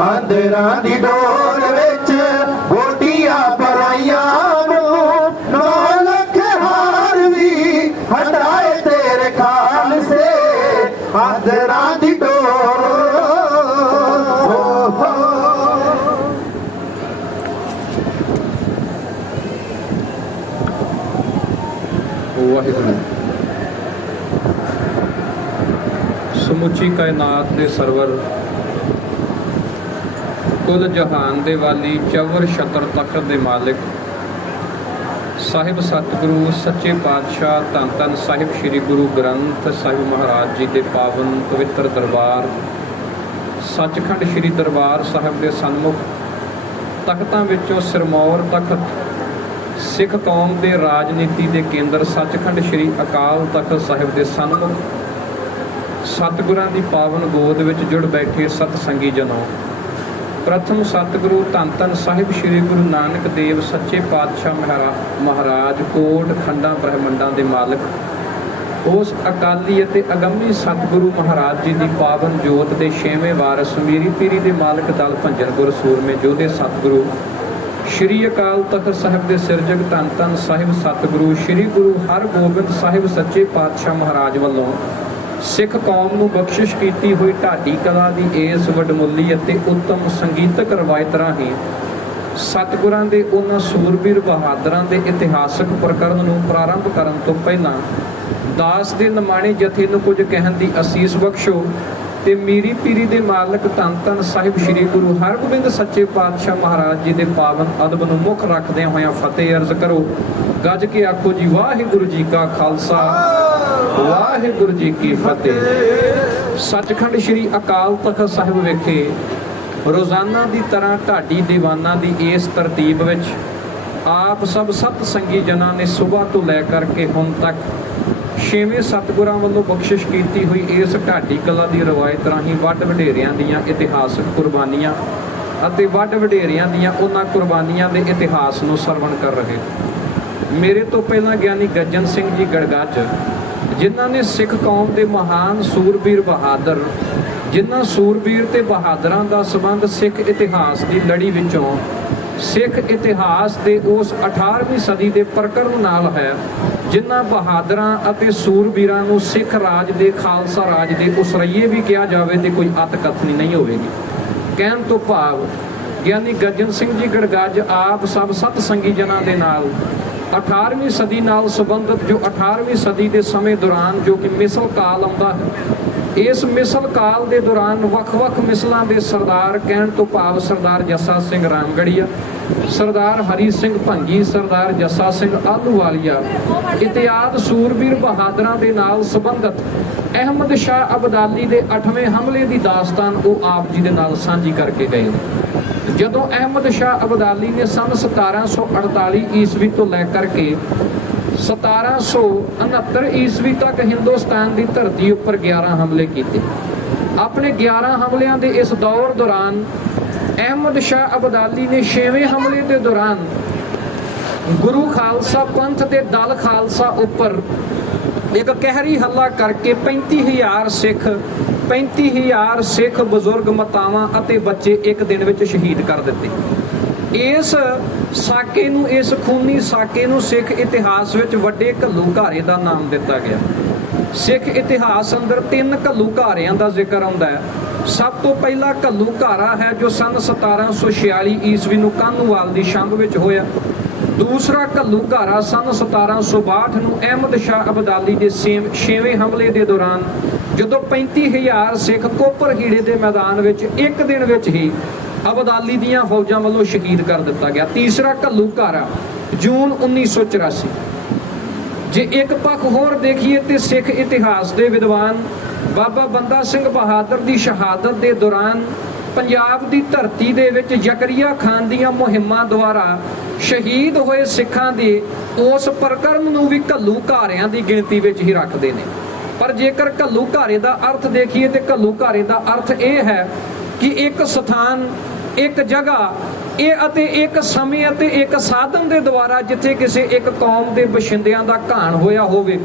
अंदरां दी door विच गोटियां पराइयां नूं 9 लख हार we हटाए तेरे खालसे अंदरां दी डोर। वाहिगुरू समुची कायनात दे सरवर कुल जहान दे वाली चौवर छतर तखत दे मालिक साहिब सतगुरु सच्चे पातशाह धन धन साहिब श्री गुरु ग्रंथ साहिब महाराज जी के पावन पवित्र दरबार सचखंड श्री दरबार साहिब के सन्मुख तख्तां विचों सिरमौर तखत सिख कौम के राजनीति के केंद्र सचखंड श्री अकाल तख्त साहिब के सन्मुख सतगुरां दी पावन गोद विच जुड़ बैठे सतसंगी जनों, प्रथम सतगुरु धन धन साहिब श्री गुरु नानक देव सच्चे पातशाह महाराज कोट खंडा ब्रह्मंडा के मालिक उस अकाली अते अगंमी सतगुरु महाराज जी की पावन जोत के 6वें वारस मीरी पीरी के मालिक दल भंजन गुर सूरमे जोधे सतगुरु श्री अकाल तख्त साहिब के सिरजक धन धन साहिब सतगुरु श्री गुरु हरगोबिंद साहिब सच्चे पातशाह महाराज वालों सिख कौम नूं बख्शिश की हुई ढाडी कला की इस वडमुली अते उत्तम संगीतक रवायत राहीं सतगुरां दे उन्हां सूरबीर बहादरां दे इतिहासक प्रकरण नूं प्रारंभ करन तो पहलां दास दे नमाणे जथे नूं कुछ कहण दी असीस बख्शो ते मीरी पीरी दे मालक धन धन साहिब श्री गुरु हरगोबिंद सच्चे पातशाह महाराज जी दे पावन अदब नूं मुख रखदे होया फतेह अर्ज करो। गज के आखो जी वाहिगुरू जी का खालसा वाहिगुरू जी की फतेह। सचखंड श्री अकाल तख्त साहिब विखे रोजाना की तरह ढाडी दीवाना की इस तरतीब विच आप सब सत संगी जना ने सुबह तो लै करके हुण तक 6वें सतगुरां वालों बख्शिश की हुई इस ढाडी कला की रवायत राहीं वड वडेरियां दीयां इतिहासक कुर्बानियां अते वड वडेरियां दीयां उन्हां कुर्बानियां दे इतिहास नूं सरवण कर रहे। मेरे तो पहला ज्ञानी गज्जन सिंह जी गड़गज जिन्हां ने सिख कौम के महान सूरबीर बहादुर जिन्हां सूरबीर ते बहादुरां दा संबंध सिख इतिहास की लड़ी विचों सिख इतिहास के उस 18वीं सदी के प्रकरण नाल है जिन्हां बहादुरां अते सूरबीरां नूं सिख राज के खालसा राज के उसरइये भी कहा जाए तो कोई अत कथनी नहीं होगी। कहण तो भाव ज्ञानी गज्जन सिंह जी गड़गज आप सब सत संगी जना दे नाल 18वीं सदी नाल संबंधित जो 18वीं सदी के समय दौरान जो कि मिसल काल आउंदा है इस मिसल काल के दौरान वख-वख मिसलों के सरदार कहण तो भाव सरदार जस्सा सिंह रामगढ़िया सरदार हरी सिंह भंगी सरदार जस्सा सिंह आलूवालिया इतिहाद सूरबीर बहादुरां दे नाल संबंधित अहमद शाह अबदाली के 8वें हमले की दास्तान वो आप जी के नाल सांझी करके गए। जदों अहमद शाह अबदाली ने सन 1748 ईस्वी तो लैकर के 1769 ईस्वी तक हिंदुस्तान की धरती उपर 11 हमले किए। अपने 11 हमलों के इस दौर दौरान अहमद शाह अबदाली ने 6वें हमले के दौरान ਗੁਰੂ ਖਾਲਸਾ ਪੰਥ ਦੇ ਦਲ ਖਾਲਸਾ ਉੱਪਰ ਇੱਕ ਕਹਿਰੀ ਹੱਲਾ ਕਰਕੇ 35,000 ਸਿੱਖ ਬਜ਼ੁਰਗ, ਮਾਤਾਵਾਂ ਅਤੇ ਬੱਚੇ ਇੱਕ ਦਿਨ ਵਿੱਚ ਸ਼ਹੀਦ ਕਰ ਦਿੱਤੇ। ਇਸ ਸਾਕੇ ਨੂੰ, ਇਸ ਖੂਨੀ ਸਾਕੇ ਨੂੰ ਸਿੱਖ ਇਤਿਹਾਸ ਵਿੱਚ ਵੱਡੇ ਘੱਲੂਘਾਰੇ ਦਾ ਨਾਮ ਦਿੱਤਾ ਗਿਆ। ਸਿੱਖ ਇਤਿਹਾਸ ਅੰਦਰ 3 ਘੱਲੂਘਾਰਿਆਂ ਦਾ ਜ਼ਿਕਰ ਆਉਂਦਾ ਹੈ। ਸਭ ਤੋਂ ਪਹਿਲਾ ਘੱਲੂਘਾਰਾ ਹੈ ਜੋ ਸੰਨ 1746 ਈਸਵੀ ਨੂੰ ਕਾਹਨੂੰਵਾਲ ਦੀ ਛੰਭ ਵਿੱਚ ਹੋਇਆ। ਦੂਸਰਾ ਘੱਲੂਘਾਰਾ ਸੰਨ 1762 ਨੂੰ ਅਹਿਮਦ ਸ਼ਾਹ ਅਬਦਾਲੀ ਦੇ 6ਵੇਂ ਹਮਲੇ ਦੇ ਦੌਰਾਨ, ਜਦੋਂ 35,000 ਸਿੱਖ ਕੋਪਰ ਹੀੜੇ ਦੇ ਮੈਦਾਨ ਵਿੱਚ ਇੱਕ ਦਿਨ ਵਿੱਚ ਹੀ ਅਬਦਾਲੀ ਦੀਆਂ ਫੌਜਾਂ ਵੱਲੋਂ ਸ਼ਹੀਦ ਕਰ ਦਿੱਤਾ ਗਿਆ। ਤੀਸਰਾ ਘੱਲੂਘਾਰਾ ਜੂਨ 1984। ਜੇ ਇੱਕ ਪੱਖ ਹੋਰ ਦੇਖੀਏ ਤੇ ਸਿੱਖ ਇਤਿਹਾਸ ਦੇ ਵਿਦਵਾਨ ਬਾਬਾ ਬੰਦਾ ਸਿੰਘ ਬਹਾਦਰ ਦੀ ਸ਼ਹਾਦਤ ਦੇ ਦੌਰਾਨ ਪੰਜਾਬ ਦੀ ਧਰਤੀ ਦੇ ਵਿੱਚ ਜ਼ਕਰੀਆ ਖਾਨ ਦੀਆਂ ਮੁਹਿੰਮਾਂ ਦੁਆਰਾ ਸ਼ਹੀਦ ਹੋਏ ਸਿੱਖਾਂ ਦੇ ਉਸ ਪ੍ਰਕਰਮ ਨੂੰ ਵੀ ਘੱਲੂਘਾਰਿਆਂ ਦੀ ਗਿਣਤੀ ਵਿੱਚ ਹੀ ਰੱਖਦੇ ਨੇ। ਪਰ ਜੇਕਰ ਘੱਲੂਘਾਰੇ ਦਾ ਅਰਥ ਦੇਖੀਏ ਤੇ ਘੱਲੂਘਾਰੇ ਦਾ ਅਰਥ ਇਹ ਹੈ ਕਿ ਇੱਕ ਸਥਾਨ, ਇੱਕ ਜਗ੍ਹਾ, ਇਹ ਅਤੇ ਇੱਕ ਸਮੇਂ ਅਤੇ ਇੱਕ ਸਾਧਨ ਦੇ ਦੁਆਰਾ ਜਿੱਥੇ ਕਿਸੇ ਇੱਕ ਕੌਮ ਦੇ ਬਸ਼ਿੰਦਿਆਂ ਦਾ ਘਾਣ ਹੋਇਆ ਹੋਵੇ,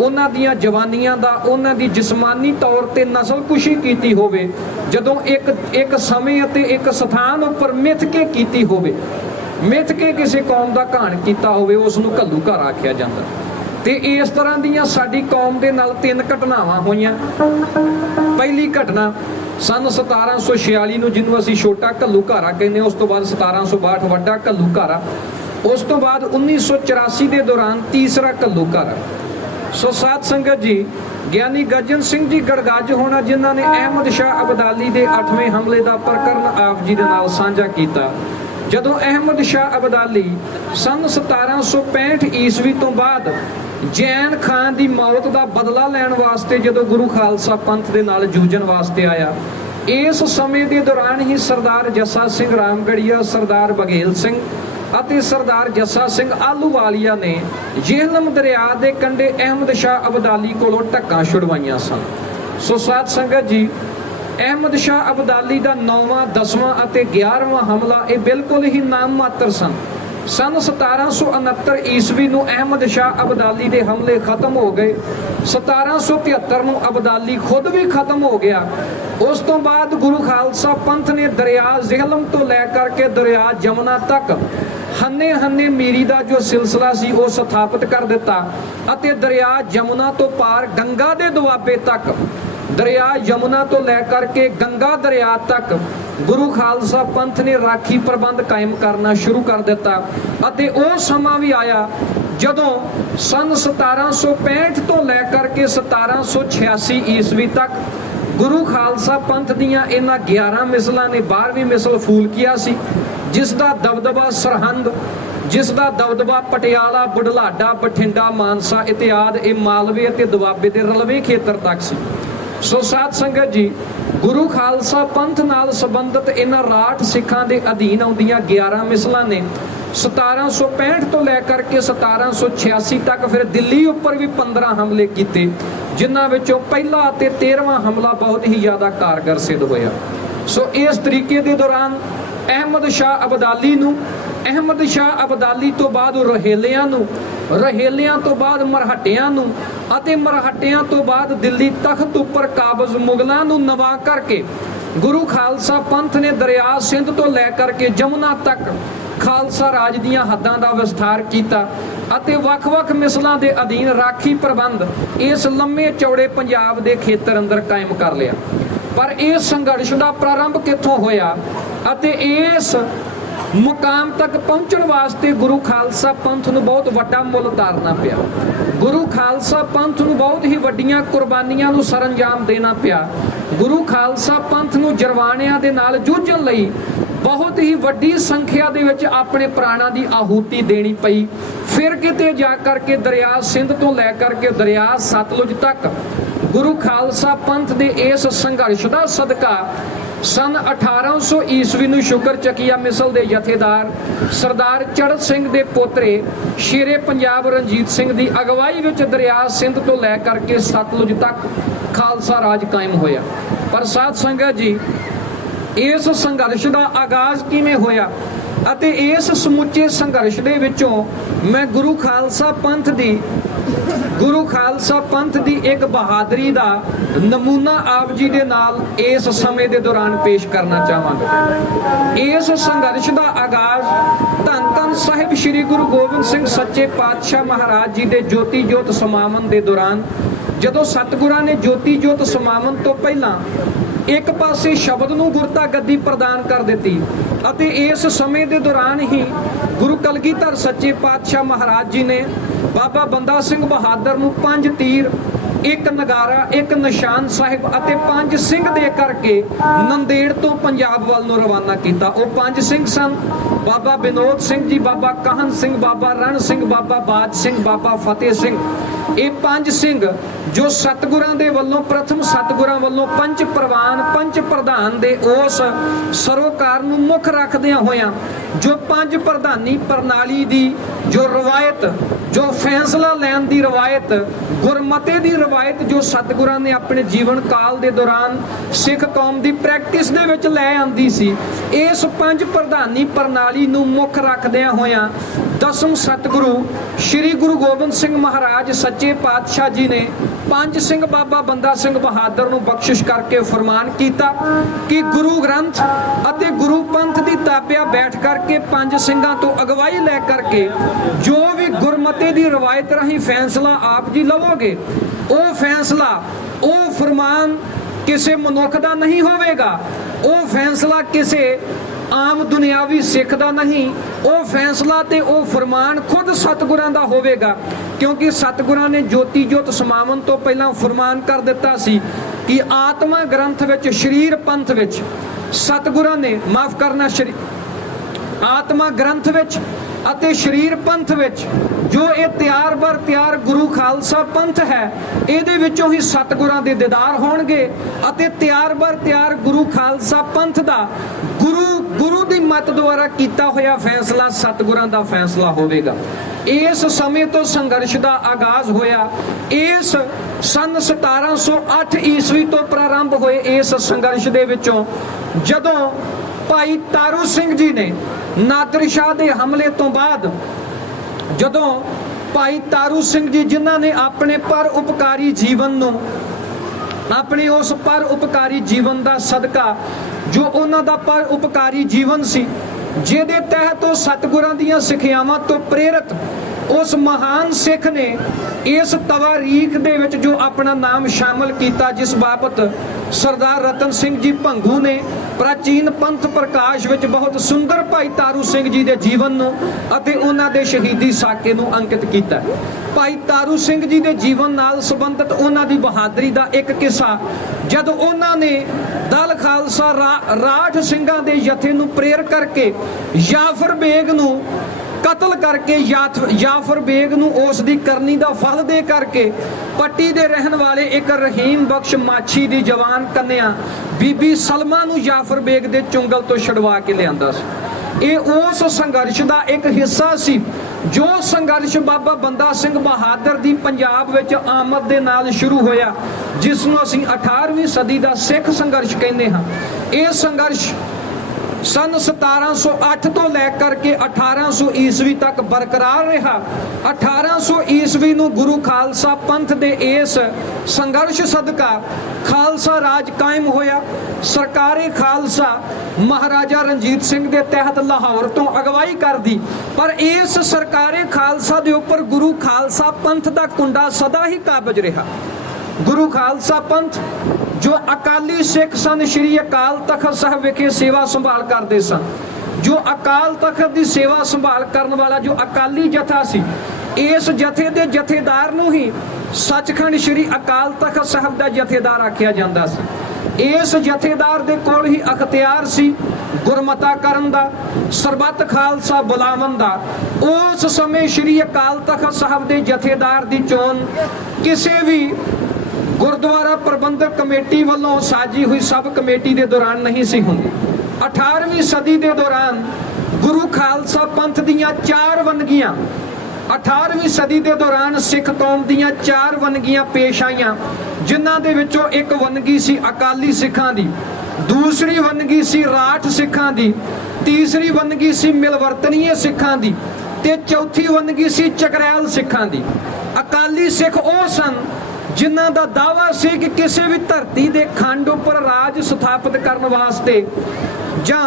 ਉਹਨਾਂ ਦੀਆਂ ਜਵਾਨੀਆਂ ਦਾ, ਉਹਨਾਂ ਦੀ ਜਿਸਮਾਨੀ ਤੌਰ ਤੇ ਨਸਲਕੁਸ਼ੀ ਕੀਤੀ ਹੋਵੇ, ਜਦੋਂ ਇੱਕ ਸਮੇਂ ਅਤੇ ਇੱਕ ਸਥਾਨ ਉੱਪਰ ਮਿੱਥ ਕੇ ਕੀਤੀ ਹੋਵੇ, ਮਿੱਥ ਕੇ ਕਿਸੇ ਕੌਮ ਦਾ ਘਾਣ ਕੀਤਾ ਹੋਵੇ, ਉਸ ਨੂੰ ਘੱਲੂਘਾਰਾ ਆਖਿਆ ਜਾਂਦਾ। ਤੇ ਇਸ ਤਰ੍ਹਾਂ ਦੀਆਂ ਸਾਡੀ ਕੌਮ ਦੇ ਨਾਲ 3 ਘਟਨਾਵਾਂ ਹੋਈਆਂ। ਪਹਿਲੀ ਘਟਨਾ ਸੰਨ 1746 ਨੂੰ, ਜਿਹਨੂੰ ਅਸੀਂ ਛੋਟਾ ਘੱਲੂਘਾਰਾ ਕਹਿੰਦੇ ਹਾਂ। ਉਸ ਤੋਂ ਬਾਅਦ 1762 ਵੱਡਾ ਘੱਲੂਘਾਰਾ। ਉਸ ਤੋਂ ਬਾਅਦ 1984 ਦੇ ਦੌਰਾਨ ਤੀਸਰਾ ਘੱਲੂਘਾਰਾ। ਸੋ ਸਾਧ ਸੰਗਤ ਜੀ, ਗਿਆਨੀ ਗੱਜਣ ਸਿੰਘ ਜੀ ਗੜਗੱਜ ਹੋਣਾ, ਜਿਨ੍ਹਾਂ ਨੇ ਅਹਿਮਦ ਸ਼ਾਹ ਅਬਦਾਲੀ ਦੇ 8ਵੇਂ ਹਮਲੇ ਦਾ ਪ੍ਰਕਰਨ ਆਪ ਜੀ ਦੇ ਨਾਲ ਸਾਂਝਾ ਕੀਤਾ। ਜਦੋਂ ਅਹਿਮਦ ਸ਼ਾਹ ਅਬਦਾਲੀ ਸੰਨ 1765 ਈਸਵੀ ਤੋਂ ਬਾਅਦ ਜੈਨ ਖਾਨ ਦੀ ਮੌਤ ਦਾ ਬਦਲਾ ਲੈਣ ਵਾਸਤੇ ਜਦੋਂ ਗੁਰੂ ਖਾਲਸਾ ਪੰਥ ਦੇ ਨਾਲ ਜੂਝਣ ਵਾਸਤੇ ਆਇਆ, ਇਸ ਸਮੇਂ ਦੇ ਦੌਰਾਨ ਹੀ ਸਰਦਾਰ ਜੱਸਾ ਸਿੰਘ ਰਾਮਗੜੀਆ, ਸਰਦਾਰ ਬਘੇਲ ਸਿੰਘ ਅਤੇ ਸਰਦਾਰ ਜੱਸਾ ਸਿੰਘ ਆਹਲੂਵਾਲੀਆ ਨੇ ਜਿਹਲਮ ਦਰਿਆ ਦੇ ਕੰਢੇ ਅਹਿਮਦ ਸ਼ਾਹ ਅਬਦਾਲੀ ਕੋਲੋਂ ਢੱਕਾਂ ਛੁਡਵਾਈਆਂ ਸਨ। ਸੋ ਸਾਧ ਸੰਗਤ ਜੀ, ਅਹਿਮਦ ਸ਼ਾਹ ਅਬਦਾਲੀ ਦਾ 9ਵਾਂ, 10ਵਾਂ ਅਤੇ 11ਵਾਂ ਹਮਲਾ ਇਹ ਬਿਲਕੁਲ ਹੀ ਨਾਮ ਮਾਤਰ ਸਨ। ਸੰਨ 1769 ਈਸਵੀ ਨੂੰ ਅਹਿਮਦ ਸ਼ਾਹ ਅਬਦਾਲੀ ਦੇ ਹਮਲੇ ਖਤਮ ਹੋ ਗਏ। 1773 ਨੂੰ ਅਬਦਾਲੀ ਖੁਦ ਵੀ ਖਤਮ ਹੋ ਗਿਆ। ਉਸ ਤੋਂ ਬਾਅਦ ਗੁਰੂ ਖਾਲਸਾ ਪੰਥ ਨੇ ਦਰਿਆ ਜਿਹਲਮ ਤੋਂ ਲੈ ਕਰਕੇ ਦਰਿਆ ਜਮਨਾ ਤੱਕ ਹੰਨੇ ਮੀਰੀ ਦਾ ਜੋ ਸਿਲਸਿਲਾ ਸੀ ਉਹ ਸਥਾਪਿਤ ਕਰ ਦਿੱਤਾ ਅਤੇ ਦਰਿਆ ਜਮਨਾ ਤੋਂ ਪਾਰ ਗੰਗਾ ਦੇ ਦੁਆਬੇ ਤੱਕ, ਦਰਿਆ ਯਮੁਨਾ ਤੋਂ ਲੈ ਕਰਕੇ ਗੰਗਾ ਦਰਿਆ ਤੱਕ ਗੁਰੂ ਖਾਲਸਾ ਪੰਥ ਨੇ ਰਾਖੀ ਪ੍ਰਬੰਧ ਕਾਇਮ ਕਰਨਾ ਸ਼ੁਰੂ ਕਰ ਦਿੱਤਾ। ਅਤੇ ਉਹ ਸਮਾਂ ਵੀ ਆਇਆ ਜਦੋਂ ਸੰਨ 1765 ਤੋਂ ਲੈ ਕਰਕੇ 1786 ਈਸਵੀ ਤੱਕ ਗੁਰੂ ਖਾਲਸਾ ਪੰਥ ਦੀਆਂ ਇਹਨਾਂ 11 ਮਿਸਲਾਂ ਨੇ 12ਵੀਂ ਮਿਸਲ ਫੂਲਕੀਆ ਸੀ, ਜਿਸ ਦਾ ਦਬਦਬਾ ਸਰਹੰਦ, ਜਿਸ ਦਾ ਦਬਦਬਾ ਪਟਿਆਲਾ, ਬੁਢਲਾਡਾ, ਬਠਿੰਡਾ, ਮਾਨਸਾ ਇਤਿਆਦ ਇਹ ਮਾਲਵੇ ਅਤੇ ਦੁਆਬੇ ਦੇ ਰਲਵੇਂ ਖੇਤਰ ਤੱਕ ਸੀ। ਸੋ ਸਾਧ ਸੰਗਤ ਜੀ, ਗੁਰੂ ਖਾਲਸਾ ਪੰਥ ਨਾਲ ਸੰਬੰਧਿਤ ਇਹਨਾਂ 62 ਸਿੱਖਾਂ ਦੇ ਅਧੀਨ ਆਉਂਦੀਆਂ 11 ਮਿਸਲਾਂ ਨੇ 1765 ਤੋਂ ਲੈ ਕਰਕੇ 1786 ਤੱਕ ਫਿਰ ਦਿੱਲੀ ਉੱਪਰ ਵੀ 15 ਹਮਲੇ ਕੀਤੇ, ਜਿਨ੍ਹਾਂ ਵਿੱਚੋਂ ਪਹਿਲਾ ਅਤੇ 13ਵਾਂ ਹਮਲਾ ਬਹੁਤ ਹੀ ਜ਼ਿਆਦਾ ਕਾਰਗਰ ਸਿੱਧ ਹੋਇਆ। ਸੋ ਇਸ ਤਰੀਕੇ ਦੇ ਦੌਰਾਨ ਅਹਿਮਦ ਸ਼ਾਹ ਅਬਦਾਲੀ ਨੂੰ, ਅਹਿਮਦ ਸ਼ਾਹ ਅਬਦਾਲੀ ਤੋਂ ਬਾਅਦ ਰਹੇਲਿਆਂ ਨੂੰ, ਰਹੇਲਿਆਂ ਤੋਂ ਬਾਅਦ ਮਰਹੱਟਿਆਂ ਨੂੰ ਅਤੇ ਮਰਹੱਟਿਆਂ ਤੋਂ ਬਾਅਦ ਦਿੱਲੀ ਤਖਤ ਉੱਪਰ ਕਾਬਜ਼ ਮੁਗਲਾਂ ਨੂੰ ਨਵਾ ਕਰਕੇ ਗੁਰੂ ਖਾਲਸਾ ਪੰਥ ਨੇ ਦਰਿਆ ਸਿੰਧ ਤੋਂ ਲੈ ਕਰਕੇ ਜਮੁਨਾ ਤੱਕ ਖਾਲਸਾ ਰਾਜ ਦੀਆਂ ਹੱਦਾਂ ਦਾ ਵਿਸਥਾਰ ਕੀਤਾ ਅਤੇ ਵੱਖ-ਵੱਖ ਮਿਸਲਾਂ ਦੇ ਅਧੀਨ ਰਾਖੀ ਪ੍ਰਬੰਧ ਇਸ ਲੰਮੇ ਚੌੜੇ ਪੰਜਾਬ ਦੇ ਖੇਤਰ ਅੰਦਰ ਕਾਇਮ ਕਰ ਲਿਆ। ਪਰ ਇਸ ਸੰਘਰਸ਼ ਦਾ ਪ੍ਰਾਰੰਭ ਕਿੱਥੋਂ ਹੋਇਆ ਅਤੇ ਇਸ ਮੁਕਾਮ ਤੱਕ ਪਹੁੰਚਣ ਵਾਸਤੇ ਗੁਰੂ ਖਾਲਸਾ ਪੰਥ ਨੂੰ ਬਹੁਤ ਵੱਡਾ ਮੁੱਲ ਤਾਰਨਾ ਪਿਆ। ਗੁਰੂ ਖਾਲਸਾ ਪੰਥ ਨੂੰ ਬਹੁਤ ਹੀ ਵੱਡੀਆਂ ਕੁਰਬਾਨੀਆਂ ਨੂੰ ਸਰਅੰਜਾਮ ਦੇਣਾ ਪਿਆ। ਗੁਰੂ ਖਾਲਸਾ ਪੰਥ ਨੂੰ ਜਰਵਾਣਿਆਂ ਦੇ ਨਾਲ ਜੂਝਣ ਲਈ ਬਹੁਤ ਹੀ ਵੱਡੀ ਸੰਖਿਆ ਦੇ ਵਿੱਚ ਆਪਣੇ ਪ੍ਰਾਣਾਂ ਦੀ ਆਹੂਤੀ ਦੇਣੀ ਪਈ। ਫਿਰ ਕਿਤੇ ਜਾ ਕਰਕੇ ਦਰਿਆ ਸਿੰਧ ਤੋਂ ਲੈ ਕਰਕੇ ਦਰਿਆ ਸਤਲੁਜ ਤੱਕ ਗੁਰੂ ਖਾਲਸਾ ਪੰਥ ਦੇ ਇਸ ਸੰਘਰਸ਼ ਦਾ ਸਦਕਾ ਸੰਨ 1800 ਈਸਵੀ ਨੂੰ ਸ਼ੁਕਰ ਚੱਕੀਆ ਮਿਸਲ ਦੇ ਜਥੇਦਾਰ ਸਰਦਾਰ ਚੜ੍ਹਤ ਸਿੰਘ ਦੇ ਪੋਤਰੇ ਸ਼ੇਰੇ ਪੰਜਾਬ ਰਣਜੀਤ ਸਿੰਘ ਦੀ ਅਗਵਾਈ ਵਿੱਚ ਦਰਿਆ ਸਿੰਧ ਤੋਂ ਲੈ ਕਰਕੇ ਸਤਲੁਜ ਤੱਕ ਖਾਲਸਾ ਰਾਜ ਕਾਇਮ ਹੋਇਆ। ਪਰ ਸਾਧ ਸੰਗਤ ਜੀ, ਇਸ ਸੰਘਰਸ਼ ਦਾ ਆਗਾਜ਼ ਕਿਵੇਂ ਹੋਇਆ? ਅਤੇ ਇਸ ਸਮੁੱਚੇ ਸੰਘਰਸ਼ ਦੇ ਵਿੱਚੋਂ ਮੈਂ ਗੁਰੂ ਖਾਲਸਾ ਪੰਥ ਦੀ ਇੱਕ ਬਹਾਦਰੀ ਦਾ ਨਮੂਨਾ ਆਪ ਜੀ ਦੇ ਨਾਲ ਇਸ ਸਮੇਂ ਦੇ ਦੌਰਾਨ ਪੇਸ਼ ਕਰਨਾ ਚਾਹਾਂਗਾ। ਇਸ ਸੰਘਰਸ਼ ਦਾ ਆਗਾਜ਼ ਧੰਨ ਧੰਨ ਸਾਹਿਬ ਸ੍ਰੀ ਗੁਰੂ ਗੋਬਿੰਦ ਸਿੰਘ ਸੱਚੇ ਪਾਤਸ਼ਾਹ ਮਹਾਰਾਜ ਜੀ ਦੇ ਜੋਤੀ ਜੋਤ ਸਮਾਗਮ ਦੇ ਦੌਰਾਨ, ਜਦੋਂ ਸਤਿਗੁਰਾਂ ਨੇ ਜੋਤੀ ਜੋਤ ਸਮਾਗਮ ਤੋਂ ਪਹਿਲਾਂ ਇੱਕ ਪਾਸੇ ਸ਼ਬਦ ਨੂੰ ਗੁਰਤਾ ਗੱਦੀ ਪ੍ਰਦਾਨ ਕਰ ਦਿੱਤੀ ਅਤੇ ਇਸ ਸਮੇਂ ਦੇ ਦੌਰਾਨ ਹੀ ਗੁਰੂ ਕਲਗੀਧਰ ਸੱਚੇ ਪਾਤਸ਼ਾਹ ਮਹਾਰਾਜ ਜੀ ਨੇ ਬਾਬਾ ਬੰਦਾ ਸਿੰਘ ਬਹਾਦਰ ਨੂੰ 5 ਤੀਰ, 1 ਨਗਾਰਾ, 1 ਨਿਸ਼ਾਨ ਸਾਹਿਬ ਅਤੇ 5 ਸਿੰਘ ਦੇ ਕਰਕੇ ਨੰਦੇੜ ਤੋਂ ਪੰਜਾਬ ਵੱਲ ਨੂੰ ਰਵਾਨਾ ਕੀਤਾ। ਉਹ 5 ਸਿੰਘ ਸਨ ਬਾਬਾ ਵਿਨੋਦ ਸਿੰਘ ਜੀ, ਬਾਬਾ ਕਾਹਨ ਸਿੰਘ, ਬਾਬਾ ਰਣ ਸਿੰਘ, ਬਾਬਾ ਬਾਜ ਸਿੰਘ, ਬਾਬਾ ਫਤਿਹ ਸਿੰਘ। ਇਹ 5 ਸਿੰਘ ਜੋ ਸਤਿਗੁਰਾਂ ਦੇ ਵੱਲੋਂ, ਪ੍ਰਥਮ ਸਤਿਗੁਰਾਂ ਵੱਲੋਂ ਪੰਜ ਪ੍ਰਵਾਨ, ਪੰਜ ਪ੍ਰਧਾਨ ਦੇ ਉਸ ਸਰੋਕਾਰ ਨੂੰ ਮੁੱਖ ਰੱਖਦਿਆਂ ਹੋਇਆਂ ਜੋ ਪੰਜ ਪ੍ਰਧਾਨੀ ਪ੍ਰਣਾਲੀ ਦੀ ਜੋ ਰਵਾਇਤ, ਜੋ ਫੈਸਲਾ ਲੈਣ ਦੀ ਰਵਾਇਤ, ਗੁਰਮਤੇ ਦੀ ਰਵਾਇਤ ਜੋ ਸਤਿਗੁਰਾਂ ਨੇ ਆਪਣੇ ਜੀਵਨ ਕਾਲ ਦੇ ਦੌਰਾਨ ਸਿੱਖ ਕੌਮ ਦੀ ਪ੍ਰੈਕਟਿਸ ਦੇ ਵਿੱਚ ਲੈ ਆਂਦੀ ਸੀ, ਇਸ ਪੰਜ ਪ੍ਰਧਾਨੀ ਪ੍ਰਣਾਲੀ ਨੂੰ ਮੁੱਖ ਰੱਖਦਿਆਂ ਹੋਇਆਂ ਦਸਮ ਸਤਿਗੁਰੂ ਸ੍ਰੀ ਗੁਰੂ ਗੋਬਿੰਦ ਸਿੰਘ ਮਹਾਰਾਜ ਸੱਚੇ ਪਾਤਸ਼ਾਹ ਜੀ ਨੇ 5 ਸਿੰਘ ਬਾਬਾ ਬੰਦਾ ਸਿੰਘ ਬਹਾਦਰ ਨੂੰ ਬਖਸ਼ਿਸ਼ ਕਰਕੇ ਫਰਮਾਨ ਕੀਤਾ ਕਿ ਗੁਰੂ ਗ੍ਰੰਥ ਅਤੇ ਗੁਰੂ ਪੰਥ ਦੀ ਤਾਬਿਆ ਬੈਠ ਕਰਕੇ 5 ਸਿੰਘਾਂ ਤੋਂ ਅਗਵਾਈ ਲੈ ਕਰਕੇ ਜੋ ਵੀ ਗੁਰਮਤੇ ਦੀ ਰਵਾਇਤ ਰਾਹੀਂ ਫੈਸਲਾ ਆਪ ਜੀ ਲਵੋਗੇ, ਉਹ ਫੈਸਲਾ, ਉਹ ਫਰਮਾਨ ਕਿਸੇ ਮਨੁੱਖ ਦਾ ਨਹੀਂ ਹੋਵੇਗਾ, ਉਹ ਫੈਸਲਾ ਕਿਸੇ ਆਮ ਦੁਨਿਆਵੀ ਸਿੱਖ ਦਾ ਨਹੀਂ, ਉਹ ਫੈਸਲਾ ਤੇ ਉਹ ਫਰਮਾਨ ਖੁਦ ਸਤਿਗੁਰਾਂ ਦਾ ਹੋਵੇਗਾ। ਕਿਉਂਕਿ ਸਤਿਗੁਰਾਂ ਨੇ ਜੋਤੀ ਜੋਤ ਸਮਾਗਮ ਤੋਂ ਪਹਿਲਾਂ ਫਰਮਾਨ ਕਰ ਦਿੱਤਾ ਸੀ ਕਿ ਆਤਮਾ ਗ੍ਰੰਥ ਵਿੱਚ, ਸਰੀਰ ਪੰਥ ਵਿੱਚ ਸਤਿਗੁਰਾਂ ਨੇ, ਮਾਫ ਕਰਨਾ, ਆਤਮਾ ਗ੍ਰੰਥ ਵਿੱਚ ਅਤੇ ਸਰੀਰ ਪੰਥ ਵਿੱਚ ਜੋ ਇਹ ਤਿਆਰ ਬਰ ਤਿਆਰ ਗੁਰੂ ਖਾਲਸਾ ਪੰਥ ਹੈ, ਇਹਦੇ ਵਿੱਚੋਂ ਹੀ ਸਤਿਗੁਰਾਂ ਦੇ ਦੀਦਾਰ ਹੋਣਗੇ ਅਤੇ ਤਿਆਰ ਬਰ ਤਿਆਰ ਗੁਰੂ ਖਾਲਸਾ ਪੰਥ ਦਾ ਗੁਰੂ ਦੀ ਮੱਤ ਦੁਆਰਾ ਕੀਤਾ ਹੋਇਆ ਫੈਸਲਾ ਸਤਿਗੁਰਾਂ ਦਾ ਫੈਸਲਾ ਹੋਵੇਗਾ। ਇਸ ਸਮੇਂ ਤੋਂ ਸੰਘਰਸ਼ ਦਾ ਆਗਾਜ਼ ਹੋਇਆ। ਇਸ ਸਨ 1708 ਈਸਵੀ ਤੋਂ ਪ੍ਰਾਰੰਭ ਹੋਏ ਇਸ ਸੰਘਰਸ਼ ਦੇ ਵਿੱਚੋਂ ਜਦੋਂ ਭਾਈ ਤਾਰੂ ਸਿੰਘ ਜੀ ਨੇ ਨਾਦਰ ਸ਼ਾਹ ਦੇ ਹਮਲੇ ਤੋਂ ਬਾਅਦ, ਜਦੋਂ ਭਾਈ ਤਾਰੂ ਸਿੰਘ ਜੀ ਜਿਨ੍ਹਾਂ ਨੇ ਆਪਣੇ ਪਰ ਉਪਕਾਰੀ ਜੀਵਨ ਨੂੰ, ਆਪਣੇ ਉਸ ਪਰ ਉਪਕਾਰੀ ਜੀਵਨ ਦਾ ਸਦਕਾ, ਜੋ ਉਹਨਾਂ ਦਾ ਪਰ ਉਪਕਾਰੀ ਜੀਵਨ ਸੀ ਜਿਹਦੇ ਤਹਿਤ ਉਹ ਸਤਿਗੁਰਾਂ ਦੀਆਂ ਸਿੱਖਿਆਵਾਂ ਤੋਂ ਪ੍ਰੇਰਿਤ ਉਸ ਮਹਾਨ ਸਿੱਖ ਨੇ ਇਸ ਤਵਾਰੀਖ ਦੇ ਵਿੱਚ ਜੋ ਆਪਣਾ ਨਾਮ ਸ਼ਾਮਲ ਕੀਤਾ, ਜਿਸ ਬਾਬਤ ਸਰਦਾਰ ਰਤਨ ਸਿੰਘ ਜੀ ਭੰਗੂ ਨੇ ਪ੍ਰਾਚੀਨ ਪੰਥ ਪ੍ਰਕਾਸ਼ ਵਿੱਚ ਬਹੁਤ ਸੁੰਦਰ ਭਾਈ ਤਾਰੂ ਸਿੰਘ ਜੀ ਦੇ ਜੀਵਨ ਨੂੰ ਅਤੇ ਉਹਨਾਂ ਦੇ ਸ਼ਹੀਦੀ ਸਾਕੇ ਨੂੰ ਅੰਕਿਤ ਕੀਤਾ। ਭਾਈ ਤਾਰੂ ਸਿੰਘ ਜੀ ਦੇ ਜੀਵਨ ਨਾਲ ਸੰਬੰਧਿਤ ਉਹਨਾਂ ਦੀ ਬਹਾਦਰੀ ਦਾ ਇੱਕ ਕਿੱਸਾ, ਜਦ ਉਹਨਾਂ ਨੇ ਦਲ ਖਾਲਸਾ ਰਾਠ ਸਿੰਘਾਂ ਦੇ ਜਥੇ ਨੂੰ ਪ੍ਰੇਰ ਕਰਕੇ ਜਾਫਰ ਬੇਗ ਨੂੰ ਕਤਲ ਕਰਕੇ, ਜਾਫਰ ਬੇਗ ਨੂੰ ਉਸ ਦੀ ਕਰਨੀ ਦਾ ਫਲ ਦੇ ਕਰਕੇ ਪੱਟੀ ਦੇ ਰਹਿਣ ਵਾਲੇ ਇੱਕ ਰਹੀਮ ਬਖਸ਼ ਮਾਛੀ ਦੀ ਜਵਾਨ ਕੰਨਿਆ ਬੀਬੀ ਸਲਮਾ ਨੂੰ ਜਾਫਰ ਬੇਗ ਦੇ ਚੁੰਗਲ ਤੋਂ ਛੁਡਵਾ ਕੇ ਲਿਆਂਦਾ ਸੀ। ਇਹ ਉਸ ਸੰਘਰਸ਼ ਦਾ ਇੱਕ ਹਿੱਸਾ ਸੀ ਜੋ ਸੰਘਰਸ਼ ਬਾਬਾ ਬੰਦਾ ਸਿੰਘ ਬਹਾਦਰ ਦੀ ਪੰਜਾਬ ਵਿੱਚ ਆਮਦ ਦੇ ਨਾਲ ਸ਼ੁਰੂ ਹੋਇਆ, ਜਿਸ ਨੂੰ ਅਸੀਂ 18ਵੀਂ ਸਦੀ ਦਾ ਸਿੱਖ ਸੰਘਰਸ਼ ਕਹਿੰਦੇ ਹਾਂ। ਇਹ ਸੰਘਰਸ਼ ਸਨ 1708 ਤੋਂ ਲੈ ਕਰਕੇ 1800 ਈਸਵੀ ਤੱਕ ਬਰਕਰਾਰ ਰਿਹਾ। 1800 ਈਸਵੀ ਨੂੰ ਗੁਰੂ ਖਾਲਸਾ ਪੰਥ ਦੇ ਇਸ ਸੰਘਰਸ਼ ਸਦਕਾ ਖਾਲਸਾ ਰਾਜ ਕਾਇਮ ਹੋਇਆ। ਸਰਕਾਰੇ ਖਾਲਸਾ ਮਹਾਰਾਜਾ ਰਣਜੀਤ ਸਿੰਘ ਦੇ ਤਹਿਤ ਲਾਹੌਰ ਤੋਂ ਅਗਵਾਈ ਕਰਦੀ, ਪਰ ਇਸ ਸਰਕਾਰੇ ਖਾਲਸਾ ਦੇ ਉੱਪਰ ਗੁਰੂ ਖਾਲਸਾ ਪੰਥ ਦਾ ਕੁੰਡਾ ਸਦਾ ਹੀ ਕਾਬਜ ਰਿਹਾ। ਗੁਰੂ ਖਾਲਸਾ ਪੰਥ ਜੋ ਅਕਾਲੀ ਸਿੱਖ ਸਨ, ਸ਼੍ਰੀ ਅਕਾਲ ਤਖਤ ਸਾਹਿਬ ਵਿਖੇ ਸੇਵਾ ਸੰਭਾਲ ਕਰਦੇ ਸਨ, ਜੋ ਅਕਾਲ ਤਖਤ ਦੀ ਸੇਵਾ ਸੰਭਾਲ ਕਰਨ ਵਾਲਾ ਜੋ ਅਕਾਲੀ ਜਥਾ ਸੀ, ਇਸ ਜਥੇ ਦੇ ਜਥੇਦਾਰ ਨੂੰ ਹੀ ਸੱਚਖੰਡ ਸ਼੍ਰੀ ਅਕਾਲ ਤਖਤ ਸਾਹਿਬ ਦਾ ਜਥੇਦਾਰ ਆਖਿਆ ਜਾਂਦਾ ਸੀ। ਇਸ ਜਥੇਦਾਰ ਦੇ ਕੋਲ ਹੀ ਅਖਤਿਆਰ ਸੀ ਗੁਰਮਤਾ ਕਰਨ ਦਾ, ਸਰਬੱਤ ਖਾਲਸਾ ਬੁਲਾਵਨ ਦਾ। ਉਸ ਸਮੇਂ ਸ਼੍ਰੀ ਅਕਾਲ ਤਖਤ ਸਾਹਿਬ ਦੇ ਜਥੇਦਾਰ ਦੀ ਚੋਣ ਕਿਸੇ ਵੀ ਗੁਰਦੁਆਰਾ ਪ੍ਰਬੰਧਕ ਕਮੇਟੀ ਵੱਲੋਂ ਸਾਜੀ ਹੋਈ ਸਬ ਕਮੇਟੀ ਦੇ ਦੌਰਾਨ ਨਹੀਂ ਸੀ ਹੁੰਦੀ। 18ਵੀਂ ਸਦੀ ਦੇ ਦੌਰਾਨ ਗੁਰੂ ਖਾਲਸਾ ਪੰਥ ਦੀਆਂ 4 ਵੰਨਗੀਆਂ, 18ਵੀਂ ਸਦੀ ਦੇ ਦੌਰਾਨ ਸਿੱਖ ਕੌਮ ਦੀਆਂ 4 ਵੰਨਗੀਆਂ ਪੇਸ਼ ਆਈਆਂ, ਜਿਨ੍ਹਾਂ ਦੇ ਵਿੱਚੋਂ ਇੱਕ ਵੰਨਗੀ ਸੀ ਅਕਾਲੀ ਸਿੱਖਾਂ ਦੀ। ਦੂਸਰੀ ਵੰਨਗੀ ਸੀ ਰਾਠ ਸਿੱਖਾਂ ਦੀ, ਤੀਸਰੀ ਵੰਨਗੀ ਸੀ ਮਿਲਵਰਤਨੀਏ ਸਿੱਖਾਂ ਦੀ ਤੇ ਚੌਥੀ ਵੰਨਗੀ ਸੀ ਚਕਰੈਲ ਸਿੱਖਾਂ ਦੀ। ਅਕਾਲੀ ਸਿੱਖ ਉਹ ਸਨ ਜਿਨ੍ਹਾਂ ਦਾ ਦਾਅਵਾ ਸੀ ਕਿ ਕਿਸੇ ਵੀ ਧਰਤੀ ਦੇ ਖੰਡ ਉੱਪਰ ਰਾਜ ਸਥਾਪਿਤ ਕਰਨ ਵਾਸਤੇ ਜਾਂ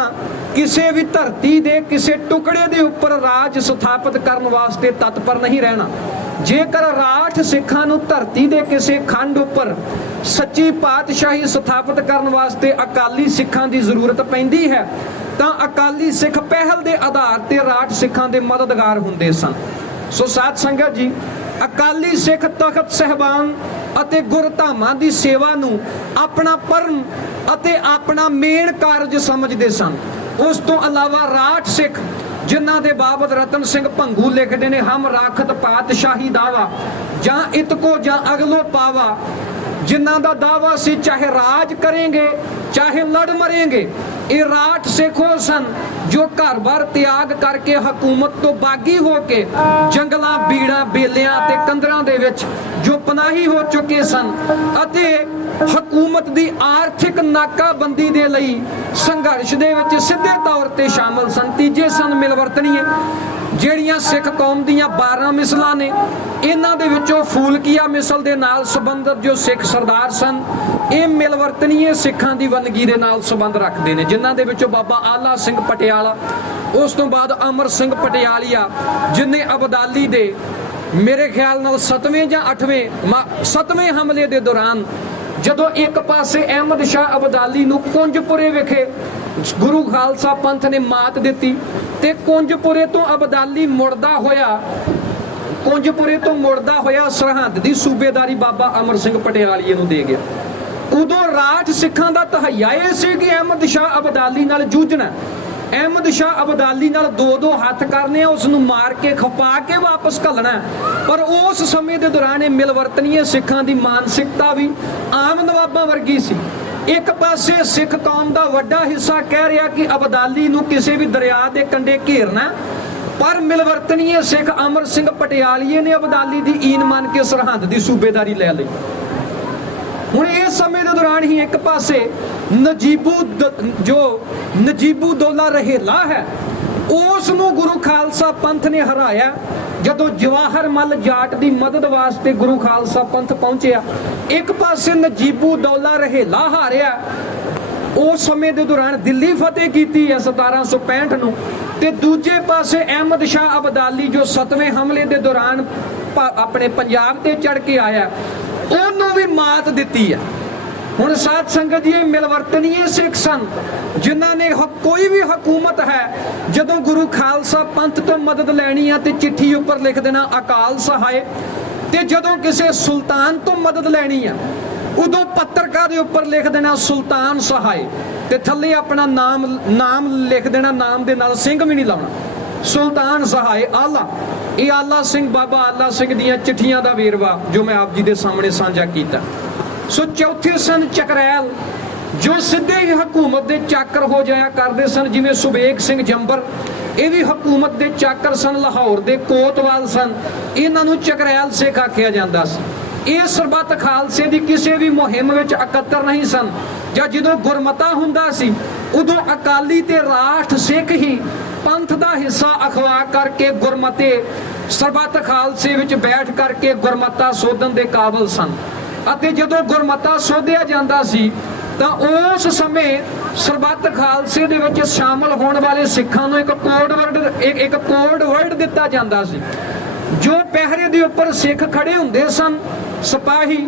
ਕਿਸੇ ਵੀ ਧਰਤੀ ਦੇ ਕਿਸੇ ਟੁਕੜੇ ਦੇ ਉੱਪਰ ਰਾਜ ਸਥਾਪਿਤ ਕਰਨ ਵਾਸਤੇ ਤਤਪਰ ਨਹੀਂ ਰਹਿਣਾ। ਜੇਕਰ ਰਾਠ ਸਿੱਖਾਂ ਨੂੰ ਧਰਤੀ ਦੇ ਕਿਸੇ ਖੰਡ ਉੱਪਰ ਸੱਚੀ ਪਾਤਸ਼ਾਹੀ ਸਥਾਪਿਤ ਕਰਨ ਵਾਸਤੇ ਅਕਾਲੀ ਸਿੱਖਾਂ ਦੀ ਜ਼ਰੂਰਤ ਪੈਂਦੀ ਹੈ ਤਾਂ ਅਕਾਲੀ ਸਿੱਖ ਪਹਿਲ ਦੇ ਆਧਾਰ ਤੇ ਰਾਠ ਸਿੱਖਾਂ ਦੇ ਮਦਦਗਾਰ ਹੁੰਦੇ ਸਨ। ਸੋ ਸਾਧ ਸੰਗਤ ਜੀ, ਅਕਾਲੀ ਸਿੱਖ ਤਖਤ ਸਹਿਬਾਨ ਅਤੇ ਗੁਰਧਾਮਾਂ ਦੀ ਸੇਵਾ ਨੂੰ ਆਪਣਾ ਪਰਮ ਅਤੇ ਆਪਣਾ ਮੇਨ ਕਾਰਜ ਸਮਝਦੇ ਸਨ। ਉਸ ਤੋਂ ਇਲਾਵਾ ਰਾਠ ਸਿੱਖ ਜਿਨ੍ਹਾਂ ਦੇ ਬਾਬਤ ਰਤਨ ਸਿੰਘ ਭੰਗੂ ਲਿਖਦੇ ਨੇ, ਹਮ ਰਾਖਤ ਪਾਤਸ਼ਾਹੀ ਦਾਵਾ ਜਾਂ ਇਤਕੋ ਜਾਂ ਅਗਲੋ ਪਾਵਾ, ਜਿਨ੍ਹਾਂ ਦਾ ਦਾਵਾ ਸੀ ਚਾਹੇ ਰਾਜ ਕरेंगे ਚਾਹੇ ਲੜ ਮरेंगे। ਇਹ ਰਾਠ ਸਿੱਖ ਉਹ ਸਨ ਜੋ ਘਰ-ਬਾਰ ਤਿਆਗ ਕਰਕੇ ਹਕੂਮਤ ਤੋਂ ਬਾਗੀ ਹੋ ਕੇ ਜੰਗਲਾਂ, ਬੀੜਾਂ, ਬੇਲਿਆਂ ਤੇ ਕੰਦਰਾਂ ਦੇ ਵਿੱਚ ਜੋ ਪਨਾਹੀ ਹੋ ਚੁੱਕੇ ਸਨ ਅਤੇ ਹਕੂਮਤ ਦੀ ਆਰਥਿਕ ਨਾਕਾਬੰਦੀ ਦੇ ਲਈ ਸੰਘਰਸ਼ ਦੇ ਵਿੱਚ ਸਿੱਧੇ ਤੌਰ ਤੇ ਸ਼ਾਮਲ ਸਨ। ਤੀਜੇ ਸਨ ਮਿਲਵਰਤਨੀਏ, ਜਿਹੜੀਆਂ ਸਿੱਖ ਕੌਮ ਦੀਆਂ 12 ਮਿਸਲਾਂ ਨੇ, ਇਹਨਾਂ ਦੇ ਵਿੱਚੋਂ ਫੂਲਕੀਆ ਮਿਸਲ ਦੇ ਨਾਲ ਸੰਬੰਧਿਤ ਜੋ ਸਿੱਖ ਸਰਦਾਰ ਸਨ, ਇਹ ਮਿਲਵਰਤਨੀਏ ਸਿੱਖਾਂ ਦੀ ਵੰਨਗੀ ਦੇ ਨਾਲ ਸੰਬੰਧ ਰੱਖਦੇ ਨੇ, ਜਿਨ੍ਹਾਂ ਦੇ ਵਿੱਚੋਂ ਬਾਬਾ ਆਲਾ ਸਿੰਘ ਪਟਿਆਲਾ, ਉਸ ਤੋਂ ਬਾਅਦ ਅਮਰ ਸਿੰਘ ਪਟਿਆਲੀਆ, ਜਿਨੇ ਅਬਦਾਲੀ ਦੇ ਮੇਰੇ ਖਿਆਲ ਨਾਲ 7ਵੇਂ ਜਾਂ 7ਵੇਂ ਹਮਲੇ ਦੇ ਦੌਰਾਨ ਜਦੋਂ ਇੱਕ ਪਾਸੇ ਅਹਿਮਦ ਸ਼ਾਹ ਅਬਦਾਲੀ ਨੂੰ ਕੁੰਜਪੁਰੇ ਵਿਖੇ ਗੁਰੂ ਖਾਲਸਾ ਪੰਥ ਨੇ ਮਾਤ ਦਿੱਤੀ ਤੇ ਕੁੰਜਪੁਰੇ ਤੋਂ ਅਬਦਾਲੀ ਮੁੜਦਾ ਹੋਇਆ ਸਰਹੰਦ ਦੀ ਸੂਬੇਦਾਰੀ ਬਾਬਾ ਅਮਰ ਸਿੰਘ ਪਟਿਆਲੀਏ ਨੂੰ ਦੇ ਗਿਆ। ਉਦੋਂ ਰਾਠ ਸਿੱਖਾਂ ਦਾ ਤਹੱਈਆ ਇਹ ਸੀ ਕਿ ਅਹਿਮਦ ਸ਼ਾਹ ਅਬਦਾਲੀ ਨਾਲ ਜੂਝਣਾ, ਅਹਿਮਦ ਸ਼ਾਹ ਅਬਦਾਲੀ ਨਾਲ ਦੋ ਹੱਥ ਕਰਨੇ ਆ, ਉਸ ਨੂੰ ਮਾਰ ਕੇ ਖਪਾ ਕੇ ਵਾਪਸ ਘੱਲਣਾ। ਪਰ ਉਸ ਸਮੇਂ ਦੇ ਦੌਰਾਨ ਇਹ ਮਿਲਵਰਤਨੀਏ ਸਿੱਖਾਂ ਦੀ ਮਾਨਸਿਕਤਾ ਵੀ ਆਮ ਨਵਾਬਾਂ ਵਰਗੀ ਸੀ। ਇੱਕ ਪਾਸੇ ਸਿੱਖ ਕੌਮ ਦਾ ਵੱਡਾ ਹਿੱਸਾ ਕਹਿ ਰਿਹਾ ਕਿ ਅਬਦਾਲੀ ਨੂੰ ਕਿਸੇ ਵੀ ਦਰਿਆ ਦੇ ਕੰਢੇ ਘੇਰਨਾ, ਪਰ ਮਿਲਵਰਤਨੀਏ ਸਿੱਖ ਅਮਰ ਸਿੰਘ ਪਟਿਆਲੀਏ ਨੇ ਅਬਦਾਲੀ ਦੀ ਈਨ ਮੰਨ ਕੇ ਸਰਹੰਦ ਦੀ ਸੂਬੇਦਾਰੀ ਲੈ ਲਈ। ਹੁਣ ਇਸ ਸਮੇਂ ਦੇ ਦੌਰਾਨ ਹੀ ਇੱਕ ਪਾਸੇ ਨਜੀਬੂ ਦੌਲਾ ਰਹੇਲਾ ਹੈ, ਉਸ ਨੂੰ ਗੁਰੂ ਖਾਲਸਾ ਪੰਥ ਨੇ ਹਰਾਇਆ। ਜਦੋਂ ਜਵਾਹਰ ਮੱਲ ਜਾਟ ਦੀ ਮਦਦ ਵਾਸਤੇ ਗੁਰੂ ਖਾਲਸਾ ਪੰਥ ਪਹੁੰਚਿਆ, ਇੱਕ ਪਾਸੇ ਨਜੀਬੂ ਦੌਲਾ ਰਹੇਲਾ ਹਾਰਿਆ। ਉਸ ਸਮੇਂ ਦੇ ਦੌਰਾਨ ਦਿੱਲੀ ਫਤਿਹ ਕੀਤੀ ਹੈ 1765 ਨੂੰ, ਤੇ ਦੂਜੇ ਪਾਸੇ ਅਹਿਮਦ ਸ਼ਾਹ ਅਬਦਾਲੀ ਜੋ 7ਵੇਂ ਹਮਲੇ ਦੇ ਦੌਰਾਨ ਆਪਣੇ ਪੰਜਾਬ ਤੇ ਚੜ ਕੇ ਆਇਆ, ਉਹਨੂੰ ਵੀ ਮਾਤ ਦਿੱਤੀ ਹੈ। ਹੁਣ ਸਾਧ ਸੰਗਤ ਜੀ, ਮਿਲਵਰਤਨੀਏ ਸਿੱਖ ਸਨ ਜਿਨ੍ਹਾਂ ਨੇ ਕੋਈ ਵੀ ਹਕੂਮਤ ਹੈ ਜਦੋਂ ਗੁਰੂ ਖਾਲਸਾ ਪੰਥ ਤੋਂ ਮਦਦ ਲੈਣੀ ਹੈ ਤੇ ਚਿੱਠੀ ਉੱਪਰ ਲਿਖ ਦੇਣਾ ਅਕਾਲ ਸਹਾਇ, ਤੇ ਜਦੋਂ ਕਿਸੇ ਸੁਲਤਾਨ ਤੋਂ ਮਦਦ ਲੈਣੀ ਆ ਉਦੋਂ ਪੱਤਰਕਾਰ ਦੇ ਉੱਪਰ ਲਿਖ ਦੇਣਾ ਸੁਲਤਾਨ ਸਹਾਇ, ਤੇ ਥੱਲੇ ਆਪਣਾ ਨਾਮ ਲਿਖ ਦੇਣਾ, ਨਾਮ ਦੇ ਨਾਲ ਸਿੰਘ ਵੀ ਨਹੀਂ ਲਾਉਣਾ, ਸੁਲਤਾਨ ਸਹਾਇ ਆਲਾ। ਇਹ ਆਲਾ ਸਿੰਘ, ਬਾਬਾ ਆਲਾ ਸਿੰਘ ਦੀਆਂ ਚਿੱਠੀਆਂ ਦਾ ਵੇਰਵਾ ਜੋ ਮੈਂ ਆਪ ਜੀ ਦੇ ਸਾਹਮਣੇ ਸਾਂਝਾ ਕੀਤਾ। ਸੋ ਚੌਥੇ ਸਨ ਚਕਰੈਲ, ਜੋ ਸਿੱਧੇ ਹੀ ਹਕੂਮਤ ਦੇ ਚਾਕਰ ਹੋ ਜਾਇਆ ਕਰਦੇ ਸਨ, ਜਿਵੇਂ ਸੁਬੇਗ ਸਿੰਘ ਜੰਬਰ, ਇਹ ਵੀ ਹਕੂਮਤ ਦੇ ਚਾਕਰ ਸਨ। ਲਾਹੌਰ ਦੇ ਕੋਤਵਾਲ ਸਨ, ਇਹਨਾਂ ਨੂੰ ਚਕਰੈਲ ਸਿੱਖ ਆਖਿਆ ਜਾਂਦਾ ਸੀ। ਇਹ ਸਰਬੱਤ ਖਾਲਸੇ ਦੀ ਕਿਸੇ ਵੀ ਮੁਹਿੰਮ ਵਿੱਚ ਇਕੱਤਰ ਨਹੀਂ ਸਨ, ਜਾਂ ਜਦੋਂ ਗੁਰਮਤਾ ਹੁੰਦਾ ਸੀ ਉਦੋਂ ਅਕਾਲੀ ਤੇ ਰਾਠ ਸਿੱਖ ਹੀ ਪੰਥ ਦਾ ਹਿੱਸਾ ਅਖਵਾ ਕਰਕੇ ਗੁਰਮਤੇ ਸਰਬੱਤ ਖਾਲਸੇ ਵਿੱਚ ਬੈਠ ਕਰਕੇ ਗੁਰਮਤਾ ਸੋਧਣ ਦੇ ਕਾਬਲ ਸਨ। ਅਤੇ ਜਦੋਂ ਗੁਰਮਤਾ ਸੋਧਿਆ ਜਾਂਦਾ ਸੀ ਤਾਂ ਉਸ ਸਮੇਂ ਸਰਬੱਤ ਖਾਲਸੇ ਦੇ ਵਿੱਚ ਸ਼ਾਮਲ ਹੋਣ ਵਾਲੇ ਸਿੱਖਾਂ ਨੂੰ ਇੱਕ ਕੋਡ ਵਰਡ ਦਿੱਤਾ ਜਾਂਦਾ ਸੀ। ਜੋ ਪਹਿਰੇ ਦੇ ਉੱਪਰ ਸਿੱਖ ਖੜੇ ਹੁੰਦੇ ਸਨ ਸਿਪਾਹੀ,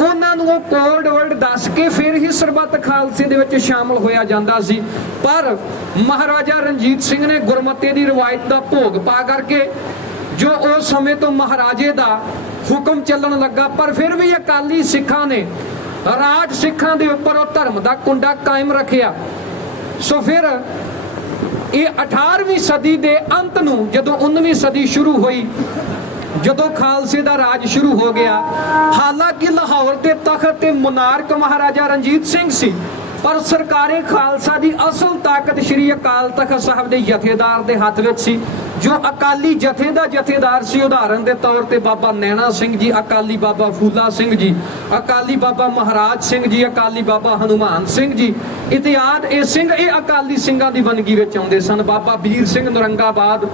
ਉਹਨਾਂ ਨੂੰ ਉਹ ਕੋਡ ਵਰਡ ਦੱਸ ਕੇ ਫਿਰ ਹੀ ਸਰਬੱਤ ਖਾਲਸੇ ਦੇ ਵਿੱਚ ਸ਼ਾਮਲ ਹੋਇਆ ਜਾਂਦਾ ਸੀ। ਪਰ ਮਹਾਰਾਜਾ ਰਣਜੀਤ ਸਿੰਘ ਨੇ ਗੁਰਮਤੇ ਦੀ ਰਵਾਇਤ ਦਾ ਭੋਗ ਪਾ ਕਰਕੇ ਜੋ ਉਸ ਸਮੇਂ ਤੋਂ ਮਹਾਰਾਜੇ ਦਾ ਹੁਕਮ ਚੱਲਣ ਲੱਗਾ, ਪਰ ਫਿਰ ਵੀ ਅਕਾਲੀ ਸਿੱਖਾਂ ਨੇ ਰਾਠ ਸਿੱਖਾਂ ਦੇ ਉੱਪਰ ਉਹ ਧਰਮ ਦਾ ਕੁੰਡਾ ਕਾਇਮ ਰੱਖਿਆ। ਸੋ ਫਿਰ ਇਹ 18ਵੀਂ ਸਦੀ ਦੇ ਅੰਤ ਨੂੰ, ਜਦੋਂ 19ਵੀਂ ਸਦੀ ਸ਼ੁਰੂ ਹੋਈ, ਜਦੋਂ ਖਾਲਸੇ ਦਾ ਰਾਜ ਸ਼ੁਰੂ ਹੋ ਗਿਆ, ਹਾਲਾਂਕਿ ਲਾਹੌਰ ਦੇ ਤਖਤ ਤੇ ਮੁਨਾਰਕ ਮਹਾਰਾਜਾ ਰਣਜੀਤ ਸਿੰਘ ਸੀ, ਪਰ ਸਰਕਾਰੇ ਖਾਲਸਾ ਦੀ ਅਸਲ ਤਾਕਤ ਸ੍ਰੀ ਅਕਾਲ ਤਖਤ ਸਾਹਿਬ ਦੇ ਜਥੇਦਾਰ ਦੇ ਹੱਥ ਵਿੱਚ ਸੀ, ਜੋ ਅਕਾਲੀ ਜਥੇ ਦਾ ਜਥੇਦਾਰ ਸੀ। ਉਦਾਹਰਨ ਦੇ ਤੌਰ ਤੇ ਬਾਬਾ ਨੈਣਾ ਸਿੰਘ ਜੀ, ਅਕਾਲੀ ਬਾਬਾ ਫੂਲਾ ਸਿੰਘ ਜੀ, ਅਕਾਲੀ ਬਾਬਾ ਮਹਾਰਾਜ ਸਿੰਘ ਜੀ, ਅਕਾਲੀ ਬਾਬਾ ਹਨੂਮਾਨ ਸਿੰਘ ਜੀ ਇਤਿਆਦ ਇਹ ਸਿੰਘ ਇਹ ਅਕਾਲੀ ਸਿੰਘਾਂ ਦੀ ਵੰਨਗੀ ਵਿੱਚ ਆਉਂਦੇ ਸਨ। ਬਾਬਾ ਵੀਰ ਸਿੰਘ ਨਰੰਗਾਬਾਦ,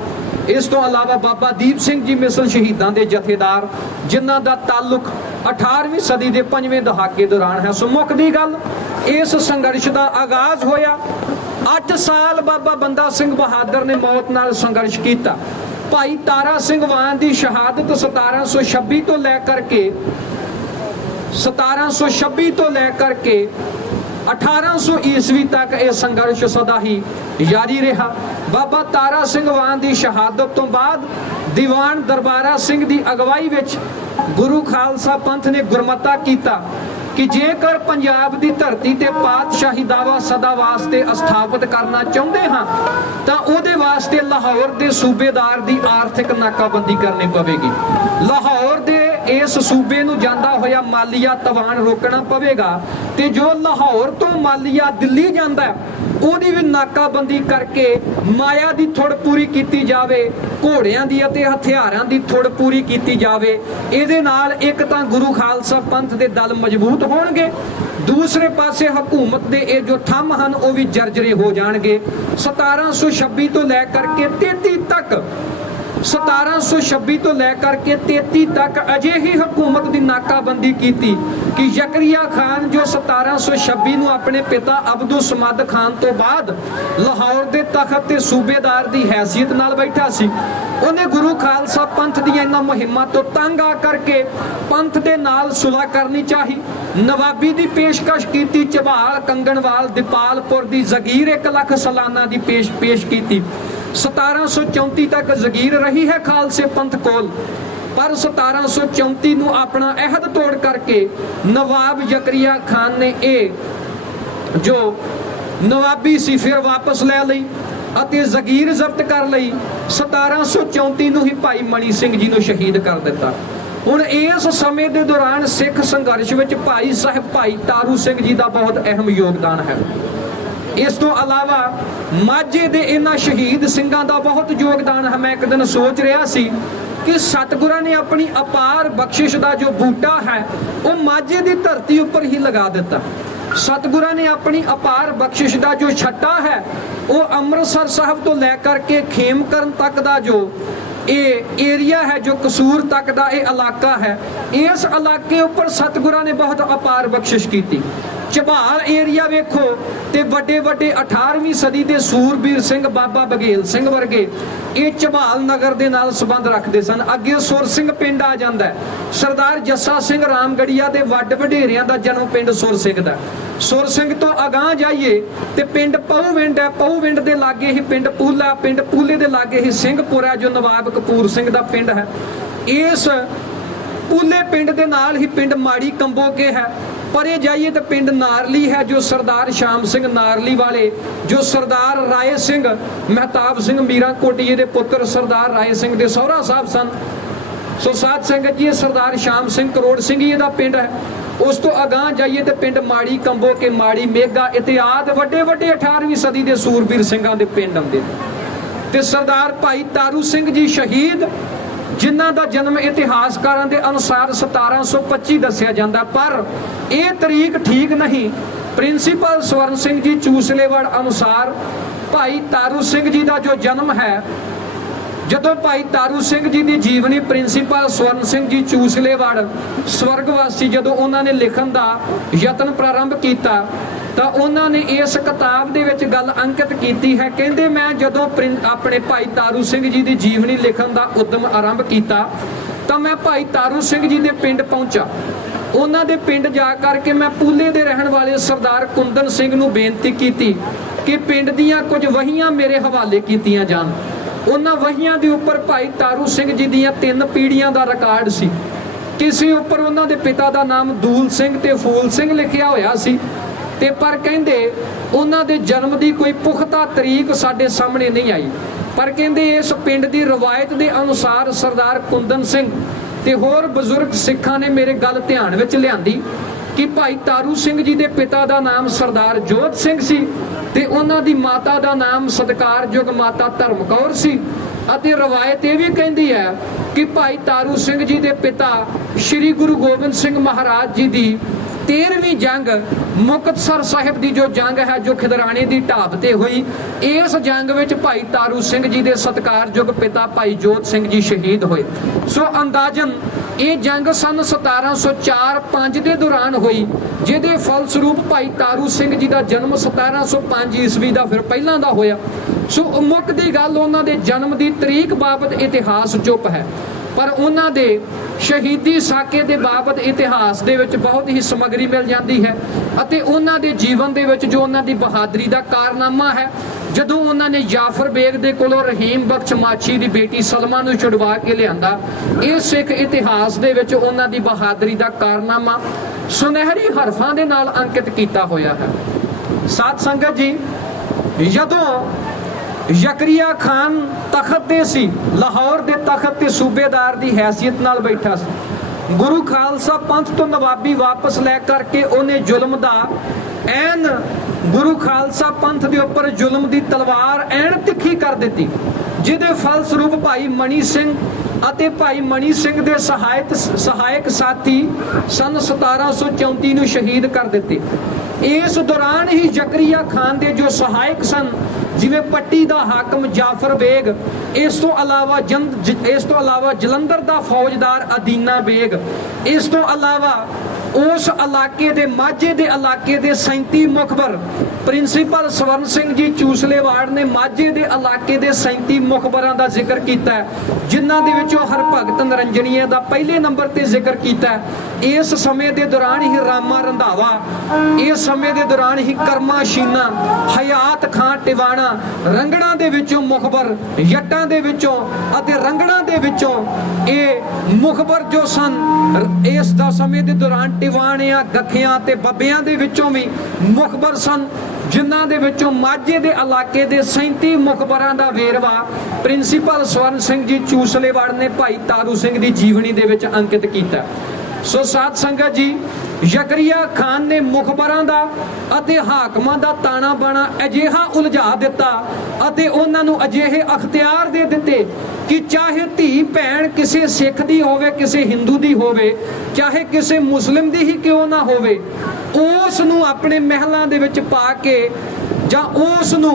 ਇਸ ਤੋਂ ਇਲਾਵਾ ਬਾਬਾ ਦੀਪ ਸਿੰਘ ਜੀ ਮਿਸਲ ਸ਼ਹੀਦਾਂ ਦੇ ਜਥੇਦਾਰ, ਜਿਨ੍ਹਾਂ ਦਾ ਤਾਲੁਕ 18ਵੀਂ ਸਦੀ ਦੇ 5ਵੇਂ ਦਹਾਕੇ ਦੌਰਾਨ ਹੈ। ਸੋ ਮੁੱਖ ਦੀ ਗੱਲ, ਇਸ ਸੰਘਰਸ਼ ਦਾ ਆਗਾਜ਼ ਹੋਇਆ। 8 ਸਾਲ ਬਾਬਾ ਬੰਦਾ ਸਿੰਘ ਬਹਾਦਰ ਨੇ ਮੌਤ ਨਾਲ ਸੰਘਰਸ਼ ਕੀਤਾ। ਭਾਈ ਤਾਰਾ ਸਿੰਘ ਵਾਨ ਦੀ ਸ਼ਹਾਦਤ 1726 ਤੋਂ ਲੈ ਕਰਕੇ 1800 ਈਸਵੀ ਤੱਕ ਇਹ ਸੰਘਰਸ਼ ਸਦਾ ਹੀ ਜਾਰੀ ਰਿਹਾ। ਬਾਬਾ ਤਾਰਾ ਸਿੰਘ ਵਾਨ ਦੀ ਸ਼ਹਾਦਤ ਤੋਂ ਬਾਅਦ ਦੀਵਾਨ ਦਰਬਾਰਾ ਸਿੰਘ ਦੀ ਅਗਵਾਈ ਵਿੱਚ ਗੁਰੂ ਖਾਲਸਾ ਪੰਥ ਨੇ ਗੁਰਮਤਾ ਕੀਤਾ ਕਿ ਜੇਕਰ ਪੰਜਾਬ ਦੀ ਧਰਤੀ ਤੇ ਪਾਤਸ਼ਾਹੀ ਦਾਵਾ ਸਦਾ ਵਾਸਤੇ ਸਥਾਪਿਤ ਕਰਨਾ ਚਾਹੁੰਦੇ ਹਾਂ ਤਾਂ ਉਹਦੇ ਵਾਸਤੇ ਲਾਹੌਰ ਦੇ ਸੂਬੇਦਾਰ ਦੀ ਆਰਥਿਕ ਨਾਕਾਬੰਦੀ ਕਰਨੀ ਪਵੇਗੀ। ਲਾਹੌਰ ਦੇ ਇਸ ਸੂਬੇ ਨੂੰ ਜਾਂਦਾ ਹੋਇਆ ਮਾਲੀਆ ਤਵਾਨ ਰੋਕਣਾ ਪਵੇਗਾ ਤੇ ਜੋ ਲਾਹੌਰ ਤੋਂ ਮਾਲੀਆ ਦਿੱਲੀ ਜਾਂਦਾ ਉਹਦੀ ਵੀ ਨਾਕਾਬੰਦੀ ਕਰਕੇ ਮਾਇਆ ਦੀ ਥੁੜ ਪੂਰੀ ਕੀਤੀ ਜਾਵੇ, ਘੋੜਿਆਂ ਦੀ ਅਤੇ ਹਥਿਆਰਾਂ ਦੀ ਥੁੜ ਪੂਰੀ ਕੀਤੀ ਜਾਵੇ। ਇਹਦੇ ਨਾਲ ਇੱਕ ਤਾਂ ਗੁਰੂ ਖਾਲਸਾ ਪੰਥ ਦੇ ਦਲ ਮਜ਼ਬੂਤ ਹੋਣਗੇ, ਦੂਸਰੇ ਪਾਸੇ ਹਕੂਮਤ ਦੇ ਇਹ ਜੋ ਥੰਮ ਹਨ ਉਹ ਵੀ ਜਰਜਰੇ ਹੋ ਜਾਣਗੇ। 1726 ਤੋਂ ਲੈ ਕਰਕੇ 33 ਤੱਕ ਅਜਿਹੀ ਹਕੂਮਤ ਦੀ ਨਾਕਾਬੰਦੀ ਕੀਤੀ ਕਿ ਜ਼ਕਰੀਆ ਖਾਨ ਜੋ 1726 ਨੂੰ ਆਪਣੇ ਪਿਤਾ ਅਬਦੁਲ ਸਮਦ ਖਾਨ ਤੋਂ ਬਾਅਦ ਲਾਹੌਰ ਦੇ ਤਖਤ ਤੇ ਸੂਬੇਦਾਰ ਦੀ ਹੈਸੀਅਤ ਨਾਲ ਬੈਠਾ ਸੀ, ਉਹਨੇ ਗੁਰੂ ਖਾਲਸਾ ਪੰਥ ਦੀਆਂ ਇਹਨਾਂ ਮੁਹਿੰਮਾਂ ਤੋਂ ਤੰਗ ਆ ਕਰਕੇ ਪੰਥ ਦੇ ਨਾਲ ਸੁਲ੍ਹਾ ਕਰਨੀ ਚਾਹੀ। ਨਵਾਬੀ ਦੀ ਪੇਸ਼ਕਸ਼ ਕੀਤੀ, ਝਬਾਲ, ਕੰਗਣਵਾਲ, ਦੀਪਾਲਪੁਰ ਦੀ ਜ਼ਗੀਰ 1 ਲੱਖ ਸਾਲਾਨਾ ਦੀ ਪੇਸ਼ ਕੀਤੀ। 1734 ਤੱਕ ਜ਼ਗੀਰ ਰਹੀ ਹੈ ਖਾਲਸੇ ਪੰਥ ਕੋਲ, ਪਰ 1734 ਨੂੰ ਆਪਣਾ ਅਹਿਦ ਤੋੜ ਕਰਕੇ ਨਵਾਬ ਜ਼ਕਰੀਆ ਖਾਨ ਨੇ ਇਹ ਜੋ ਨਵਾਬੀ ਸੀ ਫਿਰ ਵਾਪਸ ਲੈ ਲਈ ਅਤੇ ਜ਼ਗੀਰ ਜ਼ਬਤ ਕਰ ਲਈ। 1734 ਨੂੰ ਹੀ ਭਾਈ ਮਣੀ ਸਿੰਘ ਜੀ ਨੂੰ ਸ਼ਹੀਦ ਕਰ ਦਿੱਤਾ। ਹੁਣ ਇਸ ਸਮੇਂ ਦੇ ਦੌਰਾਨ ਸਿੱਖ ਸੰਘਰਸ਼ ਵਿੱਚ ਭਾਈ ਸਾਹਿਬ ਭਾਈ ਤਾਰੂ ਸਿੰਘ ਜੀ ਦਾ ਬਹੁਤ ਅਹਿਮ ਯੋਗਦਾਨ ਹੈ। ਇਸ ਤੋਂ ਇਲਾਵਾ ਮਾਝੇ ਦੇ ਇਹਨਾਂ ਸ਼ਹੀਦ ਸਿੰਘਾਂ ਦਾ ਬਹੁਤ ਯੋਗਦਾਨ ਹੈ। ਮੈਂ ਇੱਕ ਦਿਨ ਸੋਚ ਰਿਹਾ ਸੀ ਕਿ ਸਤਿਗੁਰਾਂ ਨੇ ਆਪਣੀ ਅਪਾਰ ਬਖਸ਼ਿਸ਼ ਦਾ ਜੋ ਬੂਟਾ ਹੈ ਉਹ ਮਾਝੇ ਦੀ ਧਰਤੀ ਉੱਪਰ ਹੀ ਲਗਾ ਦਿੱਤਾ। ਸਤਿਗੁਰਾਂ ਨੇ ਆਪਣੀ ਅਪਾਰ ਬਖਸ਼ਿਸ਼ ਦਾ ਜੋ ਛੱਟਾ ਹੈ ਉਹ ਅੰਮ੍ਰਿਤਸਰ ਸਾਹਿਬ ਤੋਂ ਲੈ ਕਰਕੇ ਖੇਮਕਰਨ ਤੱਕ ਦਾ ਜੋ ਇਹ ਏਰੀਆ ਹੈ, ਜੋ ਕਸੂਰ ਤੱਕ ਦਾ ਇਹ ਇਲਾਕਾ ਹੈ, ਇਸ ਇਲਾਕੇ ਉੱਪਰ ਸਤਿਗੁਰਾਂ ਨੇ ਬਹੁਤ ਅਪਾਰ ਬਖਸ਼ਿਸ਼ ਕੀਤੀ। ਝਬਾਲ ਏਰੀਆ ਵੇਖੋ ਤੇ ਵੱਡੇ 18ਵੀਂ ਸਦੀ ਦੇ ਸੂਰਬੀਰ ਸਿੰਘ ਬਾਬਾ ਬਘੇਲ ਸਿੰਘ ਵਰਗੇ ਇਹ ਝਬਾਲ ਨਗਰ ਦੇ ਨਾਲ ਸੰਬੰਧ ਰੱਖਦੇ ਸਨ। ਅੱਗੇ ਸੁਰ ਸਿੰਘ ਪਿੰਡ ਆ ਜਾਂਦਾ ਹੈ। ਸਰਦਾਰ ਜੱਸਾ ਸਿੰਘ ਰਾਮਗੜੀਆ ਦੇ ਵੱਡ ਵਡੇਰਿਆਂ ਦਾ ਜਨਮ ਪਿੰਡ ਸੁਰ ਸਿੰਘ ਦਾ। ਸੁਰ ਸਿੰਘ ਤੋਂ ਅਗਾਂਹ ਜਾਈਏ ਤੇ ਪਿੰਡ ਪਹੂਵਿੰਡ ਹੈ। ਪਹੂਵਿੰਡ ਦੇ ਲਾਗੇ ਹੀ ਪਿੰਡ ਪੂਲਾ, ਪਿੰਡ ਪੂਲੇ ਦੇ ਲਾਗੇ ਹੀ ਸਿੰਘਪੁਰ ਹੈ ਜੋ ਨਵਾਬ ਕਪੂਰ ਸਿੰਘ ਦਾ ਪਿੰਡ ਹੈ। ਇਸ ਪੂਲੇ ਪਿੰਡ ਦੇ ਨਾਲ ਹੀ ਪਿੰਡ ਮਾੜੀ ਕੰਬੋਕੇ ਹੈ। ਪਰੇ ਜਾਈਏ ਤਾਂ ਪਿੰਡ ਨਾਰਲੀ ਹੈ ਜੋ ਸਰਦਾਰ ਸ਼ਾਮ ਸਿੰਘ ਨਾਰਲੀ ਵਾਲੇ, ਜੋ ਸਰਦਾਰ ਰਾਏ ਸਿੰਘ ਮਹਿਤਾਬ ਸਿੰਘ ਮੀਰਾਂ ਕੋਟੀਏ ਦੇ ਪੁੱਤਰ ਸਰਦਾਰ ਰਾਏ ਸਿੰਘ ਦੇ ਸਹੁਰਾ ਸਾਹਿਬ ਸਨ। ਸੋ ਸਾਧ ਸੰਗਤ ਜੀ, ਇਹ ਸਰਦਾਰ ਸ਼ਾਮ ਸਿੰਘ ਕਰੋੜ ਸਿੰਘ ਜੀ ਦਾ ਪਿੰਡ ਹੈ। ਉਸ ਤੋਂ ਅਗਾਂਹ ਜਾਈਏ ਤੇ ਪਿੰਡ ਮਾੜੀ ਕੰਬੋਕੇ, ਮਾੜੀ ਮੇਗਾ ਇਤਿਆਦ ਵੱਡੇ 18ਵੀਂ ਸਦੀ ਦੇ ਸੂਰਬੀਰ ਸਿੰਘਾਂ ਦੇ ਪਿੰਡ ਆਉਂਦੇ ਨੇ। ਤੇ ਸਰਦਾਰ ਭਾਈ ਤਾਰੂ ਸਿੰਘ ਜੀ ਸ਼ਹੀਦ, ਜਿਨ੍ਹਾਂ ਦਾ ਜਨਮ ਇਤਿਹਾਸਕਾਰਾਂ ਦੇ ਅਨੁਸਾਰ 1725 ਦੱਸਿਆ ਜਾਂਦਾ, ਪਰ ਇਹ ਤਰੀਕ ਠੀਕ ਨਹੀਂ। ਪ੍ਰਿੰਸੀਪਲ ਸਵਰਨ ਸਿੰਘ ਜੀ ਚੂਸਲੇਵੜ ਅਨੁਸਾਰ ਭਾਈ ਤਾਰੂ ਸਿੰਘ ਜੀ ਦਾ ਜੋ ਜਨਮ ਹੈ, ਜਦੋਂ ਭਾਈ ਤਾਰੂ ਸਿੰਘ ਜੀ ਦੀ ਜੀਵਨੀ ਪ੍ਰਿੰਸੀਪਲ ਸਵਰਨ ਸਿੰਘ ਜੀ ਚੂਸਲੇਵੜ ਸਵਰਗਵਾਸੀ ਜਦੋਂ ਉਹਨਾਂ ਨੇ ਲਿਖਣ ਦਾ ਯਤਨ ਪ੍ਰਾਰੰਭ ਕੀਤਾ ਤਾਂ ਉਹਨਾਂ ਨੇ ਇਸ ਕਿਤਾਬ ਦੇ ਵਿੱਚ ਗੱਲ ਅੰਕਿਤ ਕੀਤੀ ਹੈ। ਕਹਿੰਦੇ ਮੈਂ ਜਦੋਂ ਆਪਣੇ ਭਾਈ ਤਾਰੂ ਸਿੰਘ ਜੀ ਦੀ ਜੀਵਨੀ ਲਿਖਣ ਦਾ ਉਦਮ ਆਰੰਭ ਕੀਤਾ ਤਾਂ ਮੈਂ ਭਾਈ ਤਾਰੂ ਸਿੰਘ ਜੀ ਦੇ ਪਿੰਡ ਪਹੁੰਚਾ। ਉਹਨਾਂ ਦੇ ਪਿੰਡ ਜਾ ਕਰਕੇ ਮੈਂ ਪੂਲੇ ਦੇ ਰਹਿਣ ਵਾਲੇ ਸਰਦਾਰ ਕੁੰਦਨ ਸਿੰਘ ਨੂੰ ਬੇਨਤੀ ਕੀਤੀ ਕਿ ਪਿੰਡ ਦੀਆਂ ਕੁਝ ਵਹੀਆਂ ਮੇਰੇ ਹਵਾਲੇ ਕੀਤੀਆਂ ਜਾਣ। ਉਹਨਾਂ ਵਹੀਆਂ ਦੇ ਉੱਪਰ ਭਾਈ ਤਾਰੂ ਸਿੰਘ ਜੀ ਦੀਆਂ 3 ਪੀੜ੍ਹੀਆਂ ਦਾ ਰਿਕਾਰਡ ਸੀ। ਕਿਸੇ ਉੱਪਰ ਉਹਨਾਂ ਦੇ ਪਿਤਾ ਦਾ ਨਾਮ ਦੂਲ ਸਿੰਘ ਤੇ ਫੂਲ ਸਿੰਘ ਲਿਖਿਆ ਹੋਇਆ ਸੀ ਤੇ ਪਰ ਕਹਿੰਦੇ ਉਹਨਾਂ ਦੇ ਜਨਮ ਦੀ ਕੋਈ ਪੁਖਤਾ ਤਰੀਕ ਸਾਡੇ ਸਾਹਮਣੇ ਨਹੀਂ ਆਈ। ਪਰ ਕਹਿੰਦੇ ਇਸ ਪਿੰਡ ਦੀ ਰਵਾਇਤ ਦੇ ਅਨੁਸਾਰ ਸਰਦਾਰ ਕੁੰਦਨ ਸਿੰਘ ਤੇ ਹੋਰ ਬਜ਼ੁਰਗ ਸਿੱਖਾਂ ਨੇ ਮੇਰੇ ਗੱਲ ਧਿਆਨ ਵਿੱਚ ਲਿਆਂਦੀ ਕਿ ਭਾਈ ਤਾਰੂ ਸਿੰਘ ਜੀ ਦੇ ਪਿਤਾ ਦਾ ਨਾਮ ਸਰਦਾਰ ਜੋਧ ਸਿੰਘ ਸੀ ਤੇ ਉਹਨਾਂ ਦੀ ਮਾਤਾ ਦਾ ਨਾਮ ਸਤਿਕਾਰਯੋਗ ਮਾਤਾ ਧਰਮ ਕੌਰ ਸੀ। ਅਤੇ ਰਵਾਇਤ ਇਹ ਵੀ ਕਹਿੰਦੀ ਹੈ ਕਿ ਭਾਈ ਤਾਰੂ ਸਿੰਘ ਜੀ ਦੇ ਪਿਤਾ ਸ੍ਰੀ ਗੁਰੂ ਗੋਬਿੰਦ ਸਿੰਘ ਮਹਾਰਾਜ ਜੀ ਦੀ 13ਵੀਂ ਜੰਗ ਮੁਕਤਸਰ ਸਾਹਿਬ ਦੀ ਜੋ ਜੰਗ ਹੈ, ਜੋ ਖਿਦਰਾਣੇ ਦੀ ਢਾਬ ਤੇ ਹੋਈ, ਇਸ ਜੰਗ ਵਿੱਚ ਭਾਈ ਤਾਰੂ ਸਿੰਘ ਜੀ ਦੇ ਸਤਿਕਾਰਯੋਗ ਪਿਤਾ ਭਾਈ ਜੋਧ ਸਿੰਘ ਜੀ ਸ਼ਹੀਦ ਹੋਏ। ਸੋ ਅੰਦਾਜ਼ਨ ਇਹ ਜੰਗ ਸਨ 1704-5 ਦੇ ਦੌਰਾਨ ਹੋਈ, ਜਿਹਦੇ ਫਲਸਰੂਪ ਭਾਈ ਤਾਰੂ ਸਿੰਘ ਜੀ ਦਾ ਜਨਮ 1705 ਈਸਵੀ ਦਾ ਫਿਰ ਪਹਿਲਾਂ ਦਾ ਹੋਇਆ। ਸੋ ਮੁੱਖ ਦੀ ਗੱਲ ਉਹਨਾਂ ਦੇ ਜਨਮ ਦੀ ਤਰੀਕ ਬਾਬਤ ਇਤਿਹਾਸ ਚੁੱਪ ਹੈ, ਪਰ ਉਹਨਾਂ ਦੇ ਸ਼ਹੀਦੀ ਸਾਕੇ ਦੇ ਬਾਬਤ ਇਤਿਹਾਸ ਦੇ ਵਿੱਚ ਬਹੁਤ ਹੀ ਸਮੱਗਰੀ ਮਿਲ ਜਾਂਦੀ ਹੈ। ਅਤੇ ਉਹਨਾਂ ਦੇ ਜੀਵਨ ਦੇ ਵਿੱਚ ਜੋ ਉਹਨਾਂ ਦੀ ਬਹਾਦਰੀ ਦਾ ਕਾਰਨਾਮਾ ਹੈ, ਜਦੋਂ ਉਹਨਾਂ ਨੇ ਜਾਫਰ ਬੇਗ ਦੇ ਕੋਲੋਂ ਰਹੀਮ ਬਖਸ਼ ਮਾਛੀ ਦੀ ਬੇਟੀ ਸਲਮਾ ਨੂੰ ਛੁਡਵਾ ਕੇ ਲਿਆਂਦਾ, ਇਹ ਸਿੱਖ ਇਤਿਹਾਸ ਦੇ ਵਿੱਚ ਉਹਨਾਂ ਦੀ ਬਹਾਦਰੀ ਦਾ ਕਾਰਨਾਮਾ ਸੁਨਹਿਰੀ ਹਰਫਾਂ ਦੇ ਨਾਲ ਅੰਕਿਤ ਕੀਤਾ ਹੋਇਆ ਹੈ। ਸਾਧ ਸੰਗਤ ਜੀ, ਜਦੋਂ ਜ਼ਕਰੀਆ ਖਾਨ ਤਖਤ ਤੇ ਸੀ, ਲਾਹੌਰ ਦੇ ਤਖਤ ਤੇ ਸੂਬੇਦਾਰ ਦੀ ਹੈਸੀਅਤ ਨਾਲ ਬੈਠਾ ਸੀ, ਗੁਰੂ ਖਾਲਸਾ ਪੰਥ ਤੋਂ ਨਵਾਬੀ ਵਾਪਸ ਲੈ ਕਰਕੇ ਉਹਨੇ ਜ਼ੁਲਮ ਦਾ ਐਨ ਗੁਰੂ ਖਾਲਸਾ ਪੰਥ ਦੇ ਉੱਪਰ ਜ਼ੁਲਮ ਦੀ ਤਲਵਾਰ ਐਨ ਤਿੱਖੀ ਕਰ ਦਿੱਤੀ, ਜਿਹਦੇ ਫਲਸਰੂਪ ਭਾਈ ਮਣੀ ਸਿੰਘ ਅਤੇ ਭਾਈ ਮਣੀ ਸਿੰਘ ਦੇ ਸਹਾਇਕ ਸਾਥੀ ਸਨ 1734 ਨੂੰ ਸ਼ਹੀਦ ਕਰ ਦਿੱਤੇ। ਇਸ ਦੌਰਾਨ ਹੀ ਜ਼ਕਰੀਆ ਖਾਨ ਦੇ ਜੋ ਸਹਾਇਕ ਸਨ, ਜਿਵੇਂ ਪੱਟੀ ਦਾ ਹਾਕਮ ਜਾਫਰ ਬੇਗ, ਇਸ ਤੋਂ ਇਲਾਵਾ ਜਲੰਧਰ ਦਾ ਫੌਜਦਾਰ ਅਦੀਨਾ ਬੇਗ, ਇਸ ਤੋਂ ਇਲਾਵਾ ਉਸ ਇਲਾਕੇ ਦੇ ਮਾਝੇ ਦੇ ਇਲਾਕੇ ਦੇ 37 ਮੁਖਬਰ ਪ੍ਰਿੰਸੀਪਲ ਸਵਰਨ ਸਿੰਘ ਜੀ ਚੂਸਲੇਵਾੜ ਨੇ ਮਾਝੇ ਦੇ ਇਲਾਕੇ ਦੇ 37 ਮੁਖਬਰਾਂ ਦਾ ਜ਼ਿਕਰ ਕੀਤਾ ਹੈ, ਜਿਨ੍ਹਾਂ ਦੇ ਵਿੱਚੋਂ ਹਰਭਗਤ ਨਰੰਜਣੀਏ ਦਾ ਪਹਿਲੇ ਨੰਬਰ ਤੇ ਜ਼ਿਕਰ ਕੀਤਾ ਹੈ। ਇਸ ਸਮੇਂ ਦੇ ਦੌਰਾਨ ਹੀ ਰਾਮਾ ਰੰਧਾਵਾ, ਇਸ ਸਮੇਂ ਦੇ ਦੌਰਾਨ ਹੀ ਕਰਮਾ ਸ਼ੀਨਾ, ਹਯਾਤ ਖਾਂ ਟਿਵਾਣਾ, ਰੰਗੜਾਂ ਦੇ ਵਿੱਚੋਂ ਮੁਖਬਰ, ਜੱਟਾਂ ਦੇ ਵਿੱਚੋਂ ਅਤੇ ਰੰਗੜਾਂ ਦੇ ਵਿੱਚੋਂ ਇਹ ਮੁਖਬਰ ਜੋ ਸਨ, ਇਸ ਦਾ ਸਮੇਂ ਦੇ ਦੌਰਾਨ ਟਿਵਾਣਿਆਂ, ਗੱਖਿਆਂ ਤੇ ਬੱਬਿਆਂ ਦੇ ਵਿੱਚੋਂ ਵੀ ਮੁਖਬਰ ਸਨ, ਜਿਨ੍ਹਾਂ ਦੇ ਵਿੱਚੋਂ ਮਾਝੇ ਦੇ ਇਲਾਕੇ ਦੇ 37 ਮੁਖਬਰਾਂ ਦਾ ਵੇਰਵਾ ਪ੍ਰਿੰਸੀਪਲ ਸਵਰਨ ਸਿੰਘ ਜੀ ਚੂਸਲੇਵਾੜ ਨੇ ਭਾਈ ਤਾਰੂ ਸਿੰਘ ਦੀ ਜੀਵਨੀ ਦੇ ਵਿੱਚ ਅੰਕਿਤ ਕੀਤਾ। ਸੋ ਸਾਧ ਸੰਗਤ ਜੀ, ਜ਼ਕਰੀਆ ਖਾਨ ਨੇ ਮੁਖਬਰਾਂ ਦਾ ਅਤੇ ਹਾਕਮਾਂ ਦਾ ਤਾਣਾ ਬਾਣਾ ਅਜਿਹਾ ਉਲਝਾ ਦਿੱਤਾ ਅਤੇ ਉਹਨਾਂ ਨੂੰ ਅਜਿਹੇ ਅਖਤਿਆਰ ਦੇ ਦਿੱਤੇ ਕਿ ਚਾਹੇ ਧੀ ਭੈਣ ਕਿਸੇ ਸਿੱਖ ਦੀ ਹੋਵੇ, ਕਿਸੇ ਹਿੰਦੂ ਦੀ ਹੋਵੇ, ਚਾਹੇ ਕਿਸੇ ਮੁਸਲਿਮ ਦੀ ਹੀ ਕਿਉਂ ਨਾ ਹੋਵੇ, ਉਸ ਨੂੰ ਆਪਣੇ ਮਹਿਲਾਂ ਦੇ ਵਿੱਚ ਪਾ ਕੇ ਜਾਂ ਉਸ ਨੂੰ,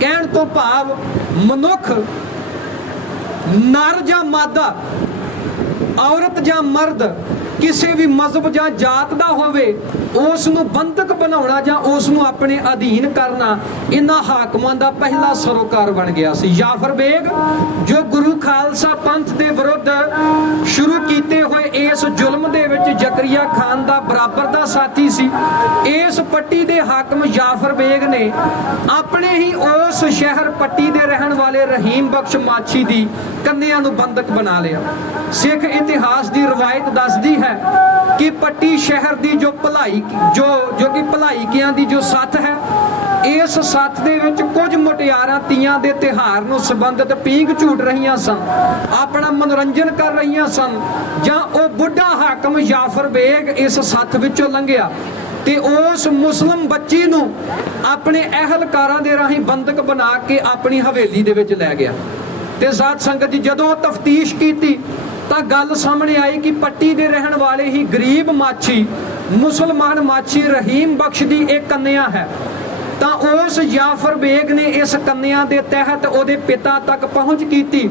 ਕਹਿਣ ਤੋਂ ਭਾਵ ਮਨੁੱਖ, ਨਰ ਜਾਂ ਮਾਦਾ, ਔਰਤ ਜਾਂ ਮਰਦ, ਕਿਸੇ ਵੀ ਮਜ਼ਹਬ ਜਾਂ ਜਾਤ ਦਾ ਹੋਵੇ, ਉਸ ਨੂੰ ਬੰਧਕ ਬਣਾਉਣਾ ਜਾਂ ਉਸ ਨੂੰ ਆਪਣੇ ਅਧੀਨ ਕਰਨਾ ਇਹਨਾਂ ਹਾਕਮਾਂ ਦਾ ਪਹਿਲਾ ਸਰੋਕਾਰ ਬਣ ਗਿਆ ਸੀ। ਜਾਫਰ ਬੇਗ, ਜੋ ਗੁਰੂ ਖਾਲਸਾ ਪੰਥ ਦੇ ਵਿਰੁੱਧ ਸ਼ੁਰੂ ਕੀਤੇ ਹੋਏ ਇਸ ਜ਼ੁਲਮ ਦੇ ਵਿੱਚ ਜ਼ਕਰੀਆ ਖਾਨ ਦਾ ਬਰਾਬਰ ਦਾ ਸਾਥੀ ਸੀ, ਇਸ ਪੱਟੀ ਦੇ ਹਾਕਮ ਜਾਫਰ ਬੇਗ ਨੇ ਆਪਣੇ ਹੀ ਉਸ ਸ਼ਹਿਰ ਪੱਟੀ ਦੇ ਰਹਿਣ ਵਾਲੇ ਰਹੀਮ ਬਖਸ਼ ਮਾਛੀ ਦੀ ਕੰਨਿਆਂ ਨੂੰ ਬੰਧਕ ਬਣਾ ਲਿਆ। ਸਿੱਖ ਇਤਿਹਾਸ ਦੀ ਰਵਾਇਤ ਦੱਸਦੀ ਹੈ ਕਿ ਪੱਟੀ ਸ਼ਹਿਰ ਦੀ ਜੋ ਭਲਾਈ ਕਿ ਭਲਾਈਕਿਆਂ ਦੀ ਜੋ ਸੱਥ ਹੈ, ਇਸ ਸੱਥ ਦੇ ਵਿੱਚ ਕੁਝ ਮੁਟਿਆਰਾਂ ਤੀਆਂ ਦੇ ਤਿਉਹਾਰ ਨੂੰ ਸੰਬੰਧਿਤ ਪੀਂਘ ਝੂਟ ਰਹੀਆਂ ਸਨ, ਆਪਣਾ ਮਨੋਰੰਜਨ ਕਰ ਰਹੀਆਂ ਸਨ, ਜਾਂ ਉਹ ਬੁੱਢਾ ਹਾਕਮ ਜਾਫਰ ਬੇਗ ਇਸ ਸੱਥ ਵਿੱਚੋਂ ਲੰਘਿਆ ਤੇ ਉਸ ਮੁਸਲਮ ਬੱਚੀ ਨੂੰ ਆਪਣੇ ਅਹਿਲਕਾਰਾਂ ਦੇ ਰਾਹੀਂ ਬੰਧਕ ਬਣਾ ਕੇ ਆਪਣੀ ਹਵੇਲੀ ਦੇ ਵਿੱਚ ਲੈ ਗਿਆ। ਤੇ ਸਾਧ ਸੰਗਤ ਜੀ, ਜਦੋਂ ਤਫਤੀਸ਼ ਕੀਤੀ ਤਾਂ ਗੱਲ ਸਾਹਮਣੇ ਆਈ ਕਿ ਪੱਟੀ ਦੇ ਰਹਿਣ ਵਾਲੇ ਹੀ ਗਰੀਬ ਮਾਛੀ, ਮੁਸਲਮਾਨ ਮਾਛੀ ਰਹੀਮ ਬਖਸ਼ ਦੀ ਇੱਕ ਕੰਨਿਆ ਹੈ। ਤਾਂ ਉਸ ਜਾਫਰ ਬੇਗ ਨੇ ਇਸ ਕੰਨਿਆ ਦੇ ਤਹਿਤ ਉਹਦੇ ਪਿਤਾ ਤੱਕ ਪਹੁੰਚ ਕੀਤੀ,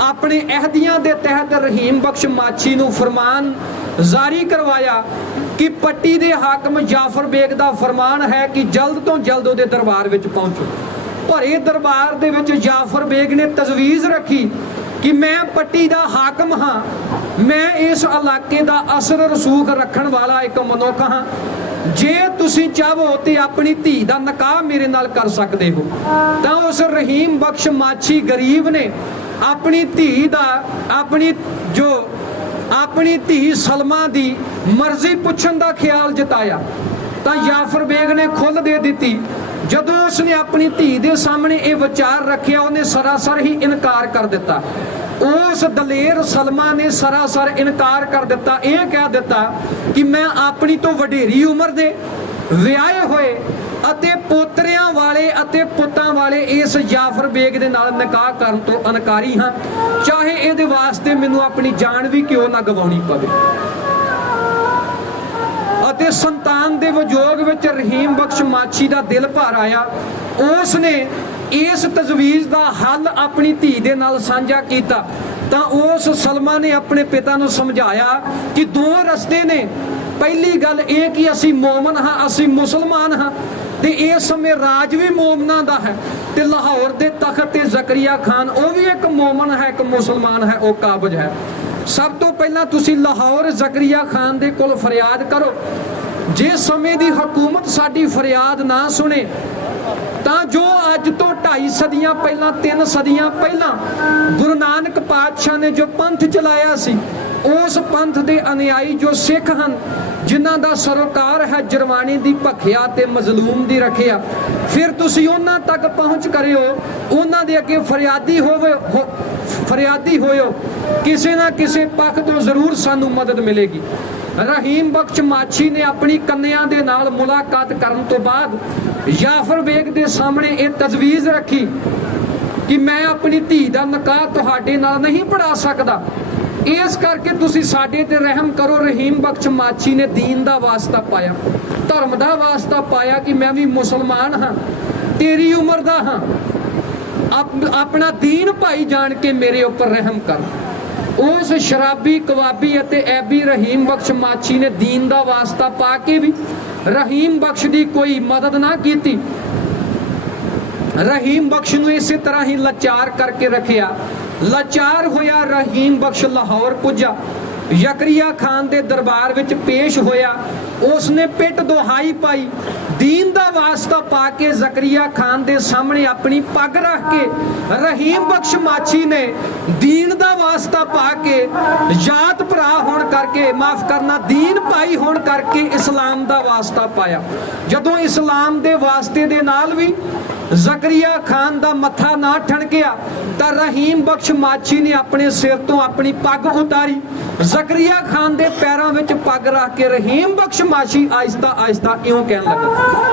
ਆਪਣੇ ਅਹਿਦੀਆਂ ਦੇ ਤਹਿਤ ਰਹੀਮ ਬਖਸ਼ ਮਾਛੀ ਨੂੰ ਫਰਮਾਨ ਜਾਰੀ ਕਰਵਾਇਆ ਕਿ ਪੱਟੀ ਦੇ ਹਾਕਮ ਜਾਫਰ ਬੇਗ ਦਾ ਫਰਮਾਨ ਹੈ ਕਿ ਜਲਦ ਤੋਂ ਜਲਦ ਉਹਦੇ ਦਰਬਾਰ ਵਿੱਚ ਪਹੁੰਚੋ। ਭਰੇ ਦਰਬਾਰ ਦੇ ਵਿੱਚ ਜਾਫਰ ਬੇਗ ਨੇ ਤਜਵੀਜ਼ ਰੱਖੀ ਕਿ ਮੈਂ ਪੱਟੀ ਦਾ ਹਾਕਮ ਹਾਂ, ਮੈਂ ਇਸ ਇਲਾਕੇ ਦਾ ਅਸਰ ਰਸੂਖ ਰੱਖਣ ਵਾਲਾ ਇੱਕ ਮਨੁੱਖ ਹਾਂ, ਜੇ ਤੁਸੀਂ ਚਾਹੋ ਤੇ ਆਪਣੀ ਧੀ ਦਾ ਨਿਕਾਹ ਮੇਰੇ ਨਾਲ ਕਰ ਸਕਦੇ ਹੋ। ਤਾਂ ਉਸ ਰਹੀਮ ਬਖਸ਼ ਮਾਛੀ ਗਰੀਬ ਨੇ ਆਪਣੀ ਧੀ ਸਲਮਾ ਦੀ ਮਰਜ਼ੀ ਪੁੱਛਣ ਦਾ ਖਿਆਲ ਜਤਾਇਆ। ਤਾਂ ਜਾਫਰ ਬੇਗ ਨੇ ਖੁੱਲ੍ਹ ਦੇ ਦਿੱਤੀ ਜਦੋਂ ਉਸਨੇ ਆਪਣੀ ਧੀ ਦੇ ਸਾਹਮਣੇ ਇਹ ਵਿਚਾਰ ਰੱਖਿਆ, ਉਹਨੇ ਸਰਾਸਰ ਹੀ ਇਨਕਾਰ ਕਰ ਦਿੱਤਾ। ਉਸ ਦਲੇਰ ਸਲਮਾ ਨੇ ਸਰਾਸਰ ਇਨਕਾਰ ਕਰ ਦਿੱਤਾ। ਇਹ ਕਹਿ ਦਿੱਤਾ ਕਿ ਮੈਂ ਆਪਣੀ ਤੋਂ ਵਡੇਰੀ ਉਮਰ ਦੇ ਵਿਆਹੇ ਹੋਏ ਅਤੇ ਪੋਤਰਿਆਂ ਵਾਲੇ ਅਤੇ ਪੁੱਤਾਂ ਵਾਲੇ ਇਸ ਜਾਫਰ ਬੇਗ ਦੇ ਨਾਲ ਨਿਕਾਹ ਕਰਨ ਤੋਂ ਇਨਕਾਰੀ ਹਾਂ, ਚਾਹੇ ਇਹਦੇ ਵਾਸਤੇ ਮੈਨੂੰ ਆਪਣੀ ਜਾਨ ਵੀ ਕਿਉਂ ਨਾ ਗਵਾਉਣੀ ਪਵੇ। ਅਤੇ ਸੰਤਾਨ ਦੇ ਵਿਜੋਗ ਵਿੱਚ ਰਹੀਮ ਬਖਸ਼ ਮਾਛੀ ਦਾ ਦਿਲ ਭਰ ਆਇਆ। ਉਸ ਨੇ ਇਸ ਤਜਵੀਜ਼ ਦਾ ਹੱਲ ਆਪਣੀ ਧੀ ਦੇ ਨਾਲ ਸਾਂਝਾ ਕੀਤਾ। ਤਾਂ ਉਸ ਸਲਮਾ ਨੇ ਆਪਣੇ ਪਿਤਾ ਨੂੰ ਸਮਝਾਇਆ ਕਿ ਦੋ ਰਸਤੇ ਨੇ। ਪਹਿਲੀ ਗੱਲ ਇਹ ਕਿ ਅਸੀਂ ਮੋਮਨ ਹਾਂ, ਅਸੀਂ ਮੁਸਲਮਾਨ ਹਾਂ, ਤੇ ਇਸ ਸਮੇਂ ਰਾਜ ਵੀ ਮੋਮਨਾਂ ਦਾ ਹੈ, ਤੇ ਲਾਹੌਰ ਦੇ ਤਖਤ ਤੇ ਜ਼ਕਰੀਆ ਖਾਨ ਉਹ ਵੀ ਇੱਕ ਮੋਮਨ ਹੈ, ਇੱਕ ਮੁਸਲਮਾਨ ਹੈ, ਉਹ ਕਾਬਜ ਹੈ। ਸਭ ਤੋਂ ਪਹਿਲਾਂ ਤੁਸੀਂ ਲਾਹੌਰ ਜ਼ਕਰੀਆ ਖਾਨ ਦੇ ਕੋਲ ਫਰਿਆਦ ਕਰੋ। ਜਿਸ ਸਮੇਂ ਦੀ ਹਕੂਮਤ ਸਾਡੀ ਫਰਿਆਦ ਨਾ ਸੁਣੇ ਤਾਂ ਜੋ ਅੱਜ ਤੋਂ 2.5 ਸਦੀਆਂ ਪਹਿਲਾਂ 3 ਸਦੀਆਂ ਪਹਿਲਾਂ ਗੁਰੂ ਨਾਨਕ ਪਾਤਸ਼ਾਹ ਨੇ ਜੋ ਪੰਥ ਚਲਾਇਆ ਸੀ, ਉਸ ਪੰਥ ਦੇ ਅਨੁਯਾਈ ਜੋ ਸਿੱਖ ਹਨ, ਜਿਨ੍ਹਾਂ ਦਾ ਸਰੋਕਾਰ ਹੈ ਜਰਵਾਣੇ ਦੀ ਭਖਿਆ ਤੇ ਮਜ਼ਲੂਮ ਦੀ ਰੱਖਿਆ, ਫਿਰ ਤੁਸੀਂ ਉਹਨਾਂ ਤੱਕ ਪਹੁੰਚ ਕਰਿਓ, ਉਹਨਾਂ ਦੇ ਅੱਗੇ ਫਰਿਆਦੀ ਹੋਇਓ। ਕਿਸੇ ਨਾ ਕਿਸੇ ਪੱਖ ਤੋਂ ਜ਼ਰੂਰ ਸਾਨੂੰ ਮਦਦ ਮਿਲੇਗੀ। ਰਹੀਮ ਬਖਸ਼ ਮਾਛੀ ਨੇ ਆਪਣੀ ਕੰਨਿਆਂ ਦੇ ਨਾਲ ਮੁਲਾਕਾਤ ਕਰਨ ਤੋਂ ਬਾਅਦ ਜਾਫਰ ਬੇਗ ਦੇ ਸਾਹਮਣੇ ਇਹ ਤਜਵੀਜ਼ ਰੱਖੀ ਕਿ ਮੈਂ ਆਪਣੀ ਧੀ ਦਾ ਨਿਕਾਹ ਤੁਹਾਡੇ ਨਾਲ ਨਹੀਂ ਪੜਾ ਸਕਦਾ, ਇਸ ਕਰਕੇ ਤੁਸੀਂ ਸਾਡੇ ਤੇ ਰਹਿਮ ਕਰੋ। ਰਹੀਮ ਬਖਸ਼ ਮਾਛੀ ਨੇ ਦੀਨ ਦਾ ਵਾਸਤਾ ਪਾਇਆ, ਧਰਮ ਦਾ ਵਾਸਤਾ ਪਾਇਆ ਕਿ ਮੈਂ ਵੀ ਮੁਸਲਮਾਨ ਹਾਂ, ਤੇਰੀ ਉਮਰ ਦਾ ਹਾਂ, ਆਪਣਾ ਦੀਨ ਭਾਈ ਜਾਣ ਕੇ ਮੇਰੇ ਉੱਪਰ ਰਹਿਮ ਕਰ। ਉਸ ਸ਼ਰਾਬੀ ਕਵਾਬੀ ਅਤੇ ਐਬੀ ਰਹੀਮ ਬਖਸ਼ ਮਾਛੀ ਨੇ ਦੀਨ ਦਾ ਵਾਸਤਾ ਪਾ ਕੇ ਵੀ ਰਹੀਮ ਬਖਸ਼ ਦੀ ਕੋਈ ਮਦਦ ਨਾ ਕੀਤੀ। ਰਹੀਮ ਬਖਸ਼ ਨੂੰ ਇਸੇ ਤਰ੍ਹਾਂ ਹੀ ਲਾਚਾਰ ਕਰਕੇ ਰੱਖਿਆ। ਲਾਚਾਰ ਹੋਇਆ ਰਹੀਮ ਬਖਸ਼ ਲਾਹੌਰ ਪੁੱਜਾ, ਜ਼ਕਰੀਆ ਖਾਨ ਦੇ ਦਰਬਾਰ ਵਿੱਚ ਪੇਸ਼ ਹੋਇਆ। ਉਸਨੇ ਪਿੱਟ ਦੁਹਾਈ ਪਾਈ, ਦੀਨ ਦਾ ਵਾਸਤਾ ਪਾ ਕੇ ਜ਼ਕਰੀਆ ਖਾਨ ਦੇ ਸਾਹਮਣੇ ਆਪਣੀ ਪੱਗ ਰੱਖ ਕੇ ਰਹੀਮ ਬਖਸ਼ ਮਾਛੀ ਨੇ ਦੀਨ ਦਾ ਵਾਸਤਾ ਪਾ ਕੇ ਜਾਤ ਭਰਾ ਹੋਣ ਕਰਕੇ, ਮਾਫ ਕਰਨਾ, ਦੀਨ ਭਾਈ ਹੋਣ ਕਰਕੇ ਇਸਲਾਮ ਦਾ ਵਾਸਤਾ ਪਾਇਆ। ਜਦੋਂ ਇਸਲਾਮ ਦੇ ਵਾਸਤੇ ਦੇ ਨਾਲ ਵੀ ਜ਼ਕਰੀਆ ਖਾਨ ਦਾ ਮੱਥਾ ਨਾ ਠਣਕਿਆ ਤਾਂ ਰਹੀਮ ਬਖਸ਼ ਮਾਛੀ ਨੇ ਆਪਣੇ ਸਿਰ ਤੋਂ ਆਪਣੀ ਪੱਗ ਉਤਾਰੀ, ਜ਼ਕਰੀਆ ਖਾਨ ਦੇ ਪੈਰਾਂ ਵਿੱਚ ਪੱਗ ਰੱਖ ਕੇ ਰਹੀਮ ਬਖਸ਼ ਮਾਛੀ ਆਹਿਸਤਾ ਆਹਿਸਤਾ ਇਉਂ ਕਹਿਣ ਲੱਗਾ,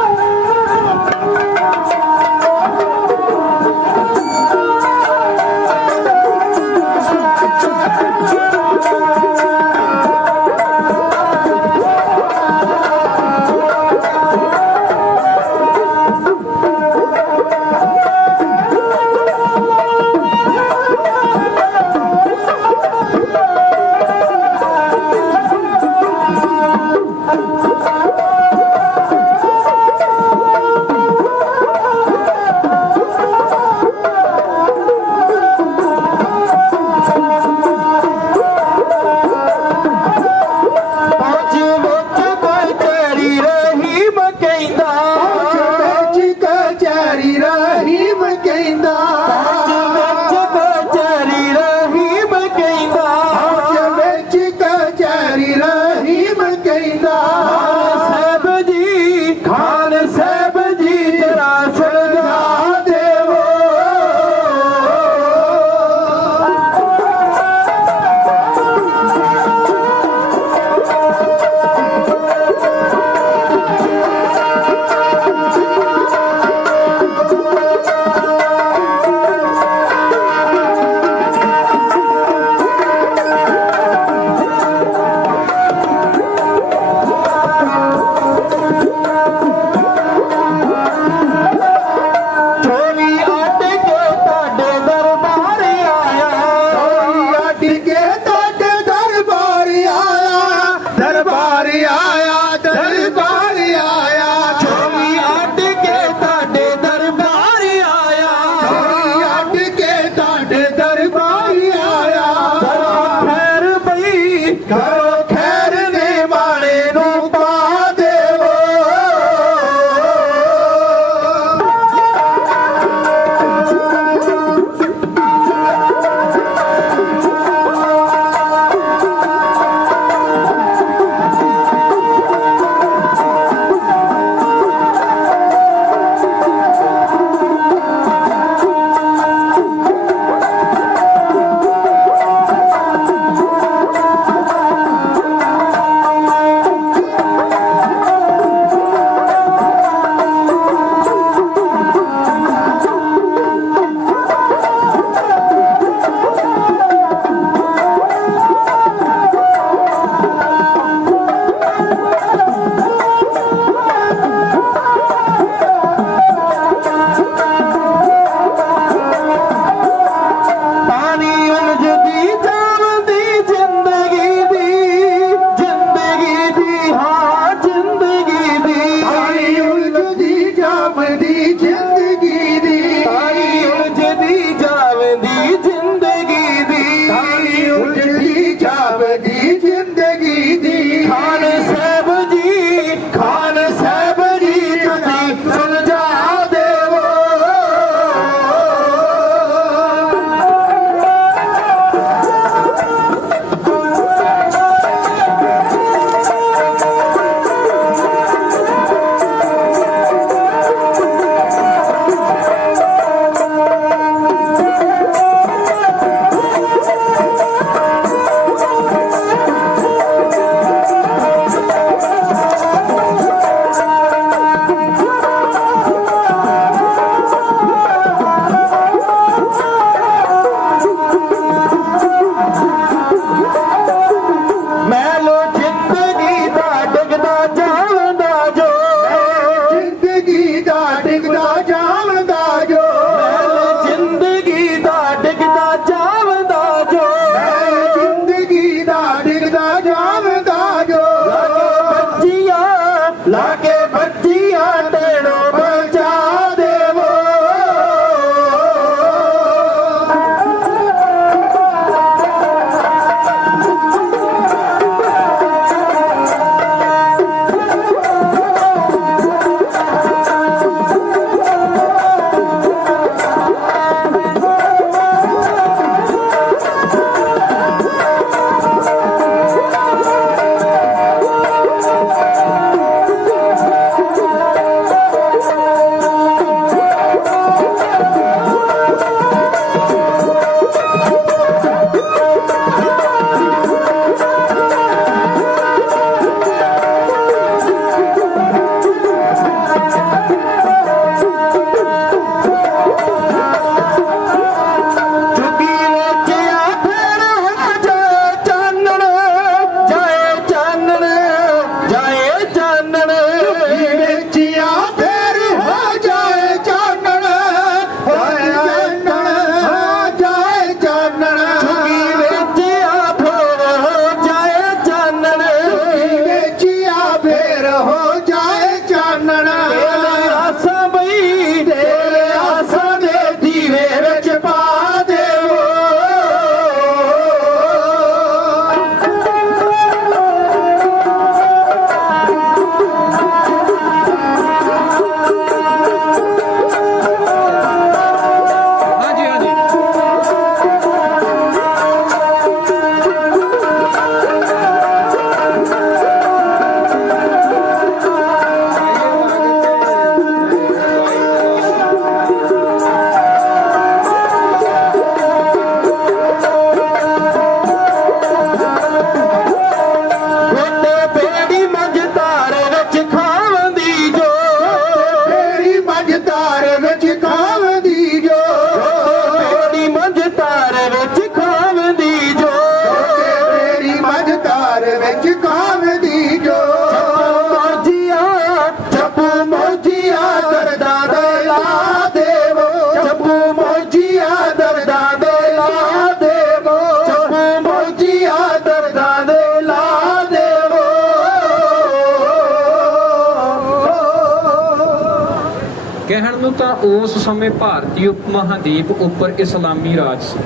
ਤਾਂ ਉਸ ਸਮੇਂ ਭਾਰਤੀ ਉਪ ਮਹਾਦੀਪ ਉੱਪਰ ਇਸਲਾਮੀ ਰਾਜ ਸੀ।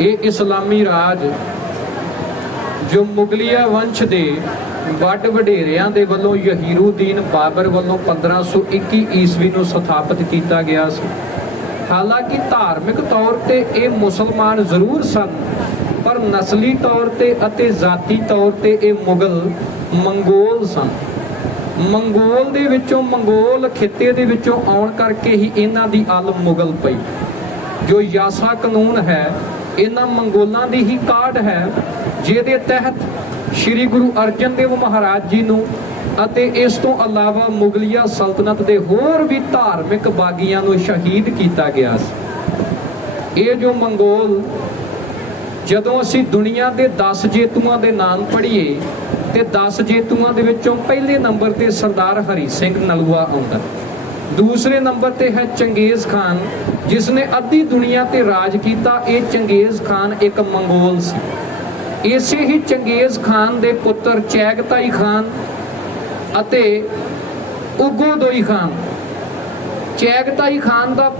ਇਹ ਇਸਲਾਮੀ ਰਾਜ ਜੋ ਮੁਗਲਿਆ ਵੰਸ਼ ਦੇ ਵੱਡ ਵਡੇਰਿਆਂ ਦੇ ਵੱਲੋਂ ਯਹੀਰੂਦੀਨ ਬਾਬਰ ਵੱਲੋਂ 1521 ਈਸਵੀ ਨੂੰ ਸਥਾਪਿਤ ਕੀਤਾ ਗਿਆ ਸੀ। ਹਾਲਾਂਕਿ ਧਾਰਮਿਕ ਤੌਰ ਤੇ ਇਹ ਮੁਸਲਮਾਨ ਜ਼ਰੂਰ ਸਨ, ਪਰ ਨਸਲੀ ਤੌਰ ਤੇ ਅਤੇ ਜ਼ਾਤੀ ਤੌਰ ਤੇ ਇਹ ਮੁਗਲ ਮੰਗੋਲ ਸਨ। ਮੰਗੋਲ ਦੇ ਵਿੱਚੋਂ, ਮੰਗੋਲ ਖਿੱਤੇ ਦੇ ਵਿੱਚੋਂ ਆਉਣ ਕਰਕੇ ਹੀ ਇਹਨਾਂ ਦੀ ਅਲ ਮੁਗਲ ਪਈ। ਜੋ ਯਾਸਾ ਕਾਨੂੰਨ ਹੈ ਇਹਨਾਂ ਮੰਗੋਲਾਂ ਦੀ ਹੀ ਕਾਢ ਹੈ, ਜਿਹਦੇ ਤਹਿਤ ਸ਼੍ਰੀ ਗੁਰੂ ਅਰਜਨ ਦੇਵ ਮਹਾਰਾਜ ਜੀ ਨੂੰ ਅਤੇ ਇਸ ਤੋਂ ਇਲਾਵਾ ਮੁਗਲਿਆ ਸਲਤਨਤ ਦੇ ਹੋਰ ਵੀ ਧਾਰਮਿਕ ਬਾਗੀਆਂ ਨੂੰ ਸ਼ਹੀਦ ਕੀਤਾ ਗਿਆ ਸੀ। ਇਹ ਜੋ ਮੰਗੋਲ, ਜਦੋਂ ਅਸੀਂ ਦੁਨੀਆ ਦੇ 10 ਜੇਤੂਆਂ ਦੇ ਨਾਮ ਪੜ੍ਹੀਏ ਤੇ 10 ਜੇਤੂਆਂ ਦੇ ਵਿੱਚੋਂ ਪਹਿਲੇ ਨੰਬਰ ਤੇ ਸਰਦਾਰ ਹਰੀ ਸਿੰਘ ਨਲੂਆ ਆਉਂਦਾ। ਦੂਸਰੇ ਨੰਬਰ ਤੇ ਹੈ ਚੰਗੇਜ਼ ਖਾਨ, ਜਿਸ ਨੇ ਅੱਧੀ ਦੁਨੀਆ ਤੇ ਰਾਜ ਕੀਤਾ। ਇਹ ਚੰਗੇਜ਼ ਖਾਨ ਇੱਕ ਮੰਗੋਲ ਸੀ। ਇਸੇ ਹੀ ਚੰਗੇਜ਼ ਖਾਨ ਦੇ ਪੁੱਤਰ ਚੈਗਤਾਈ ਖਾਨ ਅਤੇ ਉਗੋਦੋਈ ਖਾਨ, ਚੈਗਤਾਈ ਖਾਨ ਦਾ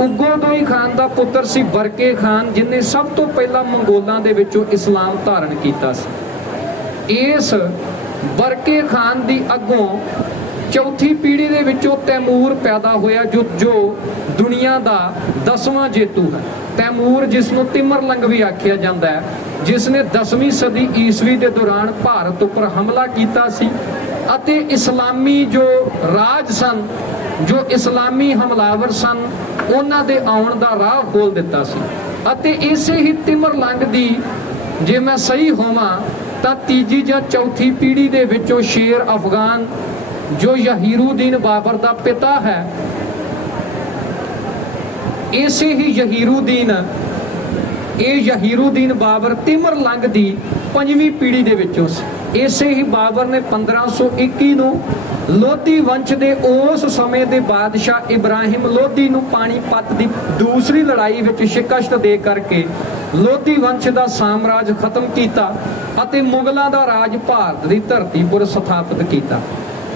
ਉਗੋਦੋਈ ਖਾਨ ਦਾ ਪੁੱਤਰ ਸੀ ਬਰਕੇ ਖਾਨ, ਜਿਨੇ ਸਭ ਤੋਂ ਪਹਿਲਾਂ ਮੰਗੋਲਾਂ ਦੇ ਵਿੱਚੋਂ ਇਸਲਾਮ ਧਾਰਨ ਕੀਤਾ ਸੀ। ਇਸ ਬਰਕੇ ਖਾਨ ਦੀ ਅੱਗੋਂ ਚੌਥੀ ਪੀੜ੍ਹੀ ਦੇ ਵਿੱਚੋਂ ਤੈਮੂਰ ਪੈਦਾ ਹੋਇਆ, ਜੋ ਦੁਨੀਆ ਦਾ 10ਵਾਂ ਜੇਤੂ ਹੈ। ਤੈਮੂਰ, ਜਿਸ ਨੂੰ ਤਿਮਰਲੰਗ ਵੀ ਆਖਿਆ ਜਾਂਦਾ ਹੈ, ਜਿਸ ਨੇ 10ਵੀਂ ਸਦੀ ਈਸਵੀ ਦੇ ਦੌਰਾਨ ਭਾਰਤ ਉੱਪਰ ਹਮਲਾ ਕੀਤਾ ਸੀ ਅਤੇ ਇਸਲਾਮੀ ਜੋ ਰਾਜ ਸਨ, ਜੋ ਇਸਲਾਮੀ ਹਮਲਾਵਰ ਸਨ, ਉਹਨਾਂ ਦੇ ਆਉਣ ਦਾ ਰਾਹ ਖੋਲ ਦਿੱਤਾ ਸੀ। ਅਤੇ ਇਸੇ ਹੀ ਤਿਮਰਲੰਗ ਦੀ, ਜੇ ਮੈਂ ਸਹੀ ਹੋਵਾਂ ਤਾਂ ਤੀਜੀ ਜਾਂ ਚੌਥੀ ਪੀੜ੍ਹੀ ਦੇ ਵਿੱਚੋਂ ਸ਼ੇਰ ਅਫਗਾਨ, ਜੋ ਯਹੀਰੂਦੀਨ ਬਾਬਰ ਦਾ ਪਿਤਾ ਹੈ, ਇਸੇ ਹੀ ਯਹੀਰੂਦੀਨ ਬਾਬਰ ਤਿਮਰਲੰਗ ਦੀ 5ਵੀਂ ਪੀੜ੍ਹੀ ਦੇ ਵਿੱਚੋਂ ਸੀ। ਇਸੇ ਹੀ ਬਾਬਰ ਨੇ 1521 ਨੂੰ ਲੋਧੀ ਵੰਸ਼ ਦੇ ਉਸ ਸਮੇਂ ਦੇ ਬਾਦਸ਼ਾਹ ਇਬਰਾਹਿਮ ਲੋਧੀ ਨੂੰ ਪਾਣੀਪਤ ਦੀ ਦੂਸਰੀ ਲੜਾਈ ਵਿੱਚ ਸ਼ਿਕਸਤ ਦੇ ਕਰਕੇ ਲੋਧੀ ਵੰਸ਼ ਦਾ ਸਾਮਰਾਜ ਖਤਮ ਕੀਤਾ ਅਤੇ ਮੁਗਲਾਂ ਦਾ ਰਾਜ ਭਾਰਤ ਦੀ ਧਰਤੀ ਉੱਪਰ ਸਥਾਪਿਤ ਕੀਤਾ।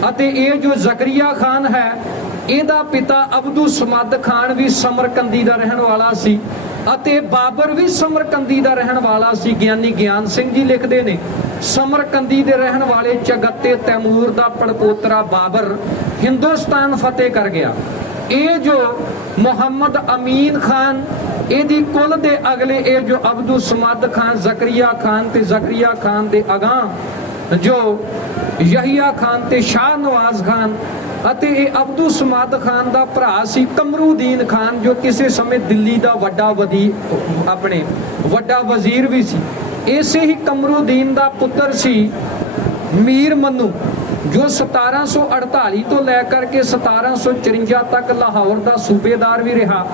ਅਤੇ ਇਹ ਜੋ ਜ਼ਕਰੀਆ ਖਾਨ ਹੈ, ਇਹਦਾ ਪਿਤਾ ਅਬਦੁਲ ਸਮਦ ਖਾਨ ਵੀ ਸਮਰਕੰਦੀ ਦਾ ਰਹਿਣ ਵਾਲਾ ਸੀ ਅਤੇ ਬਾਬਰ ਵੀ ਸਮਰਕੰਦੀ ਦਾ ਰਹਿਣ ਵਾਲਾ ਸੀ। ਗਿਆਨੀ ਗਿਆਨ ਸਿੰਘ ਜੀ ਲਿਖਦੇ ਨੇ, ਸਮਰਕੰਦੀ ਦੇ ਰਹਿਣ ਵਾਲੇ ਚਗੱਤੇ ਤੈਮੂਰ ਦਾ ਪੜਪੋਤਰਾ ਬਾਬਰ ਹਿੰਦੁਸਤਾਨ ਫਤਿਹ ਕਰ ਗਿਆ। ਇਹ ਜੋ ਮੁਹੰਮਦ ਅਮੀਨ ਖਾਨ, ਇਹਦੀ ਕੁਲ ਦੇ ਅਗਲੇ ਇਹ ਜੋ ਅਬਦੁਲ ਸਮਦ ਖਾਨ, ਜ਼ਕਰੀਆ ਖਾਨ ਤੇ ਜ਼ਕਰੀਆ ਖਾਨ ਦੇ ਅਗਾਂਹ ਜੋ ਯਹੀਆ ਖਾਨ ਤੇ ਸ਼ਾਹ ਨਵਾਜ਼ ਖਾਨ, ਅਤੇ ਇਹ ਅਬਦੁਲ ਸਮਦ ਖਾਨ ਦਾ ਭਰਾ ਸੀ ਕਮਰੂਦੀਨ ਖਾਨ, ਜੋ ਕਿਸੇ ਸਮੇਂ ਦਿੱਲੀ ਦਾ ਵੱਡਾ ਵਜ਼ੀਰ ਵੀ ਸੀ। ਇਸੇ ਹੀ ਕਮਰੂਦੀਨ ਦਾ ਪੁੱਤਰ ਸੀ ਮੀਰ ਮਨੂੰ, ਜੋ 1748 ਤੋਂ ਲੈ ਕਰਕੇ 1754 ਤੱਕ ਲਾਹੌਰ ਦਾ ਸੂਬੇਦਾਰ ਵੀ ਰਿਹਾ,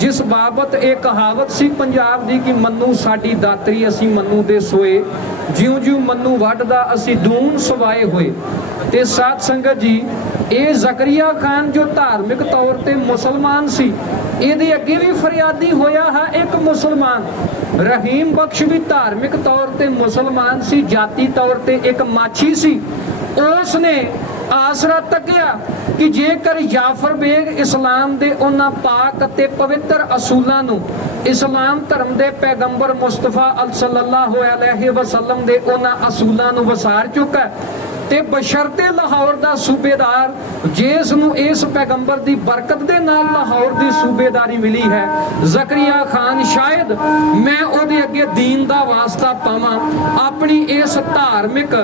ਜਿਸ ਬਾਬਤ ਇਹ ਕਹਾਵਤ ਸੀ ਪੰਜਾਬ ਦੀ ਕਿ ਮੰਨੂ ਸਾਡੀ ਦਾਤਰੀ ਅਸੀਂ ਮੰਨੂ ਦੇ ਸੋਏ, ਜਿਉਂ-ਜਿਉਂ ਮੰਨੂ ਵੱਢਦਾ ਅਸੀਂ ਦੂਨ ਸਵਾਏ ਹੋਏ। ਤੇ ਸਾਧ ਸੰਗਤ ਜੀ, ਇਹ ਜ਼ਕਰੀਆ ਖਾਨ ਜੋ ਧਾਰਮਿਕ ਤੌਰ ਤੇ ਮੁਸਲਮਾਨ ਸੀ, ਇਹਦੇ ਅੱਗੇ ਵੀ ਫਰਿਆਦੀ ਹੋਇਆ ਹੈ ਇੱਕ ਮੁਸਲਮਾਨ। ਰਹੀਮ ਬਖਸ਼ ਵੀ ਧਾਰਮਿਕ ਤੌਰ ਤੇ ਮੁਸਲਮਾਨ ਸੀ, ਜਾਤੀ ਤੌਰ ਤੇ ਇੱਕ ਮਾਛੀ ਸੀ। ਉਸ ਨੇ ਆਸਰਾ ਤੱਕਿਆ ਕਿ ਜੇਕਰ ਜਾਫਰ ਬੇਗ ਇਸਲਾਮ ਦੇ ਉਹਨਾਂ ਪਾਕ ਅਤੇ ਪਵਿੱਤਰ ਅਸੂਲਾਂ ਨੂੰ, ਇਸਲਾਮ ਧਰਮ ਦੇ ਪੈਗੰਬਰ ਮੁਸਤਫਾ ਸੱਲੱਲਾਹੁ ਅਲੈਹਿ ਵਸੱਲਮ ਦੇ ਉਹਨਾਂ ਅਸੂਲਾਂ ਨੂੰ ਵਸਾਰ ਚੁੱਕਾ ਤੇ ਬਸ਼ਰਤੇ ਲਾਹੌਰ ਦਾ ਸੂਬੇਦਾਰ, ਜਿਸ ਨੂੰ ਇਸ ਪੈਗੰਬਰ ਦੀ ਬਰਕਤ ਦੇ ਨਾਲ ਲਾਹੌਰ ਦੀ ਸੂਬੇਦਾਰੀ ਮਿਲੀ ਹੈ, ਜ਼ਕਰੀਆ ਖਾਨ, ਸ਼ਾਇਦ ਮੈਂ ਉਹਦੇ ਅੱਗੇ ਦੀਨ ਦਾ ਵਾਸਤਾ ਪਾਵਾਂ, ਆਪਣੀ ਇਸ ਧਾਰਮਿਕ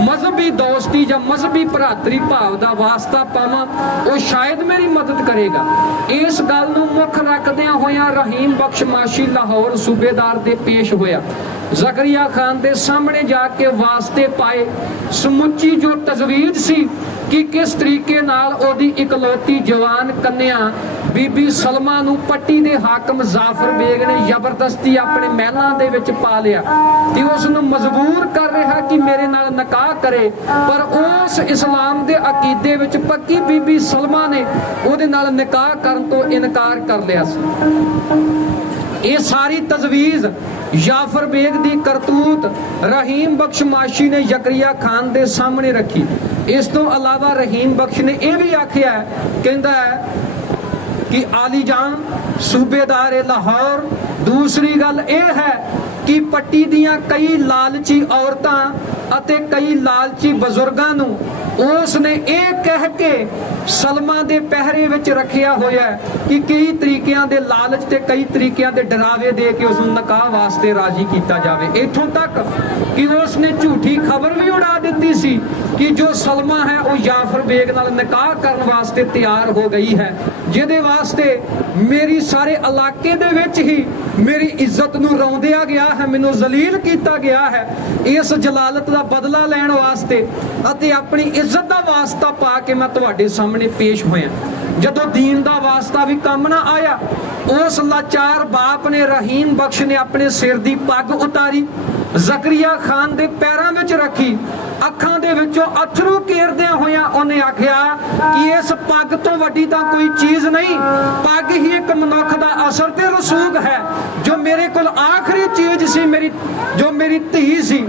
ਮਜ਼ਹਬੀ ਦੋਸਤੀ ਜਾਂ ਮਜ਼ਹਬੀ ਭਰਾਤਰੀ ਭਾਵ ਦਾ ਵਾਸਤਾ ਪਾਵਾਂ, ਉਹ ਸ਼ਾਇਦ ਮੇਰੀ ਮਦਦ ਕਰੇਗਾ। ਇਸ ਗੱਲ ਨੂੰ ਮੁੱਖ ਰੱਖਦਿਆਂ ਹੋਇਆਂ ਰਹੀਮ ਬਖਸ਼ ਮਾਸ਼ੀ ਲਾਹੌਰ ਸੂਬੇਦਾਰ ਦੇ ਪੇਸ਼ ਹੋਇਆ। ਜ਼ਕਰੀਆ ਖਾਨ ਦੇ ਸਾਹਮਣੇ ਜਾ ਕੇ ਵਾਸਤੇ ਪਾਏ, ਸਮੁੱਚੀ ਜੋ ਤਜਵੀਜ਼ ਸੀ ਕਿ ਕਿਸ ਤਰੀਕੇ ਨਾਲ ਉਹਦੀ ਇਕਲੌਤੀ ਜਵਾਨ ਕੰਨਿਆ ਬੀਬੀ ਸਲਮਾ ਨੂੰ ਪੱਟੀ ਦੇ ਹਾਕਮ ਜ਼ਾਫਰ ਬੇਗ ਨੇ ਜ਼ਬਰਦਸਤੀ ਆਪਣੇ ਮਹਿਲਾਂ ਦੇ ਵਿੱਚ ਪਾ ਲਿਆ ਤੇ ਉਸ ਨੂੰ ਮਜਬੂਰ ਕਰ ਰਿਹਾ ਕਿ ਮੇਰੇ ਨਾਲ ਨਿਕਾਹ ਕਰੇ, ਪਰ ਉਸ ਇਸਲਾਮ ਦੇ ਅਕੀਦੇ ਵਿੱਚ ਪੱਕੀ ਬੀਬੀ ਸਲਮਾ ਨੇ ਉਹਦੇ ਨਾਲ ਨਿਕਾਹ ਕਰਨ ਤੋਂ ਇਨਕਾਰ ਕਰ ਲਿਆ ਸੀ। ਇਹ ਸਾਰੀ ਤਜਵੀਜ਼ ਜਾਫਰ ਬੇਗ ਦੀ ਕਰਤੂਤ ਰਹੀਮ ਬਖਸ਼ ਮਾਸ਼ੀ ਨੇ ਜ਼ਕਰੀਆ ਖਾਨ ਦੇ ਸਾਹਮਣੇ ਰੱਖੀ। ਇਸ ਤੋਂ ਇਲਾਵਾ ਰਹੀਮ ਬਖਸ਼ ਨੇ ਇਹ ਵੀ ਆਖਿਆ ਹੈ, ਕਹਿੰਦਾ ਹੈ ਕਿ ਆਲੀ ਜਾਨ ਸੂਬੇਦਾਰ ਲਾਹੌਰ। ਦੂਸਰੀ ਗੱਲ ਇਹ ਹੈ ਕਿ ਪੱਟੀ ਦੀਆਂ ਕਈ ਲਾਲਚੀ ਔਰਤਾਂ ਅਤੇ ਕਈ ਲਾਲਚੀ ਬਜ਼ੁਰਗਾਂ ਨੂੰ ਉਸ ਨੇ ਇਹ ਕਹਿ ਕੇ ਸਲਮਾ ਦੇ ਪਹਿਰੇ ਵਿੱਚ ਰੱਖਿਆ ਹੋਇਆ ਹੈ ਕਿ ਕਈ ਤਰੀਕਿਆਂ ਦੇ ਲਾਲਚ ਤੇ ਕਈ ਤਰੀਕਿਆਂ ਦੇ ਡਰਾਵੇ ਦੇ ਕੇ ਉਸ ਨੂੰ ਨਿਕਾਹ ਵਾਸਤੇ ਰਾਜ਼ੀ ਕੀਤਾ ਜਾਵੇ। ਇੱਥੋਂ ਤੱਕ ਕਿ ਉਸ ਨੇ ਝੂਠੀ ਖਬਰ ਵੀ ਉਡਾ ਦਿੱਤੀ ਸੀ ਕਿ ਜੋ ਸਲਮਾ ਹੈ ਉਹ ਜਾਫਰ ਬੇਗ ਨਾਲ ਨਿਕਾਹ ਕਰਨ ਵਾਸਤੇ ਤਿਆਰ ਹੋ ਗਈ ਹੈ, ਜਿਹਦੇ ਵਾਸਤੇ ਮੇਰੀ ਸਾਰੇ ਇਲਾਕੇ ਦੇ ਵਿੱਚ ਹੀ ਮੇਰੀ ਇੱਜ਼ਤ ਨੂੰ ਰੌਂਦਿਆ ਗਿਆ ਹੈ, ਮੈਨੂੰ ਜ਼ਲੀਲ ਕੀਤਾ ਗਿਆ ਹੈ। ਇਸ ਜਲਾਲਤ ਦਾ ਬਦਲਾ ਲੈਣ ਵਾਸਤੇ ਅਤੇ ਆਪਣੀ ਇੱਜ਼ਤ ਦਾ ਵਾਸਤਾ ਪਾ ਕੇ ਮੈਂ ਤੁਹਾਡੇ ਸਾਹਮਣੇ ਪੇਸ਼ ਹੋਇਆ। ਜਦੋਂ ਦੀਨ ਦਾ ਵਾਸਤਾ ਵੀ ਕੰਮ ਨਾ ਆਇਆ, ਉਸ ਲਾਚਾਰ ਬਾਪ ਨੇ ਰਹੀਮ ਬਖਸ਼ ਨੇ ਆਪਣੇ ਸਿਰ ਦੀ ਪੱਗ ਉਤਾਰੀ, ਜ਼ਕਰੀਆ ਖਾਨ ਦੇ ਪੈਰਾਂ ਵਿੱਚ ਰੱਖੀ, ਅੱਖਾਂ ਦੇ ਵਿੱਚੋਂ ਅਥਰੂ ਕੇਰਦਿਆਂ ਹੋਇਆਂ ਉਹਨੇ ਆਖਿਆ ਕਿ ਇਸ ਪੱਗ ਤੋਂ ਵੱਡੀ ਤਾਂ ਕੋਈ ਚੀਜ਼ ਨਹੀਂ, ਪੱਗ ਹੀ ਇੱਕ ਮਨੁੱਖ ਦਾ ਅਸਰ ਤੇ ਰਸੂਖ ਹੈ। ਜੋ ਮੇਰੇ ਕੋਲ ਆਖਰੀ ਚੀਜ਼ ਸੀ, ਜੋ ਮੇਰੀ ਧੀ ਸੀ,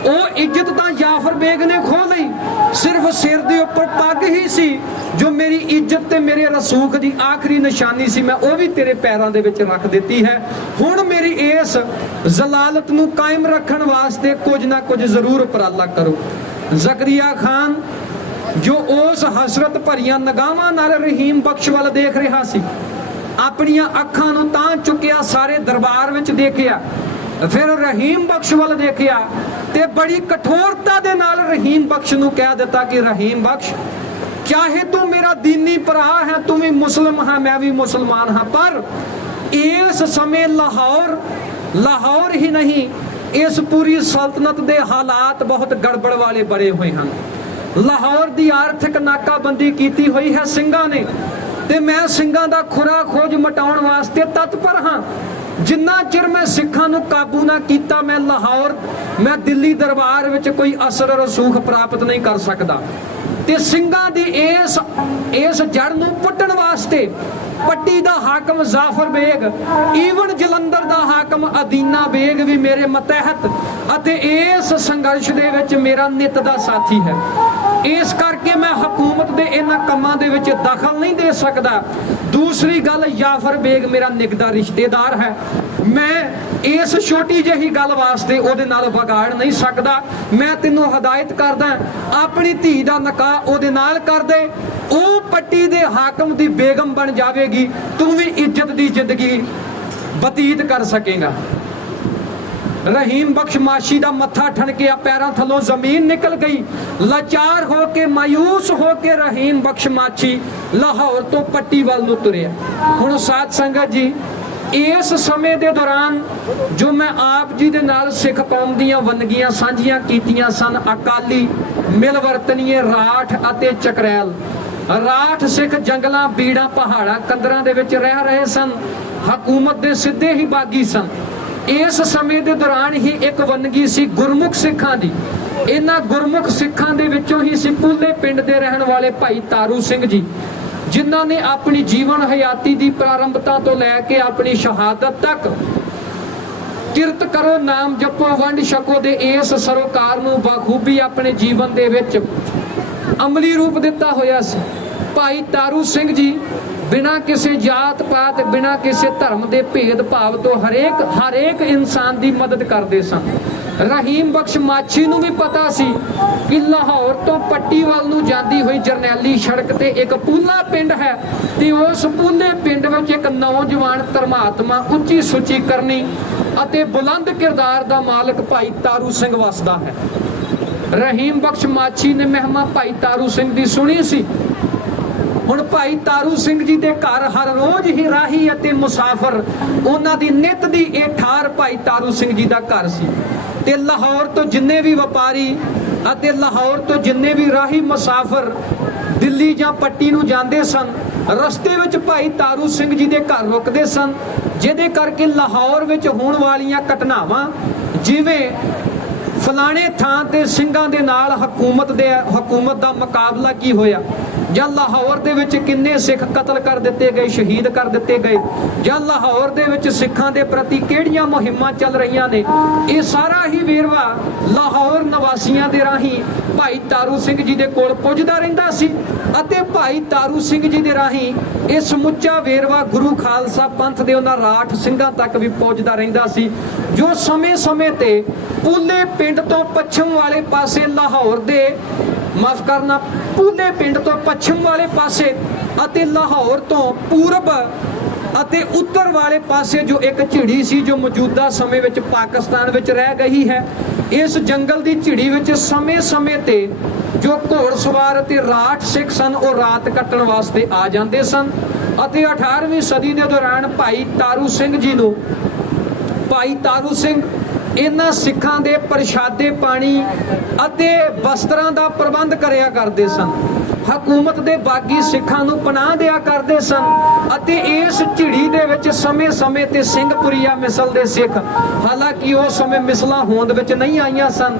ਉਹ ਇੱਜ਼ਤ ਤਾਂ ਜਾਫਰ ਬੇਗ ਨੇ ਖੋਹ ਲਈ। ਸਿਰਫ ਸਿਰ ਦੇ ਉੱਪਰ ਪੱਗ ਹੀ ਸੀ ਜੋ ਮੇਰੀ ਇੱਜ਼ਤ ਤੇ ਮੇਰੇ ਰਸੂਖ ਦੀ ਆਖਰੀ ਨਿਸ਼ਾਨੀ ਸੀ, ਮੈਂ ਉਹ ਵੀ ਤੇਰੇ ਪੈਰਾਂ ਦੇ ਵਿੱਚ ਰੱਖ ਦਿੱਤੀ ਹੈ। ਹੁਣ ਮੇਰੀ ਇਸ ਜ਼ਲਾਲਤ ਨੂੰ ਕਾਇਮ ਰੱਖਣ ਵਾਸਤੇ ਕੁਝ ਨਾ ਕੁਝ ਜ਼ਰੂਰ ਉਪਰਾਲਾ ਕਰੋ। ਜ਼ਕਰੀਆ ਖਾਨ ਜੋ ਉਸ ਹਸਰਤ ਭਰੀਆਂ ਨਿਗਾਹਾਂ ਨਾਲ ਰਹੀਮ ਬਖਸ਼ ਵੱਲ ਦੇਖ ਰਿਹਾ ਸੀ, ਆਪਣੀਆਂ ਅੱਖਾਂ ਨੂੰ ਤਾਂ ਚੁੱਕਿਆ, ਸਾਰੇ ਦਰਬਾਰ ਵਿੱਚ ਦੇਖਿਆ, ਫਿਰ ਰਹੀਮ ਬਖਸ਼ ਵੱਲ ਦੇਖਿਆ ਤੇ ਬੜੀ ਕਠੋਰਤਾ ਦੇ ਨਾਲ ਰਹੀਮ ਬਖਸ਼ ਨੂੰ ਕਹਿ ਦਿੱਤਾ ਕਿ ਰਹੀਮ ਬਖਸ਼, ਚਾਹੇ ਤੂੰ ਮੇਰਾ ਦੀਨੀ ਭਰਾ ਹੈ, ਤੂੰ ਵੀ ਮੁਸਲਮ ਹੈ, ਮੈਂ ਵੀ ਮੁਸਲਮਾਨ ਹਾਂ, ਪਰ ਇਸ ਸਮੇਂ ਲਾਹੌਰ ਹੀ ਨਹੀਂ, ਇਸ ਪੂਰੀ ਸਲਤਨਤ ਦੇ ਹਾਲਾਤ ਬਹੁਤ ਗੜਬੜ ਵਾਲੇ ਬਣੇ ਹੋਏ ਹਨ। ਲਾਹੌਰ ਦੀ ਆਰਥਿਕ ਨਾਕਾਬੰਦੀ ਕੀਤੀ ਹੋਈ ਹੈ ਸਿੰਘਾਂ ਨੇ, ਤੇ ਮੈਂ ਸਿੰਘਾਂ ਦਾ ਖੁਰਾ ਖੋਜ ਮਟਾਉਣ ਵਾਸਤੇ ਤਤਪਰ ਹਾਂ। ਜਿੰਨਾ ਚਿਰ ਮੈਂ ਸਿੱਖਾਂ ਨੂੰ ਕਾਬੂ ਨਾ ਕੀਤਾ, ਮੈਂ ਦਿੱਲੀ ਦਰਬਾਰ ਵਿੱਚ ਕੋਈ ਅਸਰ ਰਸੂਖ ਪ੍ਰਾਪਤ ਨਹੀਂ ਕਰ ਸਕਦਾ। ਤੇ ਸਿੰਘਾਂ ਦੀ ਇਸ ਜੜ ਨੂੰ ਪੁੱਟਣ ਵਾਸਤੇ ਪੱਟੀ ਦਾ ਹਾਕਮ ਜ਼ਾਫਰ ਬੇਗ, ਈਵਨ ਜਲੰਧਰ ਦਾ ਹਾਕਮ ਅਦੀਨਾ ਬੇਗ ਵੀ ਮੇਰੇ ਮਤਹਿਤ ਅਤੇ ਇਸ ਸੰਘਰਸ਼ ਦੇ ਵਿੱਚ ਮੇਰਾ ਨਿਤ ਦਾ ਸਾਥੀ ਹੈ। ਇਸ ਕਰਕੇ ਮੈਂ ਹਕੂਮਤ ਦੇ ਇਹਨਾਂ ਕੰਮਾਂ ਦੇ ਵਿੱਚ ਦਖਲ ਨਹੀਂ ਦੇ ਸਕਦਾ। ਦੂਸਰੀ ਗੱਲ, ਜਾਫਰ ਬੇਗ ਮੇਰਾ ਨਿਗਦਾ ਰਿਸ਼ਤੇਦਾਰ ਹੈ, ਮੈਂ ਇਸ ਛੋਟੀ ਜਿਹੀ ਗੱਲ ਵਾਸਤੇ ਉਹਦੇ ਨਾਲ ਵਿਗਾੜ ਨਹੀਂ ਸਕਦਾ। ਮੈਂ ਤੈਨੂੰ ਹਦਾਇਤ ਕਰਦਾ, ਆਪਣੀ ਧੀ ਦਾ ਨਿਕਾਹ ਉਹਦੇ ਨਾਲ ਕਰ ਦੇ, ਉਹ ਪੱਟੀ ਦੇ ਹਾਕਮ ਦੀ ਬੇਗਮ ਬਣ ਜਾਵੇਗੀ, ਤੂੰ ਵੀ ਇੱਜ਼ਤ ਦੀ ਜ਼ਿੰਦਗੀ ਬਤੀਤ ਕਰ ਸਕੇਗਾ। ਰਹੀਮ ਬਖਸ਼ ਮਾਸ਼ੀ ਦਾ ਮੱਥਾ ਠਣਕਿਆ, ਪੈਰਾਂ ਥੱਲੋਂ ਜ਼ਮੀਨ ਨਿਕਲ ਗਈ। ਲਾਚਾਰ ਹੋ ਕੇ, ਮਾਯੂਸ ਹੋ ਕੇ ਰਹੀਮ ਬਖਸ਼ ਮਾਸ਼ੀ ਲਾਹੌਰ ਤੋਂ ਪੱਟੀ ਵੱਲ ਨੂੰ ਤੁਰਿਆ। ਹੁਣ ਸਾਧ ਸੰਗਤ ਜੀ, ਇਸ ਸਮੇਂ ਦੇ ਦੌਰਾਨ ਜੋ ਮੈਂ ਆਪ ਜੀ ਦੇ ਨਾਲ ਸਿੱਖ ਕੌਮ ਦੀਆਂ ਵੰਨਗੀਆਂ ਸਾਂਝੀਆਂ ਕੀਤੀਆਂ ਸਨ, ਅਕਾਲੀ, ਮਿਲਵਰਤਨੀਏ, ਰਾਠ ਅਤੇ ਚਕਰੈਲ। ਰਾਠ ਸਿੱਖ ਜੰਗਲਾਂ, ਬੀੜਾਂ, ਪਹਾੜਾਂ, ਕੰਦਰਾਂ ਦੇ ਵਿੱਚ ਰਹਿ ਰਹੇ ਸਨ, ਹਕੂਮਤ ਦੇ ਸਿੱਧੇ ਹੀ ਬਾਗੀ ਸਨ। ਇਸ ਸਮੇਂ ਦੇ ਦੌਰਾਨ ਹੀ ਇੱਕ ਵੰਨਗੀ ਸੀ ਗੁਰਮੁਖ ਸਿੱਖਾਂ ਦੀ। ਇਹਨਾਂ ਗੁਰਮੁਖ ਸਿੱਖਾਂ ਦੇ ਵਿੱਚੋਂ ਹੀ ਸਿਪੂਲੇ ਪਿੰਡ ਦੇ ਰਹਿਣ ਵਾਲੇ ਭਾਈ ਤਾਰੂ ਸਿੰਘ ਜੀ, ਜਿਨ੍ਹਾਂ ਨੇ ਆਪਣੀ ਜੀਵਨ ਹਯਾਤੀ ਦੀ ਪ੍ਰਾਰੰਭਤਾ ਤੋਂ ਲੈ ਕੇ ਆਪਣੀ ਸ਼ਹਾਦਤ ਤੱਕ ਕਿਰਤ ਕਰੋ, ਨਾਮ ਜਪੋ, ਵੰਡ ਛਕੋ ਦੇ ਇਸ ਸਰੋਕਾਰ ਨੂੰ ਬਾਖੂਬੀ ਆਪਣੇ ਜੀਵਨ ਦੇ ਵਿੱਚ ਅਮਲੀ ਰੂਪ ਦਿੱਤਾ ਹੋਇਆ ਸੀ। ਭਾਈ ਤਾਰੂ ਸਿੰਘ ਜੀ ਬਿਨਾਂ ਕਿਸੇ ਜਾਤ ਪਾਤ, ਬਿਨਾਂ ਕਿਸੇ ਧਰਮ ਦੇ ਭੇਦ ਭਾਵ ਤੋਂ ਹਰੇਕ ਇਨਸਾਨ ਦੀ ਮਦਦ ਕਰਦੇ ਸਨ। ਰਹੀਮ ਬਖਸ਼ ਮਾਛੀ ਨੂੰ ਵੀ ਪਤਾ ਸੀ ਕਿ ਲਾਹੌਰ ਤੋਂ ਪੱਟੀ ਵੱਲ ਨੂੰ ਜਾਂਦੀ ਹੋਈ ਜਰਨੈਲੀ ਸੜਕ ਤੇ ਇੱਕ ਪੂਲਾ ਪਿੰਡ ਹੈ, ਤੇ ਉਸ ਪੂਲੇ ਪਿੰਡ ਵਿੱਚ ਇੱਕ ਨੌਜਵਾਨ ਧਰਮਾਤਮਾ, ਉੱਚੀ ਸੁੱਚੀ ਕਰਨੀ ਅਤੇ ਬੁਲੰਦ ਕਿਰਦਾਰ ਦਾ ਮਾਲਕ ਭਾਈ ਤਾਰੂ ਸਿੰਘ ਵਸਦਾ ਹੈ। ਰਹੀਮ ਬਖਸ਼ ਮਾਛੀ ਨੇ ਮਹਿਮਾ ਭਾਈ ਤਾਰੂ ਸਿੰਘ ਦੀ ਸੁਣੀ ਸੀ। ਹੁਣ ਭਾਈ ਤਾਰੂ ਸਿੰਘ ਜੀ ਦੇ ਘਰ ਹਰ ਰੋਜ਼ ਹੀ ਰਾਹੀ ਅਤੇ ਮੁਸਾਫਰ, ਉਹਨਾਂ ਦੀ ਨਿਤ ਦੀ ਇਹ ਠਾਰ ਭਾਈ ਤਾਰੂ ਸਿੰਘ ਜੀ ਦਾ ਘਰ ਸੀ। ਤੇ ਲਾਹੌਰ ਤੋਂ ਜਿੰਨੇ ਵੀ ਵਪਾਰੀ ਅਤੇ ਲਾਹੌਰ ਤੋਂ ਜਿੰਨੇ ਵੀ ਰਾਹੀ ਮੁਸਾਫਰ ਦਿੱਲੀ ਜਾਂ ਪੱਟੀ ਨੂੰ ਜਾਂਦੇ ਸਨ, ਰਸਤੇ ਵਿੱਚ ਭਾਈ ਤਾਰੂ ਸਿੰਘ ਜੀ ਦੇ ਘਰ ਰੁਕਦੇ ਸਨ, ਜਿਹਦੇ ਕਰਕੇ ਲਾਹੌਰ ਵਿੱਚ ਹੋਣ ਵਾਲੀਆਂ ਘਟਨਾਵਾਂ, ਜਿਵੇਂ ਫਲਾਣੇ ਥਾਂ ਤੇ ਸਿੰਘਾਂ ਦੇ ਨਾਲ ਹਕੂਮਤ ਦਾ ਮੁਕਾਬਲਾ ਕੀ ਹੋਇਆ, ਜਾਂ ਲਾਹੌਰ ਦੇ ਵਿੱਚ ਕਿੰਨੇ ਸਿੱਖ ਕਤਲ ਕਰ ਦਿੱਤੇ ਗਏ, ਸ਼ਹੀਦ ਕਰ ਦਿੱਤੇ ਗਏ, ਜਾਂ ਲਾਹੌਰ ਦੇ ਵਿੱਚ ਸਿੱਖਾਂ ਦੇ ਪ੍ਰਤੀ ਕਿਹੜੀਆਂ ਮੁਹਿੰਮਾਂ ਚੱਲ ਰਹੀਆਂ ਨੇ, ਇਹ ਸਾਰਾ ਹੀ ਵੇਰਵਾ ਲਾਹੌਰ ਨਿਵਾਸੀਆਂ ਦੇ ਰਾਹੀਂ ਭਾਈ ਤਾਰੂ ਸਿੰਘ ਜੀ ਦੇ ਕੋਲ ਪੁੱਜਦਾ ਰਹਿੰਦਾ ਸੀ ਅਤੇ ਭਾਈ ਤਾਰੂ ਸਿੰਘ ਜੀ ਦੇ ਰਾਹੀਂ ਇਹ ਸਮੁੱਚਾ ਵੇਰਵਾ ਗੁਰੂ ਖਾਲਸਾ ਪੰਥ ਦੇ ਉਹਨਾਂ ਰਾਠ ਸਿੰਘਾਂ ਤੱਕ ਵੀ ਪਹੁੰਚਦਾ ਰਹਿੰਦਾ ਸੀ, ਜੋ ਸਮੇਂ-ਸਮੇਂ ਤੇ ਪੂਲੇ ਪਿੰਡ ਤੋਂ ਪੱਛਮ ਵਾਲੇ ਪਾਸੇ ਲਾਹੌਰ ਦੇ ਮਾਫ ਕਰਨਾ ਪੂਲੇ ਪਿੰਡ ਤੋਂ ਪੱਛਮ ਵਾਲੇ ਪਾਸੇ ਅਤੇ ਲਾਹੌਰ ਤੋਂ ਪੂਰਬ ਅਤੇ ਉੱਤਰ ਵਾਲੇ ਪਾਸੇ ਜੋ ਇੱਕ ਝਿੜੀ ਸੀ, ਜੋ ਮੌਜੂਦਾ ਸਮੇਂ ਵਿੱਚ ਪਾਕਿਸਤਾਨ ਵਿੱਚ ਰਹਿ ਗਈ ਹੈ, ਇਸ ਜੰਗਲ ਦੀ ਝਿੜੀ ਵਿੱਚ ਸਮੇਂ-ਸਮੇਂ ਤੇ ਜੋ ਘੋੜਸਵਾਰ ਅਤੇ ਰਾਠ ਸਿੱਖ ਸਨ ਉਹ ਰਾਤ ਕੱਟਣ ਵਾਸਤੇ ਆ ਜਾਂਦੇ ਸਨ ਅਤੇ 18ਵੀਂ ਸਦੀ ਦੇ ਦੌਰਾਨ ਭਾਈ ਤਾਰੂ ਸਿੰਘ ਜੀ ਨੂੰ ਭਾਈ ਤਾਰੂ ਸਿੰਘ ਇਹਨਾਂ ਸਿੱਖਾਂ ਦੇ ਪ੍ਰਸ਼ਾਦੇ ਪਾਣੀ ਅਤੇ ਵਸਤਰਾਂ ਦਾ ਪ੍ਰਬੰਧ ਕਰਿਆ ਕਰਦੇ ਸਨ। ਹਕੂਮਤ ਦੇ ਬਾਗੀ ਸਿੱਖਾਂ ਨੂੰ ਪਨਾਹ ਦਿਆ ਕਰਦੇ ਸਨ ਅਤੇ ਇਸ ਝਿੜੀ ਦੇ ਵਿੱਚ ਸਮੇਂ-ਸਮੇਂ ਤੇ ਸਿੰਘਪੁਰੀਆ ਮਿਸਲ ਦੇ ਸਿੱਖ, ਹਾਲਾਂਕਿ ਉਸ ਸਮੇਂ ਮਿਸਲਾਂ ਹੋਂਦ ਵਿੱਚ ਨਹੀਂ ਆਈਆਂ ਸਨ,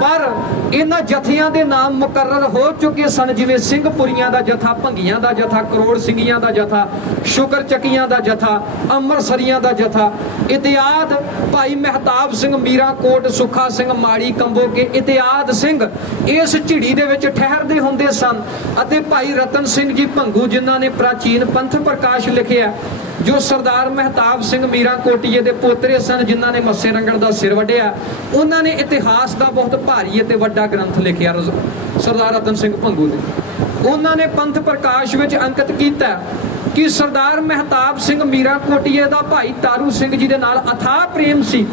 ਪਰ ਇਹਨਾਂ ਜਥਿਆਂ ਦੇ ਨਾਮ ਮੁਕਰਰ ਹੋ ਚੁੱਕੇ ਸਨ, ਜਿਵੇਂ ਸਿੰਘਪੁਰੀਆਂ ਦਾ ਜਥਾ, ਭੰਗੀਆਂ ਦਾ ਜਥਾ, ਕਰੋੜ ਸਿੰਘੀਆਂ ਦਾ ਜਥਾ, ਸ਼ੁਕਰ ਚੱਕੀਆਂ ਦਾ ਜਥਾ, ਅੰਮ੍ਰਿਤਸਰੀਆਂ ਦਾ ਜਥਾ ਇਤਿਆਦ, ਭਾਈ ਮਹਿਤਾਬ ਸਿੰਘ ਮੀਰਾਂਕੋਟ, ਸੁੱਖਾ ਸਿੰਘ ਮਾੜੀ ਕੰਬੋਕੇ ਇਤਿਆਦ ਸਿੰਘ ਇਸ ਝਿੜੀ ਦੇ ਵਿੱਚ ਠਹਿਰਦੇ ਹੁੰਦੇ ਸਨ ਅਤੇ ਭਾਈ ਰਤਨ ਸਿੰਘ ਜੀ ਭੰਗੂ, ਜਿਨ੍ਹਾਂ ਨੇ ਪ੍ਰਾਚੀਨ ਪੰਥ ਪ੍ਰਕਾਸ਼ ਲਿਖਿਆ, ਜੋ ਸਰਦਾਰ ਮਹਿਤਾਬ ਸਿੰਘ ਮੀਰਾਂਕੋਟੀਏ ਦੇ ਪੋਤਰੇ ਸਨ, ਜਿਨ੍ਹਾਂ ਨੇ ਮੱਸੇ ਰੰਗਣ ਦਾ ਸਿਰ ਵੱਢਿਆ, ਉਹਨਾਂ ਨੇ ਇਤਿਹਾਸ ਦਾ ਬਹੁਤ ਭਾਰੀ ਅਤੇ ਵੱਡਾ ਗ੍ਰੰਥ ਲਿਖਿਆ ਸਰਦਾਰ ਰਤਨ ਸਿੰਘ ਭੰਗੂ ਨੇ। ਉਹਨਾਂ ਨੇ ਪੰਥ ਪ੍ਰਕਾਸ਼ ਵਿੱਚ ਅੰਕਿਤ ਕੀਤਾ ਕਿ ਸਰਦਾਰ ਮਹਿਤਾਬ ਸਿੰਘ ਮੀਰਾਂਕੋਟੀਏ ਦਾ ਭਾਈ ਤਾਰੂ ਸਿੰਘ ਜੀ ਦੇ ਨਾਲ ਅਥਾਹ ਪ੍ਰੇਮ ਸੀ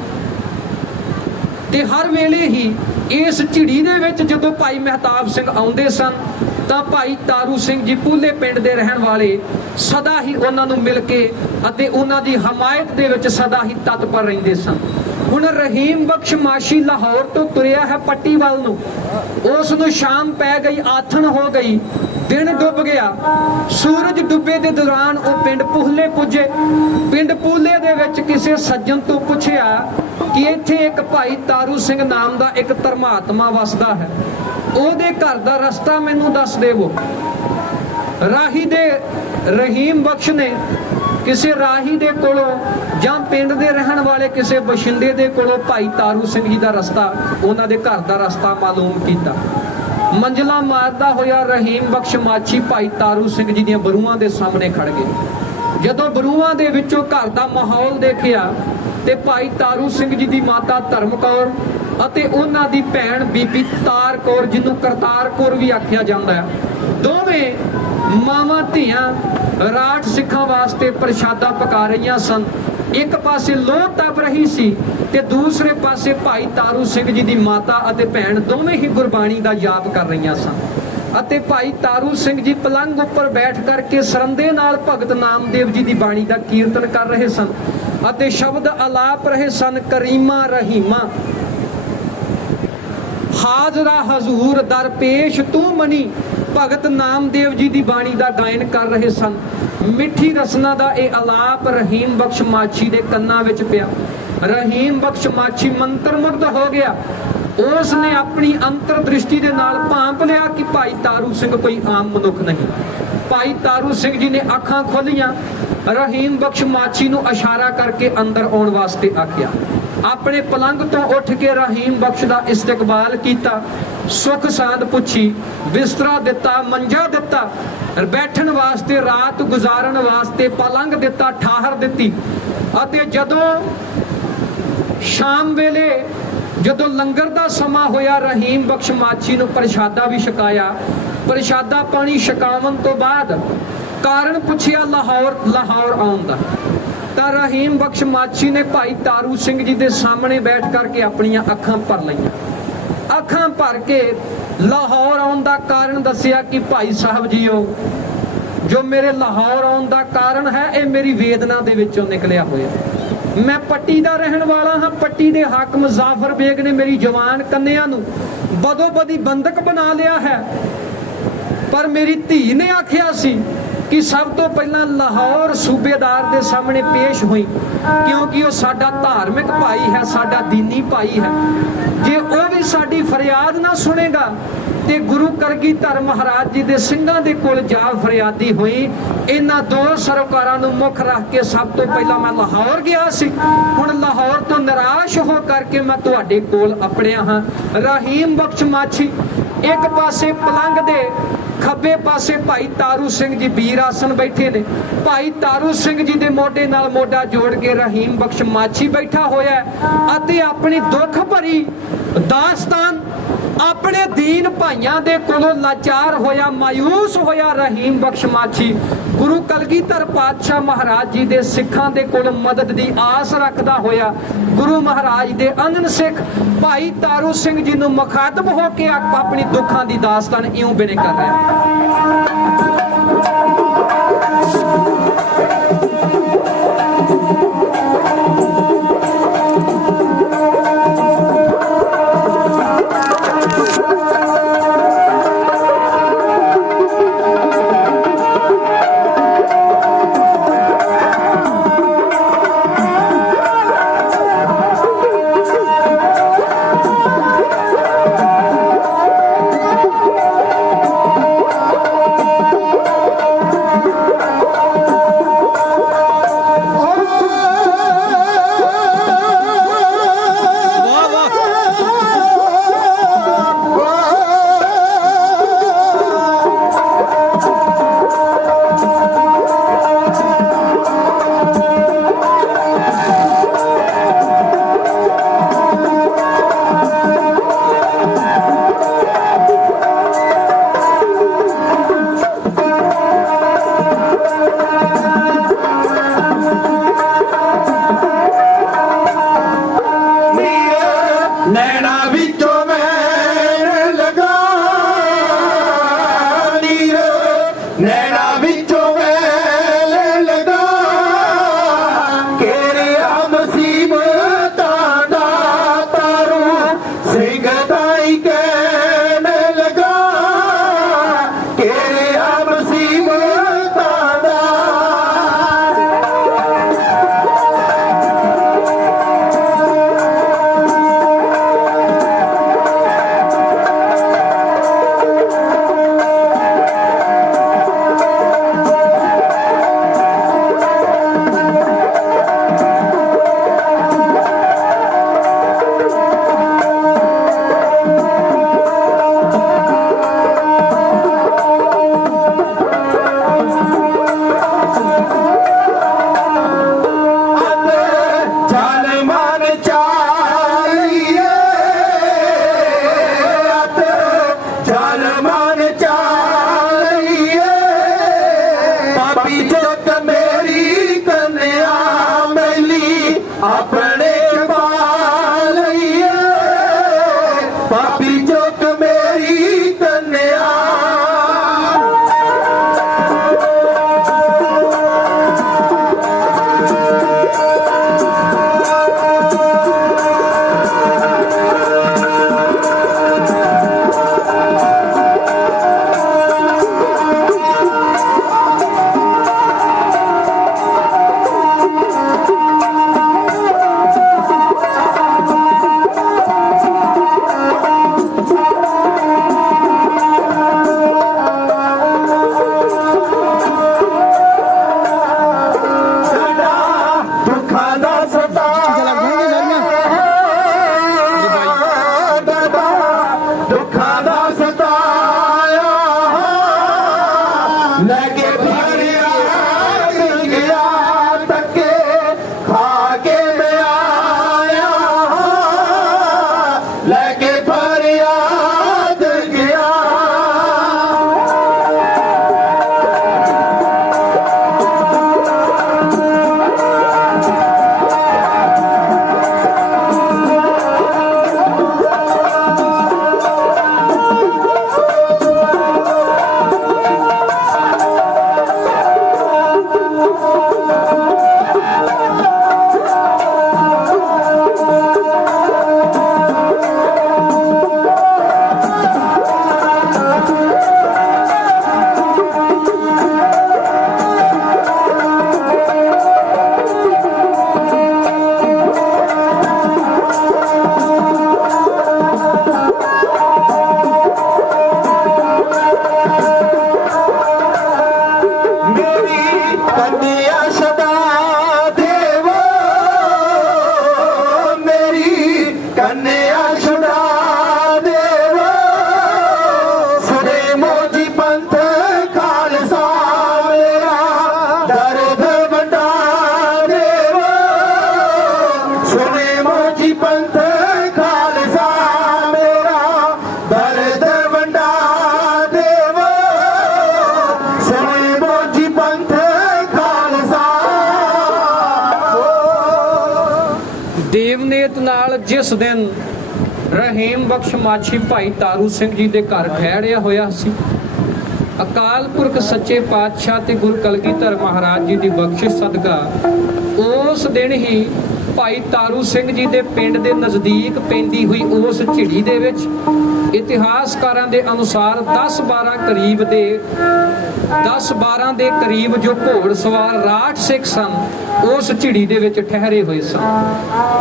ਤੇ ਹਰ ਵੇਲੇ ਹੀ ਇਸ ਝਿੜੀ ਦੇ ਵਿੱਚ ਜਦੋਂ ਭਾਈ ਮਹਿਤਾਬ ਸਿੰਘ ਆਉਂਦੇ ਸਨ ਤਾਂ ਭਾਈ ਤਾਰੂ ਸਿੰਘ ਜੀ ਪੂਲੇ ਪਿੰਡ ਦੇ ਰਹਿਣ ਵਾਲੇ ਸਦਾ ਹੀ ਉਹਨਾਂ ਨੂੰ ਮਿਲ ਕੇ ਅਤੇ ਉਹਨਾਂ ਦੀ ਹਮਾਇਤ ਦੇ ਵਿੱਚ ਸਦਾ ਹੀ ਤਤਪਰ ਰਹਿੰਦੇ ਸਨ। ਹੁਣ ਰਹੀਮ ਬਖਸ਼ ਮਾਸ਼ੀ ਲਾਹੌਰ ਤੋਂ ਤੁਰਿਆ ਹੈ ਪੱਟੀ ਵੱਲ ਨੂੰ, ਉਸ ਨੂੰ ਸ਼ਾਮ ਪੈ ਗਈ, ਆਥਣ ਹੋ ਗਈ, ਦਿਨ ਡੁੱਬ ਗਿਆ। ਸੂਰਜ ਡੁੱਬੇ ਦੇ ਦੌਰਾਨ ਉਹ ਪਿੰਡ ਪੂਲੇ ਪੁੱਜੇ। ਪਿੰਡ ਪੂਲੇ ਦੇ ਵਿੱਚ ਕਿਸੇ ਸੱਜਣ ਤੋਂ ਪੁੱਛਿਆ ਕਿ ਇੱਥੇ ਇੱਕ ਭਾਈ ਤਾਰੂ ਸਿੰਘ ਨਾਮ ਦਾ ਇੱਕ ਧਰਮਾਤਮਾ ਵਸਦਾ ਹੈ, ਉਹਦੇ ਘਰ ਦਾ ਰਸਤਾ ਮੈਨੂੰ ਦੱਸ ਦੇਵੋ। ਰਾਹੀ ਦੇ ਰਹੀਮ ਬਖਸ਼ ਨੇ ਕਿਸੇ ਰਾਹੀ ਦੇ ਕੋਲੋਂ ਜਾਂ ਪਿੰਡ ਦੇ ਰਹਿਣ ਵਾਲੇ ਕਿਸੇ ਬਸ਼ਿੰਦੇ ਦੇ ਕੋਲੋਂ ਭਾਈ ਤਾਰੂ ਸਿੰਘ ਜੀ ਦਾ ਰਸਤਾ, ਉਹਨਾਂ ਦੇ ਘਰ ਦਾ ਰਸਤਾ ਮਾਲੂਮ ਕੀਤਾ। ਮੰਜ਼ਲਾਂ ਮਾਰਦਾ ਹੋਇਆ ਰਹੀਮ ਬਖਸ਼ ਮਾਛੀ ਭਾਈ ਤਾਰੂ ਸਿੰਘ ਜੀ ਦੀਆਂ ਬਰੂਆਂ ਦੇ ਸਾਹਮਣੇ ਖੜ ਗਏ। ਜਦੋਂ ਬਰੂਆਂ ਦੇ ਵਿੱਚੋਂ ਘਰ ਦਾ ਮਾਹੌਲ ਦੇਖਿਆ ਤੇ ਭਾਈ ਤਾਰੂ ਸਿੰਘ ਜੀ ਦੀ ਮਾਤਾ ਧਰਮ ਕੌਰ ਅਤੇ ਉਹਨਾਂ ਦੀ ਭੈਣ ਬੀਬੀ ਤਾਰ ਕੌਰ, ਜਿਹਨੂੰ ਕਰਤਾਰ ਕੌਰ ਵੀ ਆਖਿਆ ਜਾਂਦਾ ਹੈ, ਦੋਵੇਂ ਮਾਵਾਂ ਧੀਆਂ ਰਾਠ ਸਿੱਖਾਂ ਵਾਸਤੇ ਪ੍ਰਸ਼ਾਦਾ ਪਕਾ ਰਹੀਆਂ ਸਨ। ਇੱਕ ਪਾਸੇ ਲੋਹ ਤਪ ਰਹੀ ਸੀ ਤੇ ਦੂਸਰੇ ਪਾਸੇ ਭਾਈ ਤਾਰੂ ਸਿੰਘ ਜੀ ਦੀ ਮਾਤਾ ਅਤੇ ਭੈਣ ਦੋਵੇਂ ਹੀ ਗੁਰਬਾਣੀ ਦਾ ਜਾਪ ਕਰ ਰਹੀਆਂ ਸਨ ਅਤੇ ਭਾਈ ਤਾਰੂ ਸਿੰਘ ਜੀ ਪਲੰਘ ਉੱਪਰ ਬੈਠ ਕਰਕੇ ਸਰੰਦੇ ਨਾਲ ਭਗਤ ਨਾਮਦੇਵ ਜੀ ਦੀ ਬਾਣੀ ਦਾ ਕੀਰਤਨ ਕਰ ਰਹੇ ਸਨ ਅਤੇ ਸ਼ਬਦ ਆਲਾਪ ਰਹੇ ਸਨ, ਕਰੀਮਾ ਰਹੀਮਾ ਹਾਜ਼ਰਾ ਹਜ਼ੂਰ ਦਰਪੇਸ਼ ਤੂੰ ਮਨੀ। ਭਗਤ ਨਾਮਦੇਵ ਜੀ ਦੀ ਬਾਣੀ ਦਾ ਗਾਇਨ ਕਰ ਰਹੇ ਸਨ। ਮਿੱਠੀ ਰਸਨਾ ਦਾ ਇਹ ਆਲਾਪ ਰਹੀਮ ਬਖਸ਼ ਮਾਛੀ ਦੇ ਕੰਨਾਂ ਵਿੱਚ ਪਿਆ। ਰਹੀਮ ਬਖਸ਼ ਮਾਛੀ ਮੰਤਰਮੁਗਧ ਹੋ ਗਿਆ। ਉਸ ਨੇ ਆਪਣੀ ਅੰਤਰ ਦ੍ਰਿਸ਼ਟੀ ਦੇ ਨਾਲ ਭਾਂਪ ਲਿਆ ਕਿ ਭਾਈ ਤਾਰੂ ਸਿੰਘ ਕੋਈ ਆਮ ਮਨੁੱਖ ਨਹੀਂ। ਭਾਈ ਤਾਰੂ ਸਿੰਘ ਜੀ ਨੇ ਅੱਖਾਂ ਖੋਲੀਆਂ, ਰਹੀਮ ਬਖਸ਼ ਮਾਛੀ ਨੂੰ ਇਸ਼ਾਰਾ ਕਰਕੇ ਅੰਦਰ ਆਉਣ ਵਾਸਤੇ ਆਖਿਆ। ਆਪਣੇ ਪਲੰਘ ਤੋਂ ਉੱਠ ਕੇ ਰਹੀਮ ਬਖਸ਼ ਦਾ ਇਸਤਕਬਾਲ ਕੀਤਾ, ਸੁੱਖ ਸਾਂਦ ਪੁੱਛੀ, ਬਿਸਤਰਾ ਦਿੱਤਾ, ਮੰਜਾ ਦਿੱਤਾ, ਬੈਠਣ ਵਾਸਤੇ, ਰਾਤ ਗੁਜ਼ਾਰਨ ਵਾਸਤੇ ਪਲੰਘ ਦਿੱਤਾ, ਠਾਹਰ ਦਿੱਤੀ ਅਤੇ ਜਦੋਂ ਸ਼ਾਮ ਵੇਲੇ ਜਦੋਂ ਲੰਗਰ ਦਾ ਸਮਾਂ ਹੋਇਆ, ਰਹੀਮ ਬਖਸ਼ ਮਾਛੀ ਨੂੰ ਪ੍ਰਸ਼ਾਦਾ ਵੀ ਛਕਾਇਆ। ਪ੍ਰਸ਼ਾਦਾ ਪਾਣੀ ਛਕਾਉਣ ਤੋਂ ਬਾਅਦ ਕਾਰਨ ਪੁੱਛਿਆ ਲਾਹੌਰ ਆਉਣ ਦਾ, ਤਾਂ ਰਹੀਮ ਬਖਸ਼ ਮਾਛੀ ਨੇ ਭਾਈ ਤਾਰੂ ਸਿੰਘ ਜੀ ਦੇ ਸਾਹਮਣੇ ਬੈਠ ਕਰਕੇ ਆਪਣੀਆਂ ਅੱਖਾਂ ਭਰ ਲਈਆਂ। ਅੱਖਾਂ ਭਰ ਕੇ ਲਾਹੌਰ ਆਉਣ ਦਾ ਕਾਰਨ ਦੱਸਿਆ ਕਿ ਭਾਈ ਸਾਹਿਬ ਜੀਓ, ਜੋ ਮੇਰੇ ਲਾਹੌਰ ਆਉਣ ਦਾ ਕਾਰਨ ਹੈ ਇਹ ਮੇਰੀ ਵੇਦਨਾ ਦੇ ਵਿੱਚੋਂ ਨਿਕਲਿਆ ਹੋਇਆ। ਮੈਂ ਪੱਟੀ ਦਾ ਰਹਿਣ ਵਾਲਾ ਹਾਂ। ਪੱਟੀ ਦੇ ਹਾਕਮ ਜ਼ਾਫਰ ਬੇਗ ਨੇ ਮੇਰੀ ਜਵਾਨ ਕੰਨਿਆਂ ਨੂੰ ਬਦੋ-ਬਦੀ ਬੰਦਕ ਬਣਾ ਲਿਆ ਹੈ, ਪਰ ਮੇਰੀ ਧੀ ਨੇ ਆਖਿਆ ਸੀ ਕਿ ਸਭ ਤੋਂ ਪਹਿਲਾਂ ਲਾਹੌਰ ਸੂਬੇਦਾਰ ਦੇ ਸਾਹਮਣੇ ਪੇਸ਼ ਹੋਈ, ਕਿਉਂਕਿ ਉਹ ਸਾਡਾ ਧਾਰਮਿਕ ਭਾਈ ਹੈ, ਸਾਡਾ ਦੀਨੀ ਭਾਈ ਹੈ। ਜੇ ਉਹ ਵੀ ਸਾਡੀ ਫਰਿਆਦ ਨਾ ਸੁਣੇਗਾ ਤੇ ਗੁਰੂ ਕਲਗੀਧਰ ਮਹਾਰਾਜ ਜੀ ਦੇ ਸਿੰਘਾਂ ਦੇ ਕੋਲ ਜਾ ਫਰਿਆਦੀ ਹੋਈ। ਇਹਨਾਂ ਦੋ ਸਰਕਾਰਾਂ ਨੂੰ ਮੁੱਖ ਰੱਖ ਕੇ ਸਭ ਤੋਂ ਪਹਿਲਾਂ ਮੈਂ ਲਾਹੌਰ ਗਿਆ ਸੀ, ਹੁਣ ਲਾਹੌਰ ਤੋਂ ਨਿਰਾਸ਼ ਹੋ ਕਰਕੇ ਮੈਂ ਤੁਹਾਡੇ ਕੋਲ ਆਪਣਿਆ ਹਾਂ। ਰਹੀਮ ਬਖਸ਼ ਮਾਛੀ ਇੱਕ ਪਾਸੇ ਪਲੰਗ ਦੇ ਖੱਬੇ ਪਾਸੇ ਭਾਈ ਤਾਰੂ ਸਿੰਘ ਜੀ ਵੀਰ ਆਸਣ ਬੈਠੇ ਨੇ। ਭਾਈ ਤਾਰੂ ਸਿੰਘ ਜੀ ਦੇ ਮੋਢੇ ਨਾਲ ਮੋਢਾ ਜੋੜ ਕੇ ਰਹੀਮ ਬਖਸ਼ ਮਾਛੀ ਬੈਠਾ ਹੋਇਆ ਅਤੇ ਆਪਣੀ ਦੁੱਖ ਭਰੀ ਦਾਸਤਾਨ ਆਪਣੇ ਦੀਨ ਭਾਈਆਂ ਦੇ ਕੋਲੋਂ ਲਾਚਾਰ ਹੋਇਆ, ਮਾਯੂਸ ਹੋਇਆ ਰਹੀਮ ਬਖਸ਼ ਮਾਛੀ ਗੁਰੂ ਕਲਗੀਧਰ ਪਾਤਸ਼ਾਹ ਮਹਾਰਾਜ ਜੀ ਦੇ ਸਿੱਖਾਂ ਦੇ ਕੋਲ ਮਦਦ ਦੀ ਆਸ ਰੱਖਦਾ ਹੋਇਆ ਗੁਰੂ ਮਹਾਰਾਜ ਦੇ ਅੰਗਨ ਸਿੱਖ ਭਾਈ ਤਾਰੂ ਸਿੰਘ ਜੀ ਨੂੰ ਮੁਖਾਤਬ ਹੋ ਕੇ ਆਪਣੀ ਦੁੱਖਾਂ ਦੀ ਦਾਸਤਾਨ ਇਉਂ ਬਿਆਨ ਕਰ ਰਿਹਾ। कन्या सदा देवो मेरी कन्या सदा देवो सुने मोजी पंथ खालसा मेरा दर्द वंडा देवो सुने मोजी पंथ खालसा मेरा दर्द वंडा देवो सुने मोजी पंथ खालसा ਦੇਵਨੇਤ ਨਾਲ ਜਿਸ ਦਿਨ ਰਹੀਮ ਬਖਸ਼ ਮਾਛੀ ਭਾਈ ਤਾਰੂ ਸਿੰਘ ਜੀ ਦੇ ਘਰ ਠਹਿਰਿਆ ਹੋਇਆ ਸੀ, ਅਕਾਲ ਪੁਰਖ ਸੱਚੇ ਪਾਤਸ਼ਾਹ ਤੇ ਗੁਰੂ ਕਲਗੀਧਰ ਮਹਾਰਾਜ ਜੀ ਦੀ ਬਖਸ਼ਿਸ਼ ਸਦਕਾ ਉਸ ਦਿਨ ਹੀ ਭਾਈ ਤਾਰੂ ਸਿੰਘ ਜੀ ਦੇ ਪਿੰਡ ਦੇ ਨਜ਼ਦੀਕ ਪੈਂਦੀ ਹੋਈ ਉਸ ਝਿੜੀ ਦੇ ਵਿੱਚ ਇਤਿਹਾਸਕਾਰਾਂ ਦੇ ਅਨੁਸਾਰ 10-12 ਦੇ ਕਰੀਬ ਜੋ ਘੋੜਸਵਾਰ ਰਾਠ ਸਿੱਖ ਸਨ ਉਸ ਝਿੜੀ ਦੇ ਵਿੱਚ ਠਹਿਰੇ ਹੋਏ ਸਨ।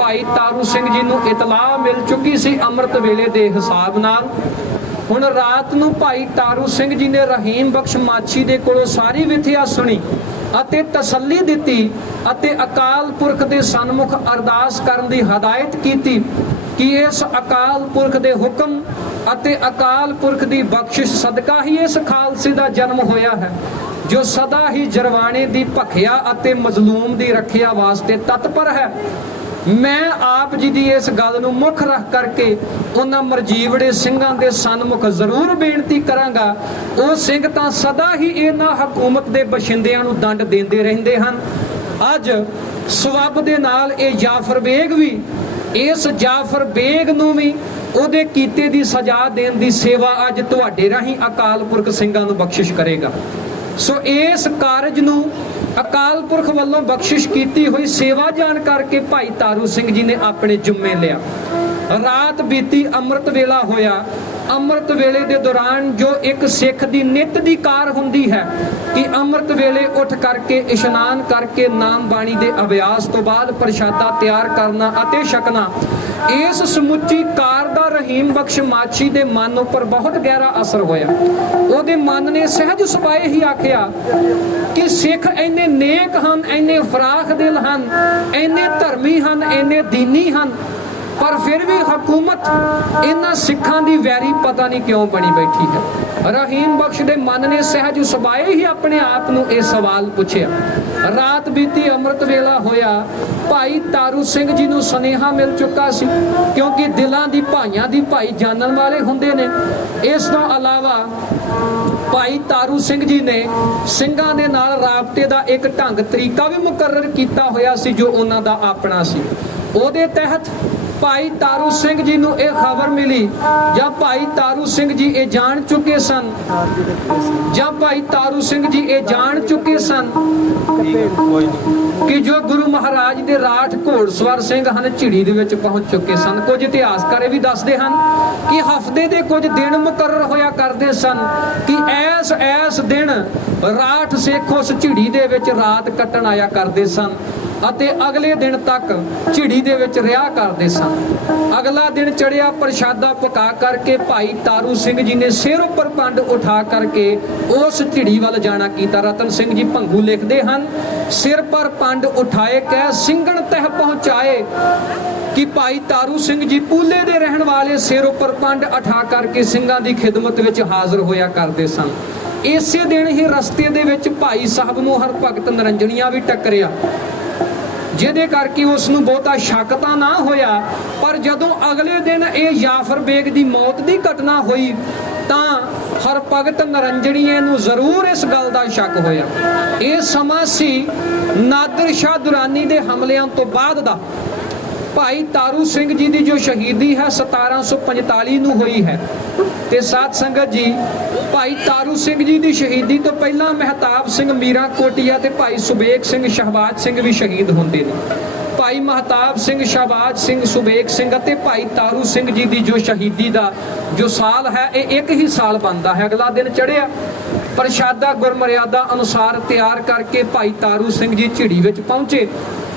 ਭਾਈ ਤਾਰੂ ਸਿੰਘ ਜੀ ਨੂੰ ਇਤਲਾਹ ਮਿਲ ਚੁੱਕੀ ਸੀ ਅੰਮ੍ਰਿਤ ਵੇਲੇ ਦੇ ਹਿਸਾਬ ਨਾਲ। ਹੁਣ ਰਾਤ ਨੂੰ ਭਾਈ ਤਾਰੂ ਸਿੰਘ ਜੀ ਨੇ ਰਹੀਮ ਬਖਸ਼ ਮਾਛੀ ਦੇ ਕੋਲੋਂ ਸਾਰੀ ਵਿਥਿਆ ਸੁਣੀ ਅਤੇ ਤਸੱਲੀ ਦਿੱਤੀ ਅਤੇ ਅਕਾਲ ਪੁਰਖ ਦੇ ਸਨਮੁਖ ਅਰਦਾਸ ਕਰਨ ਦੀ ਹਦਾਇਤ ਕੀਤੀ ਕਿ ਇਸ ਅਕਾਲ ਪੁਰਖ ਦੇ ਹੁਕਮ ਅਤੇ ਅਕਾਲ ਪੁਰਖ ਦੀ ਬਖਸ਼ਿਸ਼ ਸਦਕਾ ਹੀ ਇਸ ਖਾਲਸੇ ਦਾ ਜਨਮ ਹੋਇਆ ਹੈ, ਜੋ ਸਦਾ ਹੀ ਜਰਵਾਣੇ ਦੀ ਭਖਿਆ ਅਤੇ ਮਜ਼ਲੂਮ ਦੀ ਰੱਖਿਆ ਵਾਸਤੇ ਤਤਪਰ ਹੈ। ਮੈਂ ਆਪ ਜੀ ਦੀ ਇਸ ਗੱਲ ਨੂੰ ਮੁੱਖ ਰੱਖ ਕਰਕੇ ਉਹਨਾਂ ਮਰਜੀਵੜੇ ਸਿੰਘਾਂ ਦੇ ਸਨਮੁਖ ਜ਼ਰੂਰ ਬੇਨਤੀ ਕਰਾਂਗਾ। ਉਹ ਸਿੰਘ ਤਾਂ ਸਦਾ ਹੀ ਇਹਨਾਂ ਹਕੂਮਤ ਦੇ ਬਸ਼ਿੰਦਿਆਂ ਨੂੰ ਦੰਡ ਦਿੰਦੇ ਰਹਿੰਦੇ ਹਨ। ਅੱਜ ਸਵੱਬ ਦੇ ਨਾਲ ਇਹ ਜਾਫਰ ਬੇਗ ਵੀ ਇਸ ਜਾਫਰ ਬੇਗ ਨੂੰ ਵੀ ਉਹਦੇ ਕੀਤੇ ਦੀ ਸਜ਼ਾ ਦੇਣ ਦੀ ਸੇਵਾ ਅੱਜ ਤੁਹਾਡੇ ਰਾਹੀਂ ਅਕਾਲ ਪੁਰਖ ਸਿੰਘਾਂ ਨੂੰ ਬਖਸ਼ਿਸ਼ ਕਰੇਗਾ। ਸੋ ਇਸ ਕਾਰਜ ਨੂੰ ਅਕਾਲ ਪੁਰਖ ਵੱਲੋਂ ਬਖਸ਼ਿਸ਼ ਕੀਤੀ ਹੋਈ ਸੇਵਾ ਜਾਣ ਕਰਕੇ ਭਾਈ ਤਾਰੂ ਸਿੰਘ ਜੀ ਨੇ ਆਪਣੇ ਜ਼ਿੰਮੇ ਲਿਆ। ਰਾਤ ਬੀਤੀ ਅੰਮ੍ਰਿਤ ਵੇਲਾ ਹੋਇਆ। ਅੰਮ੍ਰਿਤ ਵੇਲੇ ਦੇ ਦੌਰਾਨ ਜੋ ਇੱਕ ਸਿੱਖ ਦੀ ਨਿੱਤ ਦੀ ਕਾਰ ਹੁੰਦੀ ਹੈ ਕਿ ਅੰਮ੍ਰਿਤ ਵੇਲੇ ਉੱਠ ਕਰਕੇ ਇਸ਼ਨਾਨ ਕਰਕੇ ਨਾਮ ਬਾਣੀ ਦੇ ਅਭਿਆਸ ਤੋਂ ਬਾਅਦ ਪ੍ਰਸ਼ਾਦਾ ਤਿਆਰ ਕਰਨਾ ਅਤੇ ਛਕਣਾ, ਇਸ ਸਮੁੱਚੀ ਕਾਰ ਦਾ ਰਹੀਮ ਬਖਸ਼ ਮਾਛੀ ਦੇ ਮਨ ਉੱਪਰ ਬਹੁਤ ਗਹਿਰਾ ਅਸਰ ਹੋਇਆ। ਉਹਦੇ ਮਨ ਨੇ ਸਹਿਜ ਸੁਭਾਏ ਹੀ ਆਖਿਆ ਕਿ ਸਿੱਖ ਇੰਨੇ ਨੇਕ ਹਨ, ਇੰਨੇ ਫਰਾਖ ਦਿਲ ਹਨ, ਇੰਨੇ ਧਰਮੀ ਹਨ, ਇੰਨੇ ਦੀਨੀ ਹਨ, ਪਰ ਫਿਰ ਵੀ ਹਕੂਮਤ ਇਹਨਾਂ ਸਿੱਖਾਂ ਦੀ ਵੈਰੀ ਪਤਾ ਨਹੀਂ ਕਿਉਂ ਬਣੀ ਬੈਠੀ ਹੈ। ਰਹੀਮ ਬਖਸ਼ ਦੇ ਮਨ ਨੇ ਸਹਿਜ ਸੁਭਾਏ ਹੀ ਆਪਣੇ ਆਪ ਨੂੰ ਇਹ ਸਵਾਲ ਪੁੱਛਿਆ। ਰਾਤ ਬੀਤੀ ਅੰਮ੍ਰਿਤ ਵੇਲਾ ਹੋਇਆ। ਭਾਈ ਤਾਰੂ ਸਿੰਘ ਜੀ ਨੂੰ ਸੁਨੇਹਾ ਮਿਲ ਚੁੱਕਾ ਸੀ, ਕਿਉਂਕਿ ਦਿਲਾਂ ਦੀ ਭਾਈਆਂ ਦੀ ਭਾਈ ਜਾਣਨ ਵਾਲੇ ਹੁੰਦੇ ਨੇ। ਇਸ ਤੋਂ ਇਲਾਵਾ ਭਾਈ ਤਾਰੂ ਸਿੰਘ ਜੀ ਨੇ ਸਿੰਘਾਂ ਦੇ ਨਾਲ ਰਾਬਤੇ ਦਾ ਇੱਕ ਢੰਗ ਤਰੀਕਾ ਵੀ ਮੁਕਰਰ ਕੀਤਾ ਹੋਇਆ ਸੀ ਜੋ ਉਹਨਾਂ ਦਾ ਆਪਣਾ ਸੀ। ਉਹਦੇ ਤਹਿਤ ਭਾਈ ਤਾਰੂ ਸਿੰਘ ਜੀ ਨੂੰ ਇਹ ਖਬਰ ਮਿਲੀ ਜਾਂ ਭਾਈ ਤਾਰੂ ਸਿੰਘ ਜੀ ਇਹ ਜਾਣ ਚੁੱਕੇ ਸਨ ਕਿ ਜੋ ਗੁਰੂ ਮਹਾਰਾਜ ਦੇ ਰਾਠ ਘੋੜਸਵਾਰ ਸਿੰਘ ਹਨ ਝਿੜੀ ਦੇ ਵਿੱਚ ਪਹੁੰਚ ਚੁੱਕੇ ਸਨ। ਕੁਝ ਇਤਿਹਾਸਕਾਰ ਇਹ ਵੀ ਦੱਸਦੇ ਹਨ ਕਿ ਹਫ਼ਤੇ ਦੇ ਕੁਝ ਦਿਨ ਮੁਕਰਰ ਹੋਇਆ ਕਰਦੇ ਸਨ ਕਿ ਐਸ ਦਿਨ ਰਾਠ ਸਿੱਖ ਉਸ ਝਿੜੀ ਦੇ ਵਿੱਚ ਰਾਤ ਕੱਟਣ ਆਇਆ ਕਰਦੇ ਸਨ ਅਤੇ ਅਗਲੇ ਦਿਨ ਤੱਕ ਝਿੜੀ ਦੇ ਵਿੱਚ ਰਿਹਾ ਕਰਦੇ ਸਨ। ਅਗਲਾ ਦਿਨ ਚੜਿਆ, ਪ੍ਰਸ਼ਾਦਾ ਪਕਾ ਕਰਕੇ ਭਾਈ ਤਾਰੂ ਸਿੰਘ ਜੀ ਨੇ ਸਿਰ ਉੱਪਰ ਪੰਡ ਉਠਾ ਕਰਕੇ ਉਸ ਝਿੜੀ ਵੱਲ ਜਾਣਾ ਕੀਤਾ। ਰਤਨ ਸਿੰਘ ਜੀ ਭੰਗੂ ਲਿਖਦੇ ਹਨ, ਸਿਰ ਪਰ ਪੰਡ ਉਠਾਏ ਕਹਿ ਸਿੰਘਣ ਤਹਿ ਪਹੁੰਚਾਏ ਕਿ ਭਾਈ ਤਾਰੂ ਸਿੰਘ ਜੀ ਪੂਲੇ ਦੇ ਰਹਿਣ ਵਾਲੇ ਸਿਰ ਉੱਪਰ ਪੰਡ ਉਠਾ ਕਰਕੇ ਸਿੰਘਾਂ ਦੀ ਖਿਦਮਤ ਵਿੱਚ ਹਾਜ਼ਰ ਹੋਇਆ ਕਰਦੇ ਸਨ। ਇਸੇ ਦਿਨ ਹੀ ਰਸਤੇ ਦੇ ਵਿੱਚ ਭਾਈ ਸਾਹਿਬ ਨੂੰ ਹਰਭਗਤ ਨਿਰੰਜਣੀਆਂ ਵੀ ਟੱਕਰਿਆ, ਜਿਹਦੇ ਕਰਕੇ ਉਸ ਨੂੰ ਬਹੁਤਾ ਸ਼ੱਕ ਤਾਂ ਨਾ ਹੋਇਆ। ਪਰ ਜਦੋਂ ਅਗਲੇ ਦਿਨ ਇਹ ਜਾਫਰ ਬੇਗ ਦੀ ਮੌਤ ਦੀ ਘਟਨਾ ਹੋਈ ਤਾਂ ਹਰਭਗਤ ਨਿਰੰਜਣੀਏ ਨੂੰ ਜ਼ਰੂਰ ਇਸ ਗੱਲ ਦਾ ਸ਼ੱਕ ਹੋਇਆ। ਇਹ ਸਮਾਂ ਸੀ ਨਾਦਰ ਸ਼ਾਹ ਦੁਰਾਨੀ ਦੇ ਹਮਲਿਆਂ ਤੋਂ ਬਾਅਦ ਦਾ। ਭਾਈ ਤਾਰੂ ਸਿੰਘ ਜੀ ਦੀ ਜੋ ਸ਼ਹੀਦੀ ਹੈ 1745 ਨੂੰ ਹੋਈ ਹੈ ਤੇ ਸਾਧ ਸੰਗਤ ਜੀ, ਭਾਈ ਤਾਰੂ ਸਿੰਘ ਜੀ ਦੀ ਸ਼ਹੀਦੀ ਤੋਂ ਪਹਿਲਾਂ ਮਹਿਤਾਬ ਸਿੰਘ ਮੀਰਾਂ ਕੋਟੀਆ ਤੇ ਭਾਈ ਸੁਬੇਗ ਸਿੰਘ ਸ਼ਹਬਾਜ਼ ਸਿੰਘ ਵੀ ਸ਼ਹੀਦ ਹੁੰਦੇ ਨੇ। ਭਾਈ ਮਹਿਤਾਬ ਸਿੰਘ, ਸ਼ਹਬਾਜ਼ ਸਿੰਘ, ਸੁਬੇਗ ਸਿੰਘ ਅਤੇ ਭਾਈ ਤਾਰੂ ਸਿੰਘ ਜੀ ਦੀ ਜੋ ਸ਼ਹੀਦੀ ਦਾ ਜੋ ਸਾਲ ਹੈ ਇਹ ਇੱਕ ਹੀ ਸਾਲ ਬਣਦਾ ਹੈ। ਅਗਲਾ ਦਿਨ ਚੜਿਆ, ਪ੍ਰਸ਼ਾਦਾ ਗੁਰਮਰਿਆਦਾ ਅਨੁਸਾਰ ਤਿਆਰ ਕਰਕੇ ਭਾਈ ਤਾਰੂ ਸਿੰਘ ਜੀ ਝਿੜੀ ਵਿੱਚ ਪਹੁੰਚੇ।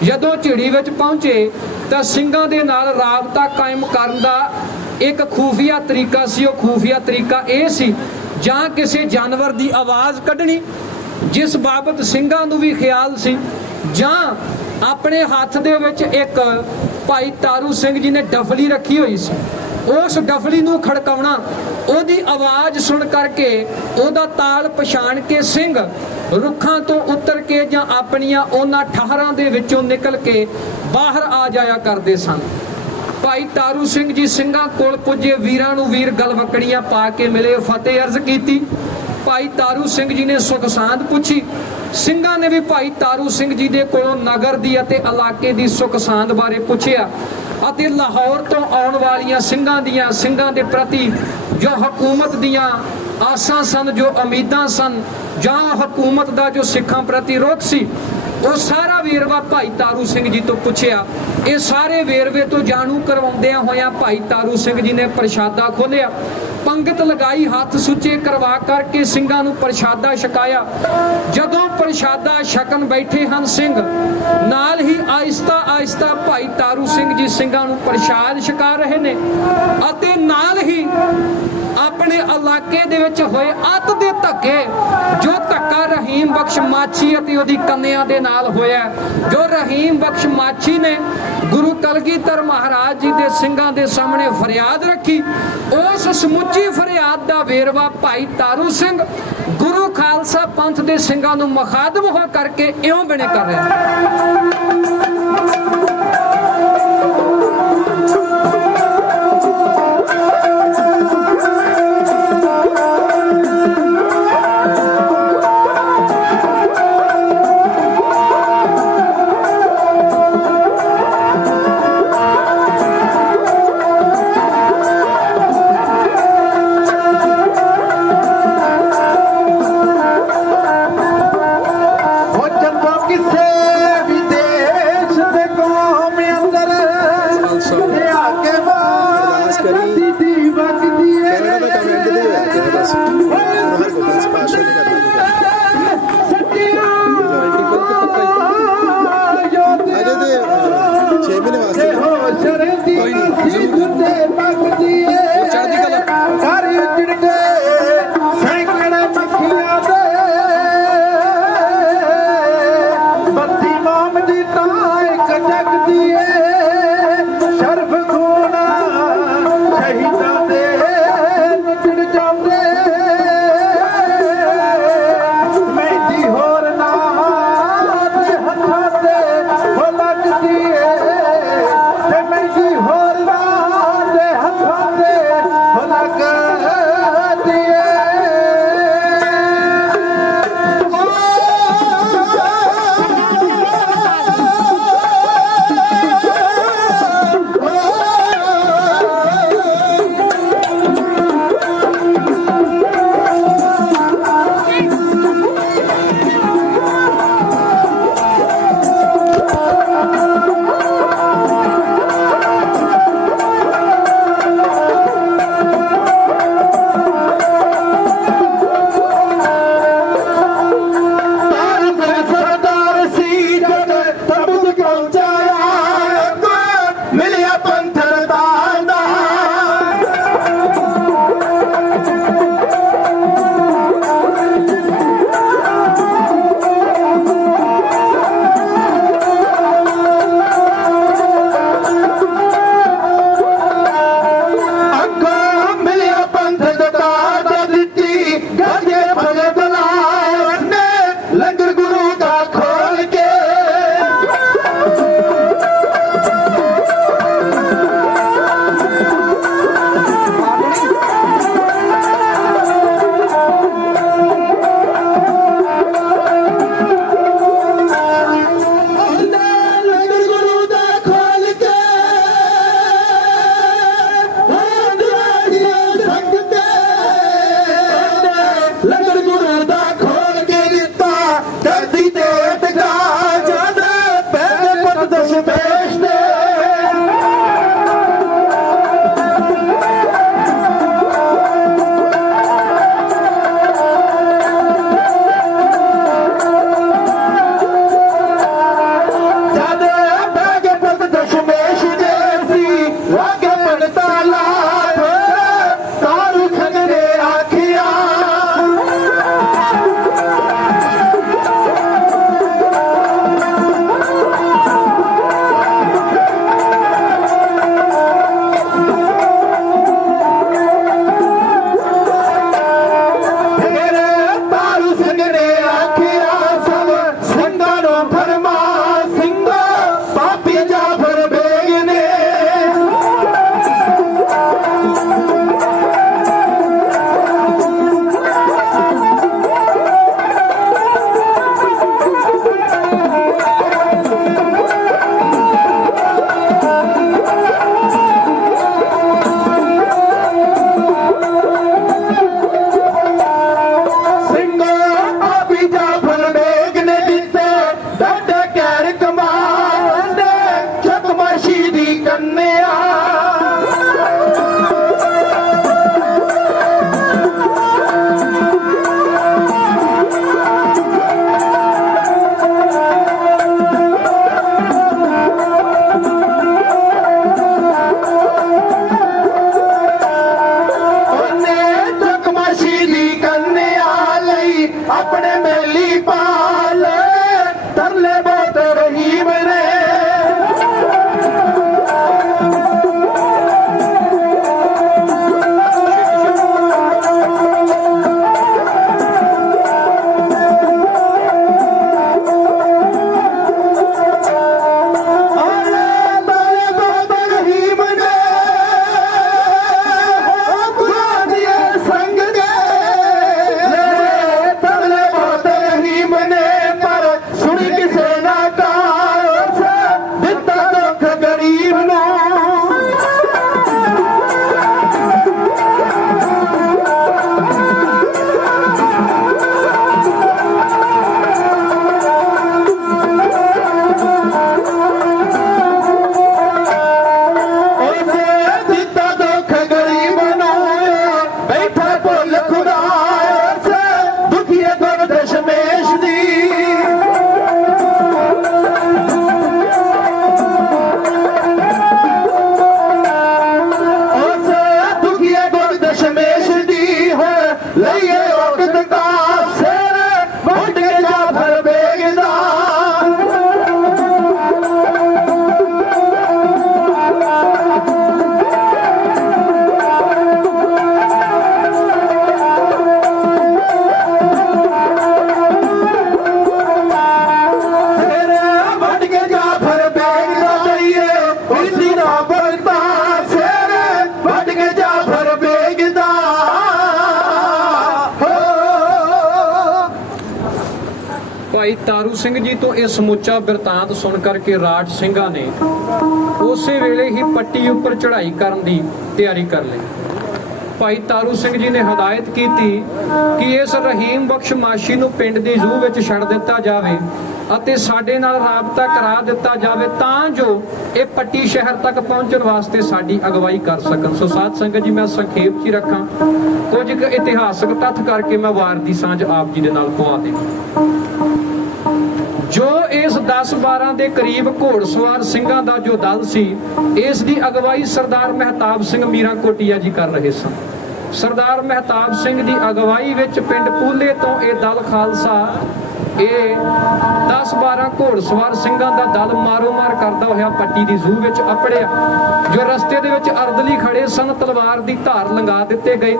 ਜਦੋਂ ਝਿੜੀ ਵਿੱਚ ਪਹੁੰਚੇ ਤਾਂ ਸਿੰਘਾਂ ਦੇ ਨਾਲ ਰਾਬਤਾ ਕਾਇਮ ਕਰਨ ਦਾ ਇੱਕ ਖੂਫੀਆ ਤਰੀਕਾ ਸੀ। ਉਹ ਖੂਫੀਆ ਤਰੀਕਾ ਇਹ ਸੀ, ਜਾਂ ਕਿਸੇ ਜਾਨਵਰ ਦੀ ਆਵਾਜ਼ ਕੱਢਣੀ ਜਿਸ ਬਾਬਤ ਸਿੰਘਾਂ ਨੂੰ ਵੀ ਖਿਆਲ ਸੀ, ਜਾਂ ਆਪਣੇ ਹੱਥ ਦੇ ਵਿੱਚ ਇੱਕ ਭਾਈ ਤਾਰੂ ਸਿੰਘ ਜੀ ਨੇ ਡਫਲੀ ਰੱਖੀ ਹੋਈ ਸੀ, ਉਸ ਡਫਲੀ ਨੂੰ ਖੜਕਾਉਣਾ, ਉਹਦੀ ਆਵਾਜ਼ ਸੁਣ ਕਰਕੇ ਉਹਦਾ ਤਾਲ ਪਛਾਣ ਕੇ ਸਿੰਘ ਰੁੱਖਾਂ ਤੋਂ ਉਤਰ ਕੇ ਜਾਂ ਆਪਣੀਆਂ ਉਹਨਾਂ ਠਾਹਰਾਂ ਦੇ ਵਿੱਚੋਂ ਨਿਕਲ ਕੇ ਬਾਹਰ ਆ ਜਾਇਆ ਕਰਦੇ ਸਨ। ਭਾਈ ਤਾਰੂ ਸਿੰਘ ਜੀ ਸਿੰਘਾਂ ਕੋਲ ਪੁੱਜੇ, ਵੀਰਾਂ ਨੂੰ ਵੀਰ ਗਲਵਕੜੀਆਂ ਪਾ ਕੇ ਮਿਲੇ, ਫਤਿਹ ਅਰਜ਼ ਕੀਤੀ। ਭਾਈ ਤਾਰੂ ਸਿੰਘ ਜੀ ਨੇ ਸੁਖ ਸਾਂਦ ਪੁੱਛੀ। ਸਿੰਘਾਂ ਨੇ ਵੀ ਭਾਈ ਤਾਰੂ ਸਿੰਘ ਜੀ ਦੇ ਕੋਲੋਂ ਨਗਰ ਦੀ ਅਤੇ ਇਲਾਕੇ ਦੀ ਸੁਖ ਸਾਂਦ ਬਾਰੇ ਪੁੱਛਿਆ ਅਤੇ ਲਾਹੌਰ ਤੋਂ ਆਉਣ ਵਾਲੀਆਂ ਸਿੰਘਾਂ ਦੇ ਪ੍ਰਤੀ ਜੋ ਹਕੂਮਤ ਦੀਆਂ ਆਸਾਂ ਸਨ, ਜੋ ਉਮੀਦਾਂ ਸਨ, ਜਾਂ ਹਕੂਮਤ ਦਾ ਜੋ ਸਿੱਖਾਂ ਪ੍ਰਤੀ ਰੁਖ ਸੀ, ਉਹ ਸਾਰਾ ਵੇਰਵਾ ਭਾਈ ਤਾਰੂ ਸਿੰਘ ਜੀ ਤੋਂ ਪੁੱਛਿਆ। ਇਹ ਸਾਰੇ ਵੇਰਵੇ ਤੋਂ ਜਾਣੂ ਕਰਵਾਉਂਦਿਆਂ ਹੋਇਆਂ ਭਾਈ ਤਾਰੂ ਸਿੰਘ ਜੀ ਨੇ ਪ੍ਰਸ਼ਾਦਾ ਖੋਲਿਆ, ਪੰਗਤ ਲਗਾਈ, ਹੱਥ ਸੁੱਚੇ ਕਰਵਾ ਕਰਕੇ ਸਿੰਘਾਂ ਨੂੰ ਪ੍ਰਸ਼ਾਦਾ ਛਕਾਇਆ। ਜਦੋਂ ਪ੍ਰਸ਼ਾਦਾ ਛਕਣ ਬੈਠੇ ਹਨ ਸਿੰਘ, ਨਾਲ ਹੀ ਆਹਿਸਤਾ ਆਹਿਸਤਾ ਭਾਈ ਤਾਰੂ ਸਿੰਘ ਜੀ ਸਿੰਘਾਂ ਨੂੰ ਪ੍ਰਸ਼ਾਦ ਛਕਾ ਰਹੇ ਨੇ ਅਤੇ ਨਾਲ ਹੀ ਆਪਣੇ ਇਲਾਕੇ ਦੇ ਵਿੱਚ ਹੋਏ ਅੱਤ ਦੇ ਧੱਕੇ, ਜੋ ਧੱਕਾ ਰਹੀਮ ਬਖਸ਼ ਮਾਛੀ ਅਤੇ ਉਹਦੀ ਕੰਨਿਆਂ ਦੇ ਨਾਲ ਹੋਇਆ, ਜੋ ਰਹੀਮ ਬਖਸ਼ ਮਾਛੀ ਨੇ ਗੁਰੂ ਕਲਗੀਧਰ ਮਹਾਰਾਜ ਜੀ ਦੇ ਸਿੰਘਾਂ ਦੇ ਸਾਹਮਣੇ ਫਰਿਆਦ ਰੱਖੀ, ਉਸ ਸਮੁੱਚੀ ਫਰਿਆਦ ਦਾ ਵੇਰਵਾ ਭਾਈ ਤਾਰੂ ਸਿੰਘ ਗੁਰੂ ਖਾਲਸਾ ਪੰਥ ਦੇ ਸਿੰਘਾਂ ਨੂੰ ਮੁਖਾਤਬ ਹੋ ਕਰਕੇ ਇਉਂ ਬਿਨੇ ਕਰ ਰਿਹਾ। ਉਹ ਜਦੋਂ ਕਿਸੇ ਵਿਦੇਸ਼ ਦੇ ਤੋਂ ਇਹ ਸਮੁੱਚਾ ਬਿਰਤਾਂਤ ਸੁਣ ਕਰਕੇ ਰਾਠ ਸਿੰਘਾਂ ਨੇ ਉਸੇ ਵੇਲੇ ਹੀ ਪੱਟੀ ਉੱਪਰ ਚੜ੍ਹਾਈ ਕਰਨ ਦੀ ਤਿਆਰੀ ਕਰ ਲਈ। ਭਾਈ ਤਾਰੂ ਸਿੰਘ ਜੀ ਨੇ ਹਦਾਇਤ ਕੀਤੀ ਕਿ ਇਸ ਰਹੀਮ ਬਖਸ਼ ਮਾਸ਼ੀ ਨੂੰ ਪਿੰਡ ਦੀ ਜੂਹ ਵਿੱਚ ਛੱਡ ਦਿੱਤਾ ਜਾਵੇ ਅਤੇ ਸਾਡੇ ਨਾਲ ਰਾਬਤਾ ਕਰਾ ਦਿੱਤਾ ਜਾਵੇ ਤਾਂ ਜੋ ਇਹ ਪੱਟੀ ਸ਼ਹਿਰ ਤੱਕ ਪਹੁੰਚਣ ਵਾਸਤੇ ਸਾਡੀ ਅਗਵਾਈ ਕਰ ਸਕਣ। ਸੋ ਸਾਧ ਸੰਗਤ ਜੀ, ਮੈਂ ਸੰਖੇਪ 'ਚ ਹੀ ਰੱਖਾਂ, ਕੁਝ ਕੁ ਇਤਿਹਾਸਕ ਤੱਥ ਕਰਕੇ ਮੈਂ ਵਾਰ ਦੀ ਸਾਂਝ ਆਪ ਜੀ ਦੇ ਨਾਲ ਪਵਾ ਦੇਵਾਂ। ਜੋ ਇਸ 10-12 ਦੇ ਕਰੀਬ ਘੋੜਸਵਾਰ ਸਿੰਘਾਂ ਦਾ ਜੋ ਦਲ ਸੀ, ਇਸ ਦੀ ਅਗਵਾਈ ਸਰਦਾਰ ਮਹਿਤਾਬ ਸਿੰਘ ਮੀਰਾਂ ਕੋਟੀਆ ਜੀ ਕਰ ਰਹੇ ਸਨ। ਸਰਦਾਰ ਮਹਿਤਾਬ ਸਿੰਘ ਦੀ ਅਗਵਾਈ ਵਿੱਚ ਪਿੰਡ ਪੂਲੇ ਤੋਂ ਇਹ ਦਲ ਖਾਲਸਾ, ਇਹ 10-12 ਘੋੜਸਵਾਰ ਸਿੰਘਾਂ ਦਾ ਦਲ ਮਾਰੋ-ਮਾਰ ਕਰਦਾ ਹੋਇਆ ਪੱਟੀ ਦੀ ਜੂਹ ਵਿੱਚ ਅਪੜਿਆ। ਜੋ ਰਸਤੇ ਦੇ ਵਿੱਚ ਅਰਦਲੀ ਖੜੇ ਸਨ, ਤਲਵਾਰ ਦੀ ਧਾਰ ਲੰਗਾ ਦਿੱਤੇ ਗਏ।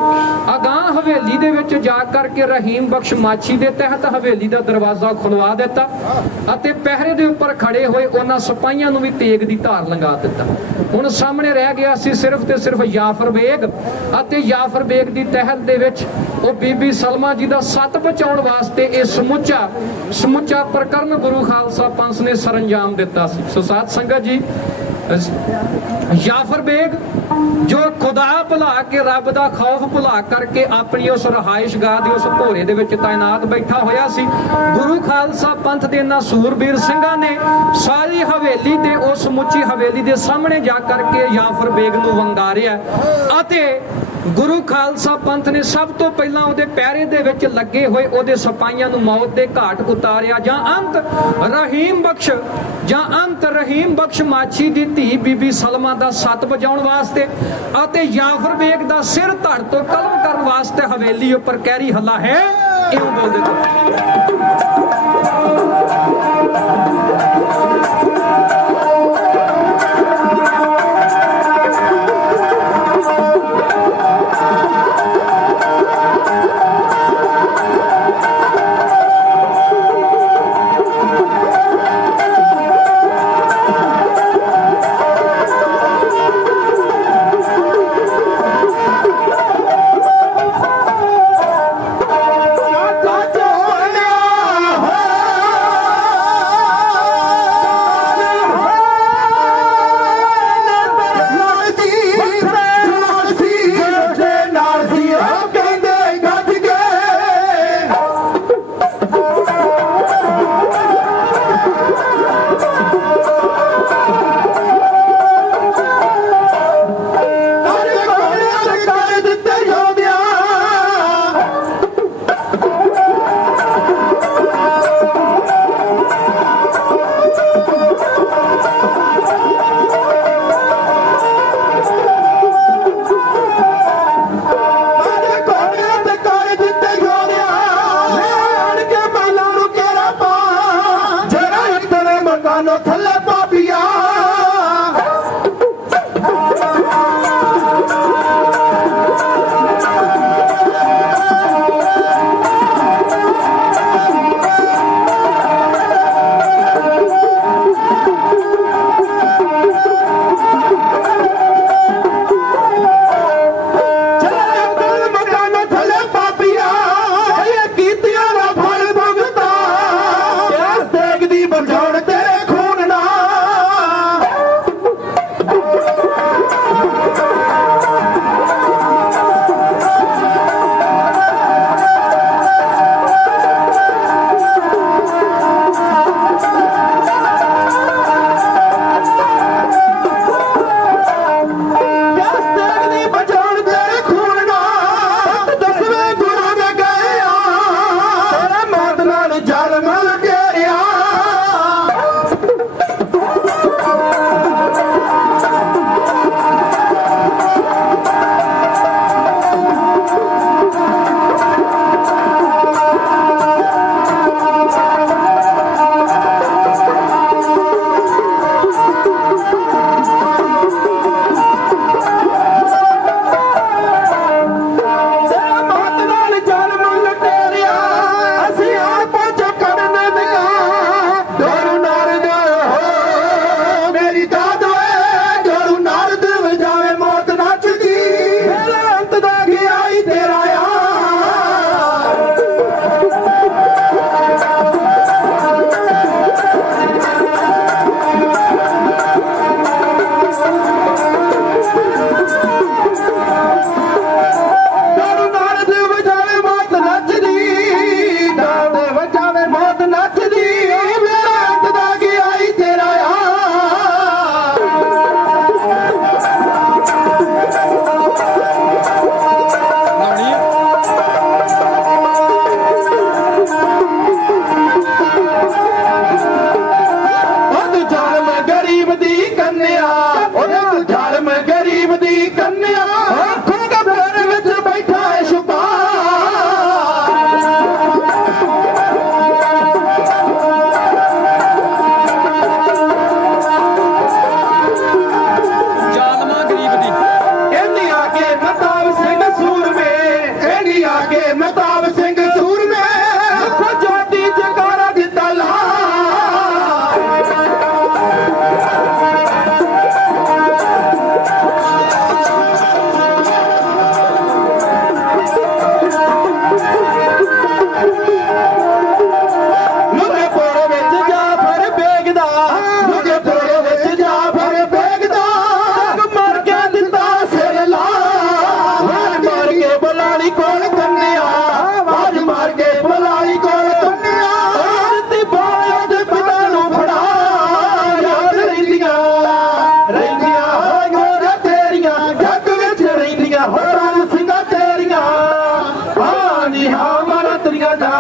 ਅਗਾਂਹ ਹਵੇਲੀ ਦੇ ਵਿੱਚ ਜਾ ਕਰਕੇ ਰਹੀਮ ਬਖਸ਼ ਮਾਛੀ ਦੇ ਤਹਿਤ ਹਵੇਲੀ ਦਾ ਦਰਵਾਜ਼ਾ ਖੁਲਵਾ ਦਿੱਤਾ ਅਤੇ ਪਹਿਰੇ ਦੇ ਉੱਪਰ ਖੜੇ ਹੋਏ ਉਹਨਾਂ ਸਿਪਾਹੀਆਂ ਨੂੰ ਵੀ ਤੇਗ ਦੀ ਧਾਰ ਲੰਗਾ ਦਿੱਤਾ। ਹੁਣ ਸਾਹਮਣੇ ਰਹਿ ਗਿਆ ਸੀ ਸਿਰਫ ਤੇ ਸਿਰਫ ਜਾਫਰ ਬੇਗ, ਅਤੇ ਜਾਫਰ ਬੇਗ ਦੀ ਤਹਿਤ ਦੇ ਵਿੱਚ ਉਹ ਬੀਬੀ ਸਲਮਾ ਜੀ ਦਾ ਸੱਤ ਬਚਾਉਣ ਵਾਸਤੇ ਇਹ ਸਮੁੱਚਾ ਪ੍ਰਕਰਨ ਗੁਰੂ ਖਾਲਸਾ ਪੰਥ ਨੇ ਸਰੰਜਾਮ ਦਿੱਤਾ ਸੀ। ਸੋ ਸਾਧ ਸੰਗਤ ਜੀ, ਜਾਫਰ ਬੇਗ ਜੋ ਖੁਦਾ ਭੁਲਾ ਕੇ, ਰੱਬ ਦਾ ਖੌਫ ਭੁਲਾ ਕਰਕੇ ਆਪਣੀ ਉਸ ਰਹਾਇਸ਼ ਗਾਹ ਦੇ ਉਸ ਭੋਰੇ ਦੇ ਵਿੱਚ ਤਾਇਨਾਤ ਬੈਠਾ ਹੋਇਆ ਸੀ। ਗੁਰੂ ਖਾਲਸਾ ਪੰਥ ਦੇ ਇਹਨਾਂ ਸੂਰਬੀਰ ਸਿੰਘਾਂ ਨੇ ਸਾਰੀ ਹਵੇਲੀ ਤੇ ਉਸ ਸਮੁੱਚੀ ਹਵੇਲੀ ਦੇ ਸਾਹਮਣੇ ਜਾ ਕਰਕੇ ਜਾਫਰ ਬੇਗ ਨੂੰ ਵੰਗਾਰਿਆ ਅਤੇ ਗੁਰੂ ਖਾਲਸਾ ਪੰਥ ਨੇ ਸਭ ਤੋਂ ਪਹਿਲਾਂ ਉਹਦੇ ਪਹਿਰੇ ਦੇ ਵਿੱਚ ਲੱਗੇ ਹੋਏ ਉਹਦੇ ਸਿਪਾਹੀਆਂ ਨੂੰ ਮੌਤ ਦੇ ਘਾਟ ਉਤਾਰਿਆ। ਜਾਂ ਅੰਤ ਰਹੀਮ ਬਖਸ਼ ਮਾਛੀ ਦੀ ਧੀ ਬੀਬੀ ਸਲਮਾ ਦਾ ਸੱਤ ਵਜਾਉਣ ਵਾਸਤੇ ਅਤੇ ਜਾਫਰ ਬੇਗ ਦਾ ਸਿਰ ਧੜ ਤੋਂ ਕਲਮ ਕਰਨ ਵਾਸਤੇ ਹਵੇਲੀ ਉੱਪਰ ਕਹਿਰੀ ਹੱਲਾ ਹੈ, ਇਉਂ ਬੋਲਦੇ ਬਚਾਉਣ ਤੇਰੇ ਖੂਨ ਨਾਲ ਦੀ ਕੰਨਿਆ ਉਹਨੇ ਤੂੰ ਜ਼ਾਲਮ ਗਰੀਬ ਦੀ ਕੰਨਿਆ ਖੂਨ ਦੇ ਪੈਰ ਵਿੱਚ ਬੈਠਾ ਹੈ ਛੁਪਾ ਜ਼ਾਲਮਾਂ ਗਰੀਬ ਦੀ ਇਹਨੀ ਆ ਕੇ ਮਹਿਤਾਬ ਸਿੰਘ ਸੂਰਮੇ ਇਹਨੀ ਆ ਕੇ ਮਹਿਤਾਬ ਸਿੰਘ ਸੂਰਮੇ ਜਾਤੀ ਜਗਾਰਾ ਦਿੱਤਾ ਲਾ ਮੁਜ਼ੱਫਰ ਵਿੱਚ ਜਾਫਰ ਬੇਗਦਾ ਮੁਜ਼ੱਫਰ ਵਿੱਚ ਜਾਫਰ ਬੇਗਦਾ ਮਰ ਕੇ ਦਿੱਤਾ ਸਿਰ ਲਾ ਮਾਰ ਕੇ ਬੁਲਾਲੀ ਕੋਲ ਕੰਨਿਆ ਆਵਾਜ਼ ਮਾਰ ਕੇ ਬੁਲਾਲੀ ਕੋਲ ਕੰਨਿਆ ਦਿੱਤੀ ਬਾਲ ਦੇ ਪਿਤਾ ਨੂੰ ਫੜਾ ਯਾਦ ਰਹਿੰਦੀਆਂ ਗੋਰਾ ਤੇਰੀਆਂ ਜੱਗ ਵਿੱਚ ਰਹਿੰਦੀਆਂ ਹੋਰਾਂ ਸਿੰਘਾਂ ਤੇਰੀਆਂ ਹਾਂ ਨੀ ਹਾਂ ਮਾਰਾ ਤੇਰੀਆਂ ਦਾ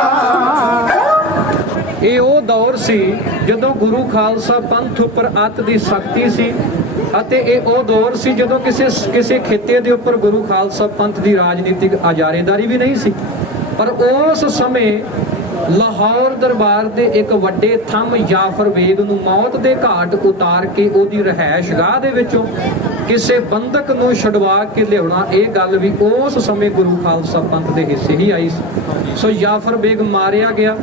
ਇਹ ਉਹ ਦੌਰ ਸੀ ਜਦੋਂ ਗੁਰੂ ਖਾਲਸਾ ਪੰਥ ਉੱਪਰ ਅੱਤ ਦੀ ਸਖਤੀ ਸੀ ਅਤੇ ਇਹ ਉਹ ਦੌਰ ਸੀ ਜਦੋਂ ਕਿਸੇ ਖਿੱਤੇ ਦੇ ਉੱਪਰ ਗੁਰੂ ਖਾਲਸਾ ਪੰਥ ਦੀ ਰਾਜਨੀਤਿਕ ਆਜ਼ਾਰੇਦਾਰੀ ਵੀ ਨਹੀਂ ਸੀ। ਪਰ ਉਸ ਸਮੇਂ ਲਾਹੌਰ ਦਰਬਾਰ ਦੇ ਇੱਕ ਵੱਡੇ ਥੰਮ ਜਾਫਰ ਬੇਗ ਨੂੰ ਮੌਤ ਦੇ ਘਾਟ ਉਤਾਰ ਕੇ ਉਹਦੀ ਰਿਹਾਇਸ਼ਗਾਹ ਦੇ ਵਿੱਚੋਂ ਕਿਸੇ ਬੰਦਕ ਨੂੰ ਛੁਡਵਾ ਕੇ ਲਿਆਉਣਾ, ਇਹ ਗੱਲ ਵੀ ਉਸ ਸਮੇਂ ਗੁਰੂ ਖਾਲਸਾ ਪੰਥ ਦੇ ਹਿੱਸੇ ਹੀ ਆਈ ਸੀ। ਸੋ ਜਾਫਰ ਬੇਗ ਮਾਰਿਆ ਗਿਆ।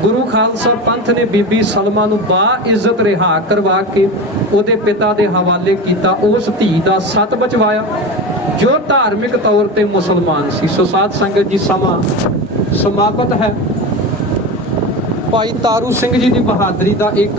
ਗੁਰੂ ਖਾਲਸਾ ਪੰਥ ਨੇ ਬੀਬੀ ਸਲਮਾ ਨੂੰ ਬਾਇੱਜ਼ਤ ਰਿਹਾ ਕਰਵਾ ਕੇ ਉਹਦੇ ਪਿਤਾ ਦੇ ਹਵਾਲੇ ਕੀਤਾ, ਉਸ ਧੀ ਦਾ ਸੱਤ ਬਚਵਾਇਆ ਜੋ ਧਾਰਮਿਕ ਤੌਰ ਤੇ ਮੁਸਲਮਾਨ ਸੀ। ਸੋ ਸਾਧ ਸੰਗਤ ਜੀ, ਸਮਾਂ ਸਮਾਪਤ ਹੈ। ਭਾਈ ਤਾਰੂ ਸਿੰਘ ਜੀ ਦੀ ਬਹਾਦਰੀ ਦਾ ਇੱਕ